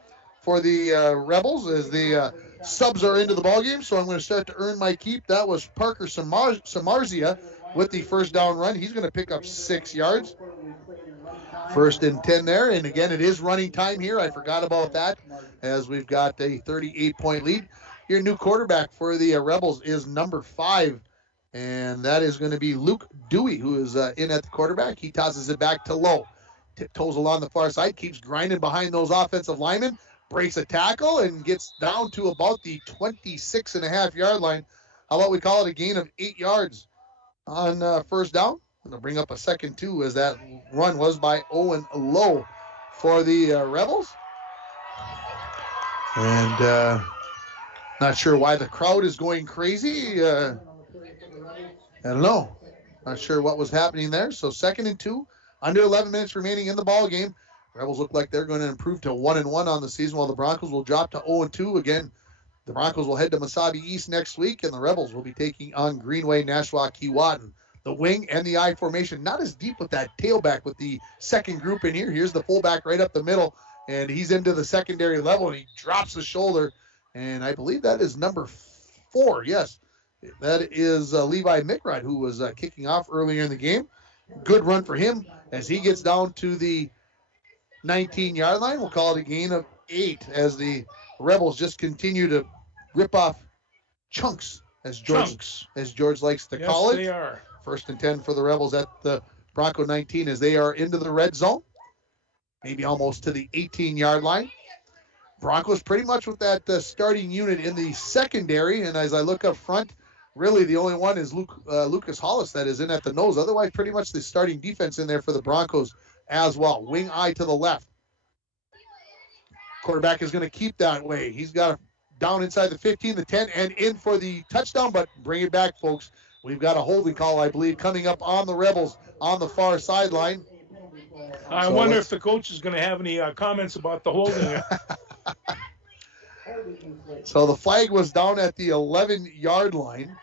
for the Rebels as the subs are into the ballgame. So I'm going to start to earn my keep. That was Parker Samarzia with the first down run. He's going to pick up 6 yards. 1st and 10 there. And again, it is running time here. I forgot about that as we've got a 38-point lead. Your new quarterback for the Rebels is number 5. And that is going to be Luke Dewey, who is in at the quarterback. He tosses it back to Lowe. Tiptoes along the far side, keeps grinding behind those offensive linemen, breaks a tackle, and gets down to about the 26.5-yard line. How about we call it a gain of 8 yards on first down? I'm going to bring up a 2nd, too, as that run was by Owen Lowe for the Rebels. And not sure why the crowd is going crazy. I don't know. Not sure what was happening there. So 2nd and 2, under 11 minutes remaining in the ball game. Rebels look like they're going to improve to 1-1 on the season, while the Broncos will drop to 0-2. Again, the Broncos will head to Mesabi East next week, and the Rebels will be taking on Greenway, Nashua, Keewatin. The wing and the I formation, not as deep with that tailback with the second group in here. Here's the fullback right up the middle, and he's into the secondary level, and he drops the shoulder. And I believe that is number 4. Yes, that is Levi Mickrod, who was kicking off earlier in the game. Good run for him as he gets down to the 19-yard line. We'll call it a gain of 8 as the Rebels just continue to rip off chunks, as George likes to call it. Yes, they are. 1st and 10 for the Rebels at the Bronco 19 as they are into the red zone, maybe almost to the 18-yard line. Broncos pretty much with that starting unit in the secondary, and as I look up front, really the only one is Lucas Hollis that is in at the nose. Otherwise, pretty much the starting defense in there for the Broncos as well. Wing eye to the left. Quarterback is going to keep that way. He's got it down inside the 15, the 10, and in for the touchdown, but bring it back, folks. We've got a holding call, I believe, coming up on the Rebels on the far sideline. I wonder if the coach is going to have any comments about the holding. So the flag was down at the 11-yard line.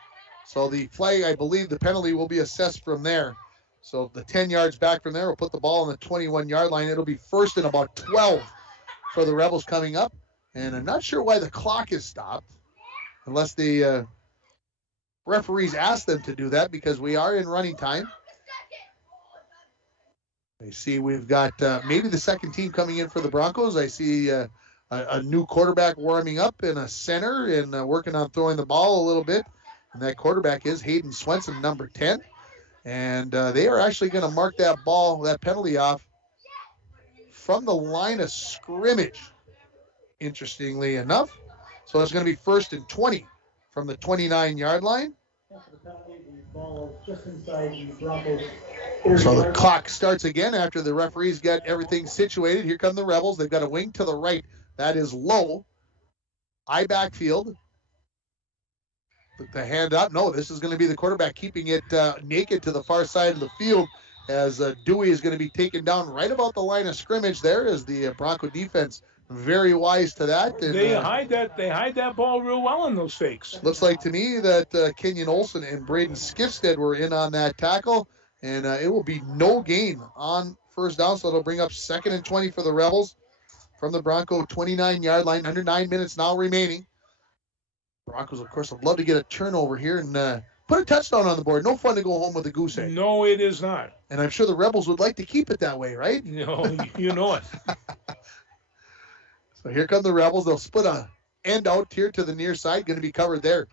So the flag, I believe the penalty will be assessed from there. So the 10 yards back from there will put the ball on the 21-yard line. It'll be 1st and about 12 for the Rebels coming up. And I'm not sure why the clock is stopped, unless the referees asked them to do that, because we are in running time. I see we've got maybe the second team coming in for the Broncos. I see a new quarterback warming up in a center and working on throwing the ball a little bit. And that quarterback is Hayden Swenson, number 10. And they are actually going to mark that penalty off from the line of scrimmage, interestingly enough. So it's going to be 1st and 20 from the 29-yard line. So the clock starts again after the referees get everything situated. Here come the Rebels. They've got a wing to the right. That is Lowe. Eye backfield. Put the hand up. No, this is going to be the quarterback keeping it naked to the far side of the field as Dewey is going to be taken down right about the line of scrimmage there as the Bronco defense very wise to that. And, they hide that ball real well in those fakes. Looks like to me that Kenyon Olsen and Braden Skifstead were in on that tackle, and it will be no gain on first down, so it'll bring up 2nd and 20 for the Rebels from the Bronco 29-yard line. Under 9 minutes now remaining. Broncos, of course, would love to get a turnover here and put a touchdown on the board. No fun to go home with a goose egg. No, it is not. And I'm sure the Rebels would like to keep it that way, right? No, you know it. So here come the Rebels. They'll split a end out here to the near side. Going to be covered there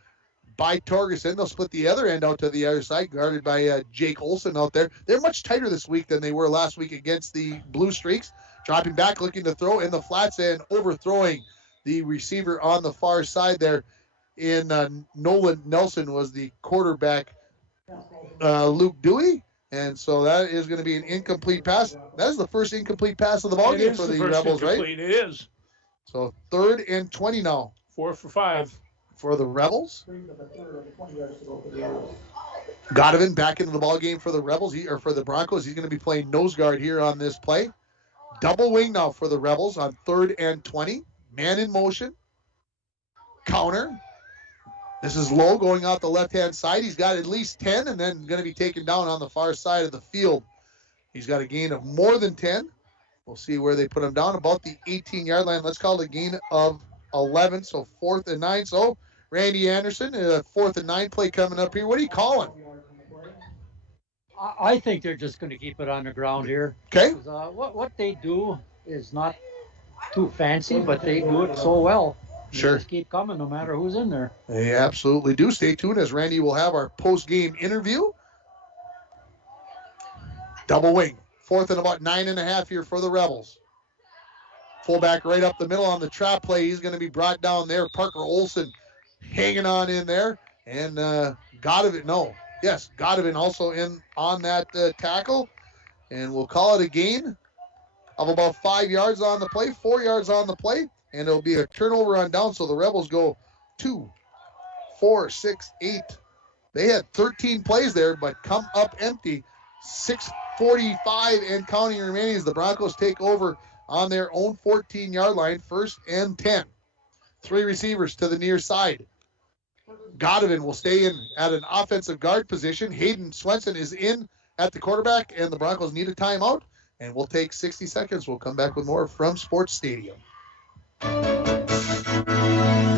by Torgerson. They'll split the other end out to the other side, guarded by Jake Olsen out there. They're much tighter this week than they were last week against the Blue Streaks. Dropping back, looking to throw in the flats and overthrowing the receiver on the far side there. In Nolan Nelson was the quarterback, Luke Dewey. And so that is going to be an incomplete pass. That is the first incomplete pass of the ballgame for the Rebels, right? It is. So 3rd and 20 now. 4 for 5. For the Rebels. Godovan back into the ballgame for the Rebels, or for the Broncos. He's going to be playing nose guard here on this play. Double wing now for the Rebels on 3rd and 20. Man in motion. Counter. This is Lowe going out the left-hand side. He's got at least 10 and then going to be taken down on the far side of the field. He's got a gain of more than 10. We'll see where they put him down, about the 18-yard line. Let's call it a gain of 11, so 4th and 9. So Randy Anderson, 4th and 9 play coming up here. What are you calling? I think they're just going to keep it on the ground here. Okay. What they do is not too fancy, but they do it so well. Sure. They just keep coming no matter who's in there. They absolutely do. Stay tuned as Randy will have our post-game interview. Double wing. 4th and about 9.5 here for the Rebels. Fullback right up the middle on the trap play. He's going to be brought down there. Parker Olson hanging on in there. And Godovin also in on that tackle. And we'll call it a gain of about 5 yards on the play, 4 yards on the play. And it'll be a turnover on down. So the Rebels go 2, 4, 6, 8. They had 13 plays there, but come up empty. 6:45 and counting remaining as the Broncos take over on their own 14-yard line, 1st and 10. 3 receivers to the near side. Godovin will stay in at an offensive guard position. Hayden Swenson is in at the quarterback, and the Broncos need a timeout. And we'll take 60 seconds. We'll come back with more from Sports Stadium.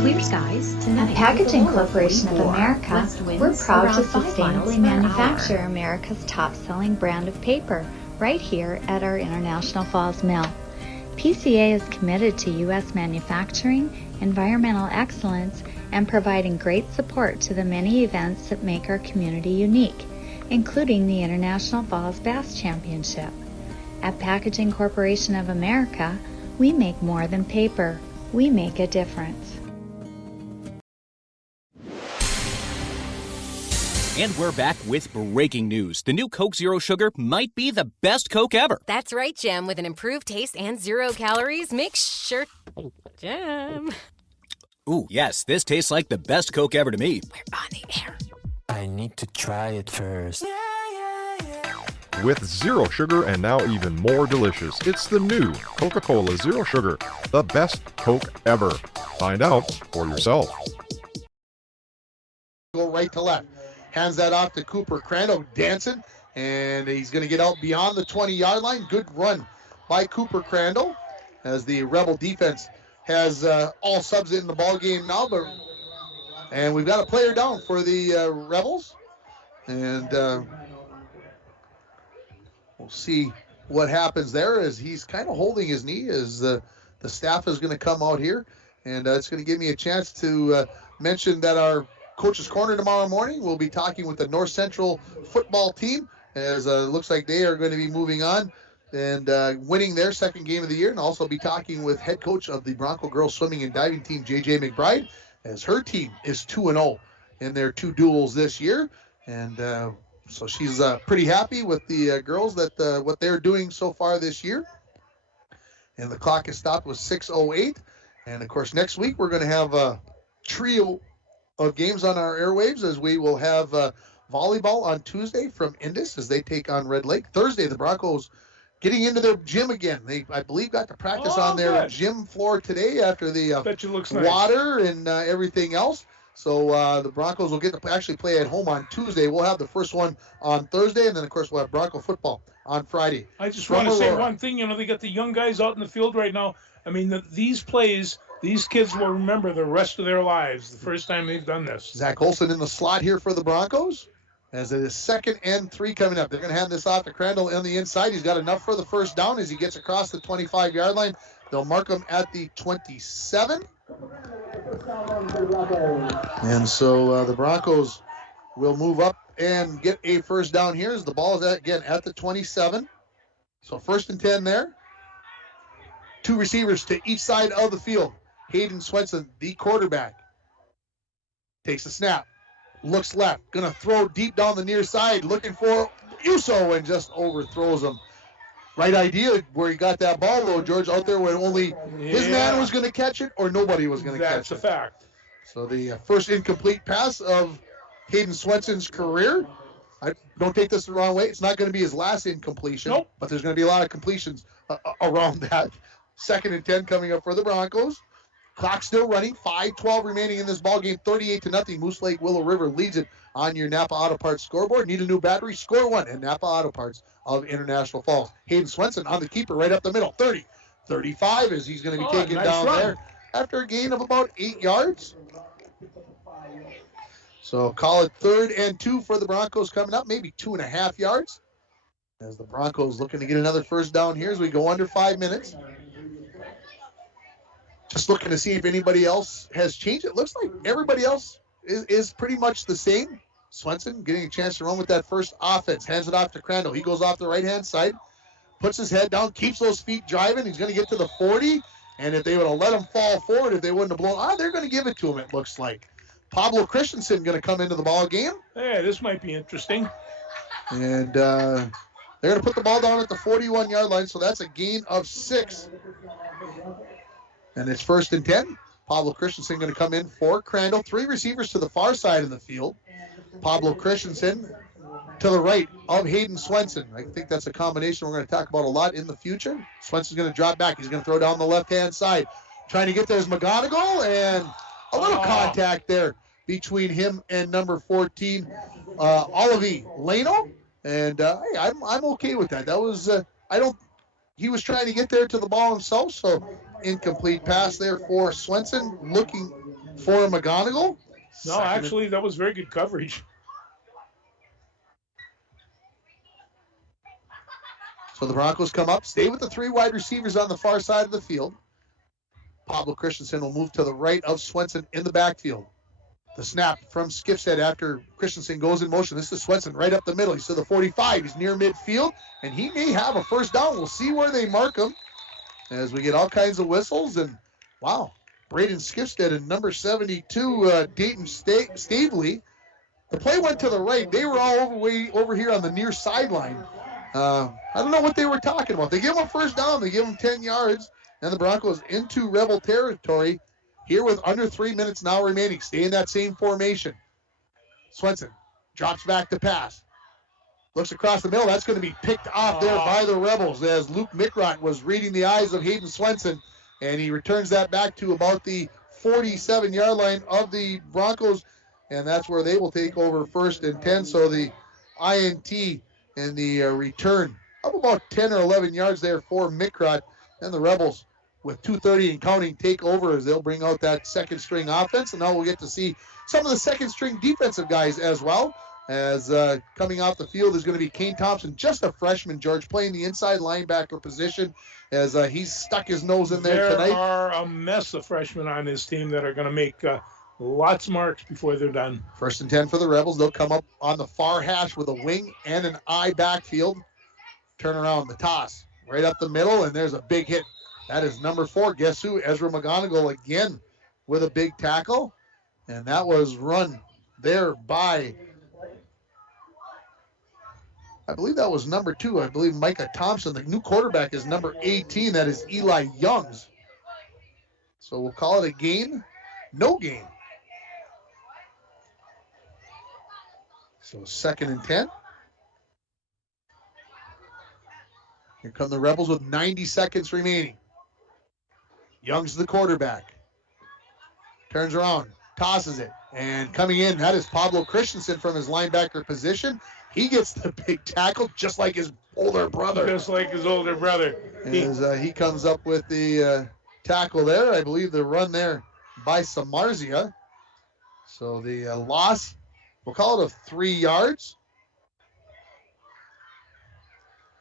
Clear skies tonight. At Packaging Corporation of America, we're proud to sustainably manufacture America's top-selling brand of paper right here at our International Falls Mill. PCA is committed to U.S. manufacturing, environmental excellence, and providing great support to the many events that make our community unique, including the International Falls Bass Championship. At Packaging Corporation of America, we make more than paper. We make a difference. And we're back with breaking news. The new Coke Zero Sugar might be the best Coke ever. That's right, Jam. With an improved taste and 0 calories, make sure... Jam. Ooh, yes, this tastes like the best Coke ever to me. We're on the air. I need to try it first. With zero sugar and now even more delicious, it's the new Coca-Cola Zero Sugar, the best Coke ever. Find out for yourself. Go right to left. Hands that off to Cooper Crandall, dancing, and he's going to get out beyond the 20-yard line. Good run by Cooper Crandall as the Rebel defense has all subs in the ball game now. And we've got a player down for the Rebels. And we'll see what happens there as he's kind of holding his knee as the staff is going to come out here. And it's going to give me a chance to mention that our Coach's Corner tomorrow morning, we'll be talking with the North Central football team as it looks like they are going to be moving on and winning their second game of the year, and also be talking with head coach of the Bronco girls swimming and diving team, J.J. McBride, as her team is 2-0 in their 2 duels this year. And so she's pretty happy with the girls that what they're doing so far this year. And the clock is stopped with 6:08. And, of course, next week we're going to have a trio of games on our airwaves as we will have volleyball on Tuesday from Indus as they take on Red Lake. Thursday, the Broncos getting into their gym again. They, I believe, got to practice on their gym floor today after the water and everything else. So the Broncos will get to actually play at home on Tuesday. We'll have the first one on Thursday, and then, of course, we'll have Bronco football on Friday. I just want to say one thing. You know, they got the young guys out in the field right now. I mean, these plays, these kids will remember the rest of their lives the first time they've done this. Zach Olson in the slot here for the Broncos. As it is 2nd and 3 coming up. They're going to hand this off to Crandall on the inside. He's got enough for the first down as he gets across the 25-yard line. They'll mark him at the 27. And so the Broncos will move up and get a first down here as the ball is again at the 27. So 1st and 10 there. 2 receivers to each side of the field. Hayden Swenson, the quarterback, takes a snap, looks left, going to throw deep down the near side, looking for Uso, and just overthrows him. Right idea where he got that ball, though, George, out there when only his man was going to catch it or nobody was going to catch it. That's a fact. So the first incomplete pass of Hayden Swenson's career. I don't take this the wrong way. It's not going to be his last incompletion, but there's going to be a lot of completions around that. 2nd and 10 coming up for the Broncos. Clock still running. 5:12 remaining in this ball game. 38-0. Moose Lake Willow River leads it on your Napa Auto Parts scoreboard. Need a new battery? Score one at Napa Auto Parts of International Falls. Hayden Swenson on the keeper right up the middle. 30, 35 as he's going to be taken down there after a gain of about 8 yards. So call it 3rd and 2 for the Broncos coming up, maybe 2.5 yards. As the Broncos looking to get another first down here as we go under 5 minutes. Just looking to see if anybody else has changed. It looks like everybody else is pretty much the same. Swenson getting a chance to run with that first offense. Hands it off to Crandall. He goes off the right-hand side, puts his head down, keeps those feet driving. He's going to get to the 40. And if they would have let him fall forward, if they wouldn't have blown, they're going to give it to him, it looks like. Pablo Christensen going to come into the ball game. Yeah, this might be interesting. And they're going to put the ball down at the 41-yard line, so that's a gain of 6. And it's 1st and 10. Pablo Christensen going to come in for Crandall. 3 receivers to the far side of the field. Pablo Christensen to the right of Hayden Swenson. I think that's a combination we're going to talk about a lot in the future. Swenson's going to drop back. He's going to throw down the left-hand side. Trying to get there is McGonigal, and a little contact there between him and number 14, Olive Leno. And hey, I'm okay with that. That was, he was trying to get there to the ball himself, so incomplete pass there for Swenson, looking for McGonigal. No, actually, that was very good coverage. So the Broncos come up, stay with the 3 wide receivers on the far side of the field. Pablo Christensen will move to the right of Swenson in the backfield. The snap from Skipstead after Christensen goes in motion. This is Swenson right up the middle. He's to the 45. He's near midfield, and he may have a first down. We'll see where they mark him as we get all kinds of whistles. And, wow, Braden Skipstead and number 72, Dayton Stavely. The play went to the right. They were all over here on the near sideline. I don't know what they were talking about. They give him a first down. They give him 10 yards. And the Broncos into Rebel territory here with under 3 minutes now remaining. Stay in that same formation. Swenson drops back to pass. Looks across the middle. That's going to be picked off there by the Rebels as Luke Mickrot was reading the eyes of Hayden Swenson. And he returns that back to about the 47-yard line of the Broncos. And that's where they will take over 1st and 10. So the INT and the return of about 10 or 11 yards there for Mickrot. And the Rebels, with 2:30 and counting, take over as they'll bring out that second-string offense. And now we'll get to see some of the second-string defensive guys as well. As coming off the field is going to be Kane Thompson, just a freshman, George, playing the inside linebacker position as he's stuck his nose in there tonight. There are a mess of freshmen on this team that are going to make lots of marks before they're done. 1st and 10 for the Rebels. They'll come up on the far hash with a wing and an eye backfield. Turn around, the toss right up the middle, and there's a big hit. That is number 4. Guess who? Ezra McGonigal again with a big tackle. And that was run there by, I believe that was number 2. I believe Micah Thompson. The new quarterback is number 18. That is Eli Youngs. So we'll call it a gain. No gain. So 2nd and 10. Here come the Rebels with 90 seconds remaining. Young's the quarterback. Turns around, tosses it, and coming in, that is Pablo Christensen from his linebacker position. He gets the big tackle just like his older brother. Just like his older brother. As he comes up with the tackle there. I believe the run there by Samarzia. So the loss, we'll call it of 3 yards.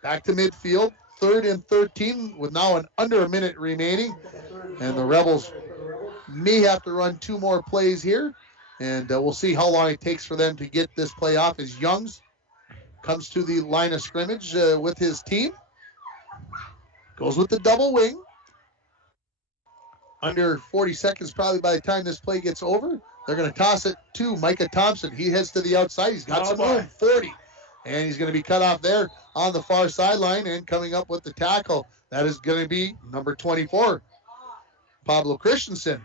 Back to midfield, 3rd and 13 with now under a minute remaining. And the Rebels may have to run 2 more plays here. And we'll see how long it takes for them to get this play off as Youngs comes to the line of scrimmage with his team. Goes with the double wing. Under 40 seconds probably by the time this play gets over. They're going to toss it to Micah Thompson. He heads to the outside. He's got some room, 40. And he's going to be cut off there on the far sideline and coming up with the tackle. That is going to be number 24, Pablo Christensen.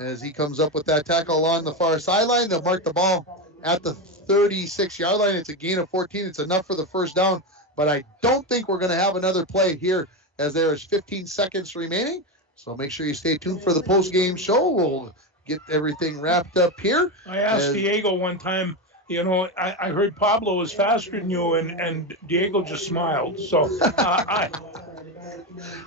As he comes up with that tackle along the far sideline, they'll mark the ball at the 36-yard line. It's a gain of 14. It's enough for the first down, but I don't think we're going to have another play here as there is 15 seconds remaining. So make sure you stay tuned for the post-game show. We'll get everything wrapped up here. I asked Diego one time, you know, I heard Pablo was faster than you, and Diego just smiled. So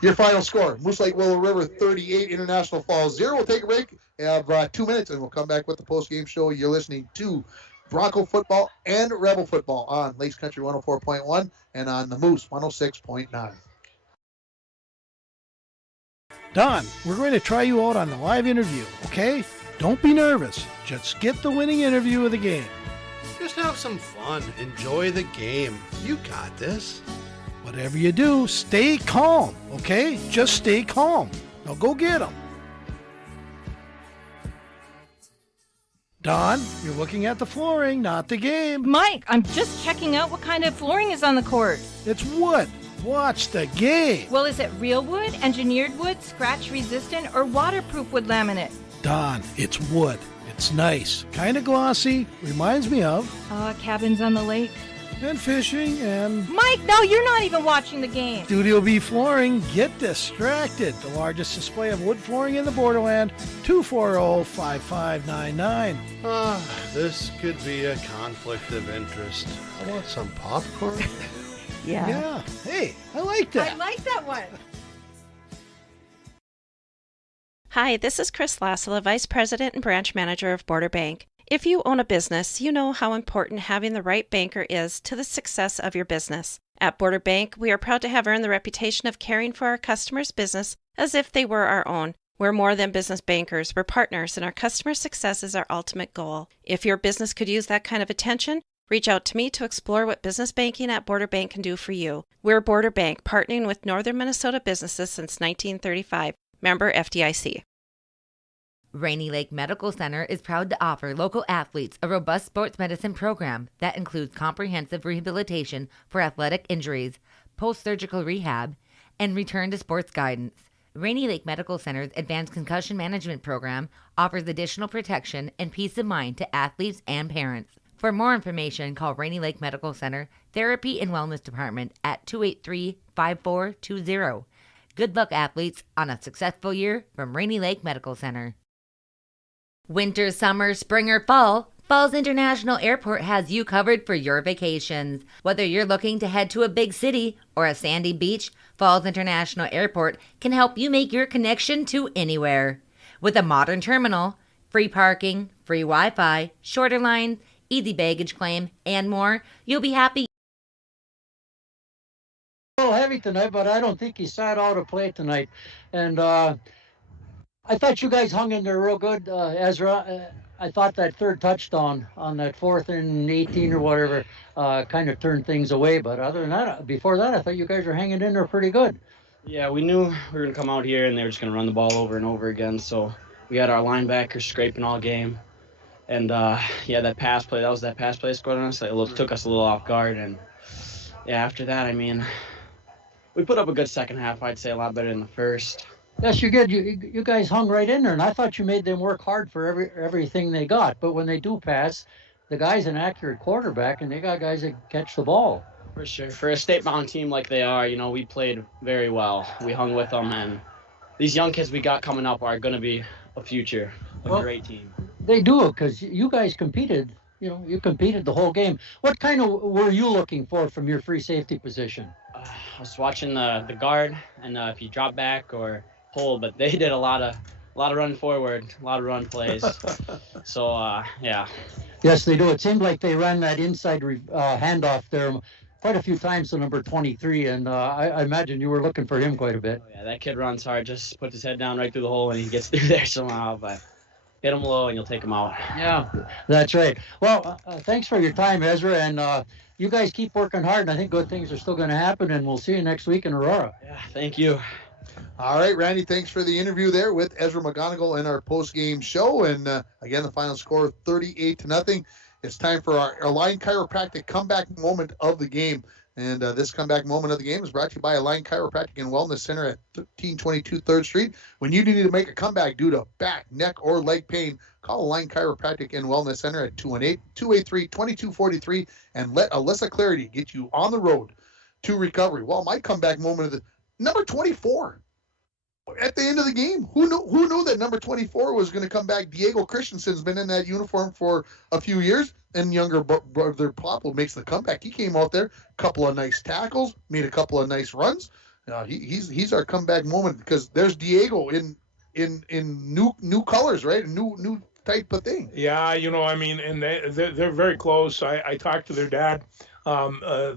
Your final score, Moose Lake Willow River 38, International Falls 0. We'll take a break. We have 2 minutes, and we'll come back with the post-game show. You're listening to Bronco football and Rebel football on Lakes Country 104.1 and on the Moose 106.9. Don, we're going to try you out on the live interview, okay? Don't be nervous. Just get the winning interview of the game. Just have some fun. Enjoy the game. You got this. Whatever you do, stay calm, okay? Just stay calm. Now go get them. Don, you're looking at the flooring, not the game. Mike, I'm just checking out what kind of flooring is on the court. It's wood. Watch the game. Well, is it real wood, engineered wood, scratch-resistant, or waterproof wood laminate? Don, it's wood. It's nice. Kind of glossy. Reminds me of... cabins on the lake. And fishing and... Mike, no, you're not even watching the game. Studio B Flooring. Get distracted. The largest display of wood flooring in the borderland. 240-5599. This could be a conflict of interest. I want some popcorn. Yeah. Hey, I like that. I like that one. Hi, this is Chris Lassila, Vice President and Branch Manager of Border Bank. If you own a business, you know how important having the right banker is to the success of your business. At Border Bank, we are proud to have earned the reputation of caring for our customers' business as if they were our own. We're more than business bankers, we're partners, and our customer success is our ultimate goal. If your business could use that kind of attention, reach out to me to explore what business banking at Border Bank can do for you. We're Border Bank, partnering with Northern Minnesota businesses since 1935. Member FDIC. Rainy Lake Medical Center is proud to offer local athletes a robust sports medicine program that includes comprehensive rehabilitation for athletic injuries, post-surgical rehab, and return to sports guidance. Rainy Lake Medical Center's Advanced Concussion Management Program offers additional protection and peace of mind to athletes and parents. For more information, call Rainy Lake Medical Center Therapy and Wellness Department at 283-5420. Good luck, athletes, on a successful year from Rainy Lake Medical Center. Winter, summer, spring, or fall, Falls International Airport has you covered for your vacations. Whether you're looking to head to a big city or a sandy beach, Falls International Airport can help you make your connection to anywhere. With a modern terminal, free parking, free Wi-Fi, shorter lines, easy baggage claim, and more, you'll be happy. A little heavy tonight, but I don't think he sat out of play tonight. And I thought you guys hung in there real good, Ezra. I thought that third touchdown on that 4th and 18 or whatever kind of turned things away. But other than that, before that, I thought you guys were hanging in there pretty good. Yeah, we knew we were going to come out here and they were just going to run the ball over and over again. So we had our linebackers scraping all game. And, that pass play, that pass play scored on us. It took us a little off guard. And, after that, I mean, we put up a good second half. I'd say a lot better than the first. Yes, you did. You guys hung right in there, and I thought you made them work hard for everything they got. But when they do pass, the guy's an accurate quarterback, and they got guys that catch the ball. For sure. For a state-bound team like they are, we played very well. We hung with them, and these young kids we got coming up are going to be a future, great team. They do, because you guys competed. You competed the whole game. What kind of were you looking for from your free safety position? I was watching the guard, and if you drop back or pull, but they did a lot of run forward, a lot of run plays. So, yeah. Yes, they do. It seemed like they ran that inside handoff there quite a few times to number 23, and I imagine you were looking for him quite a bit. Oh, yeah, that kid runs hard. Just puts his head down right through the hole, and he gets through there somehow, but hit him low, and you'll take him out. Yeah, that's right. Well, thanks for your time, Ezra, and you guys keep working hard, and I think good things are still going to happen, and we'll see you next week in Aurora. Yeah, thank you. All right, Randy, thanks for the interview there with Ezra McGonigal in our post-game show. And, again, the final score 38-0. It's time for our Align Chiropractic comeback moment of the game. And this comeback moment of the game is brought to you by Align Chiropractic and Wellness Center at 1322 3rd Street. When you need to make a comeback due to back, neck, or leg pain, call Align Chiropractic and Wellness Center at 218-283-2243 and let Alyssa Clarity get you on the road to recovery. Well, my comeback moment of the number 24 at the end of the game. Who knew that number 24 was going to come back? Diego Christensen's been in that uniform for a few years, and younger brother Popple makes the comeback. He came out there, couple of nice tackles, made a couple of nice runs, he's our comeback moment, because there's Diego in new colors, right? A new type of thing. Yeah, I mean, and they're very close. I talked to their dad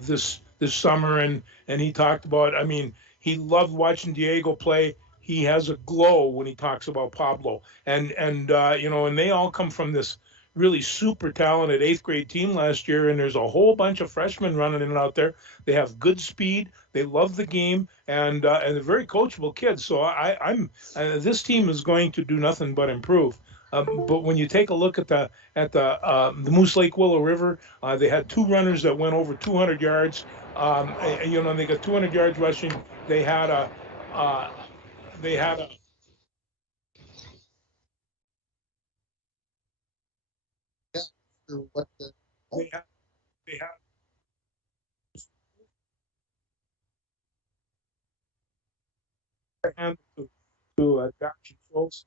this summer, and he talked about. I mean, he loved watching Diego play. He has a glow when he talks about Pablo, and and they all come from this really super talented 8th grade team last year, and there's a whole bunch of freshmen running in and out there. They have good speed. They love the game, and they're very coachable kids. So I'm this team is going to do nothing but improve. But when you take a look at the Moose Lake Willow River, they had 2 runners that went over 200 yards. They got 200 yards rushing. They had a What the? They have hand to Jackson Schultz.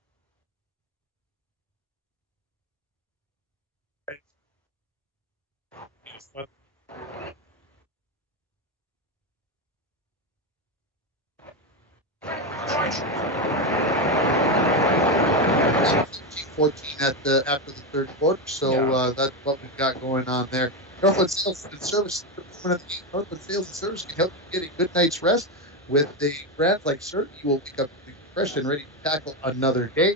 After the third quarter, so that's what we've got going on there. Northland Sales and Service, Northland Sales and Service can help you get a good night's rest with a brand like CERT. You will wake up fresh and ready to tackle another day.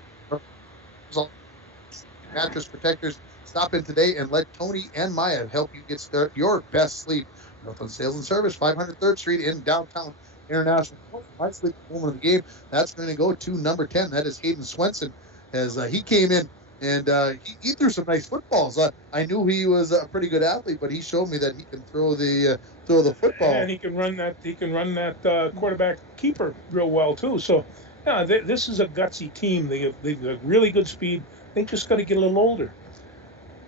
Mattress protectors. Stop in today and let Tony and Maya help you get your best sleep. Northland Sales and Service, 500 3rd Street in downtown International. My sleep moment of the game. That's going to go to number 10. That is Hayden Swenson. As he came in and he threw some nice footballs. I knew he was a pretty good athlete, but he showed me that he can throw the football. And he can run that. He can run that quarterback keeper real well too. So, yeah, this is a gutsy team. They've got really good speed. They just got to get a little older.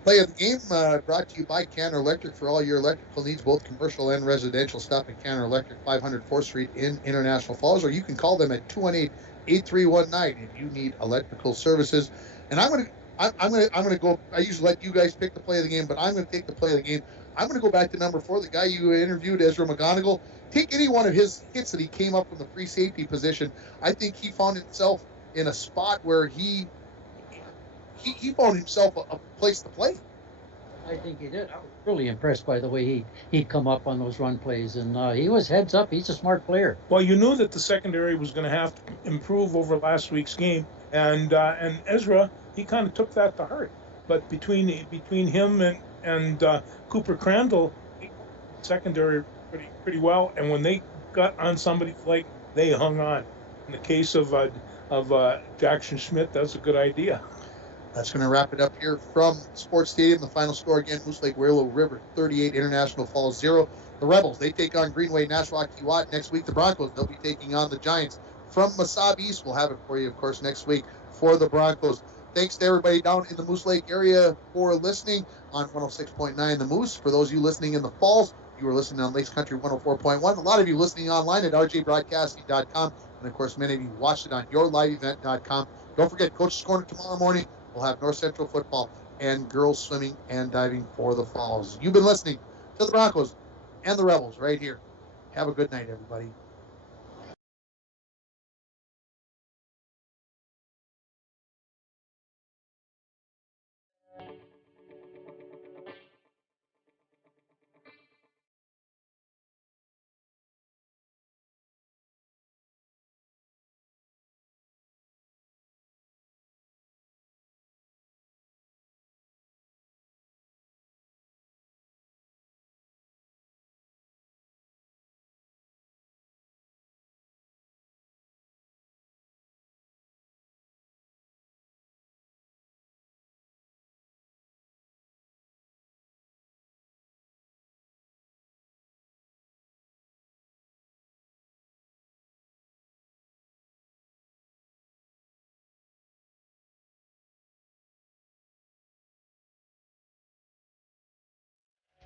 Play of the game brought to you by Canner Electric. For all your electrical needs, both commercial and residential. Stop at Canner Electric, 500 4th Street in International Falls, or you can call them at 218-8319 if you need electrical services. And I'm gonna go. I usually let you guys pick the play of the game, but I'm gonna take the play of the game. I'm gonna go back to number 4, the guy you interviewed, Ezra McGonigal. Take any one of his hits that he came up from the free safety position. I think he found himself in a spot where he found himself a place to play. I think he did. I was really impressed by the way he'd come up on those run plays, and he was heads up. He's a smart player. Well, you knew that the secondary was going to have to improve over last week's game, and Ezra, he kind of took that to heart. But between him and Cooper Crandall, secondary pretty well, and when they got on somebody's leg, they hung on. In the case of Jackson Schmidt, that's a good idea. That's going to wrap it up here from Sports Stadium. The final score again, Moose Lake Willow River 38, International Falls 0. The Rebels, they take on Greenway Nashwauk Keewat. Next week, the Broncos, they'll be taking on the Giants. From Massab East, we'll have it for you, of course, next week for the Broncos. Thanks to everybody down in the Moose Lake area for listening on 106.9 The Moose. For those of you listening in the Falls, you are listening on Lakes Country 104.1. A lot of you listening online at rjbroadcasting.com. And, of course, many of you watched it on yourliveevent.com. Don't forget, Coach's Corner tomorrow morning. We'll have North Central football and girls swimming and diving for the Falls. You've been listening to the Broncos and the Rebels right here. Have a good night, everybody.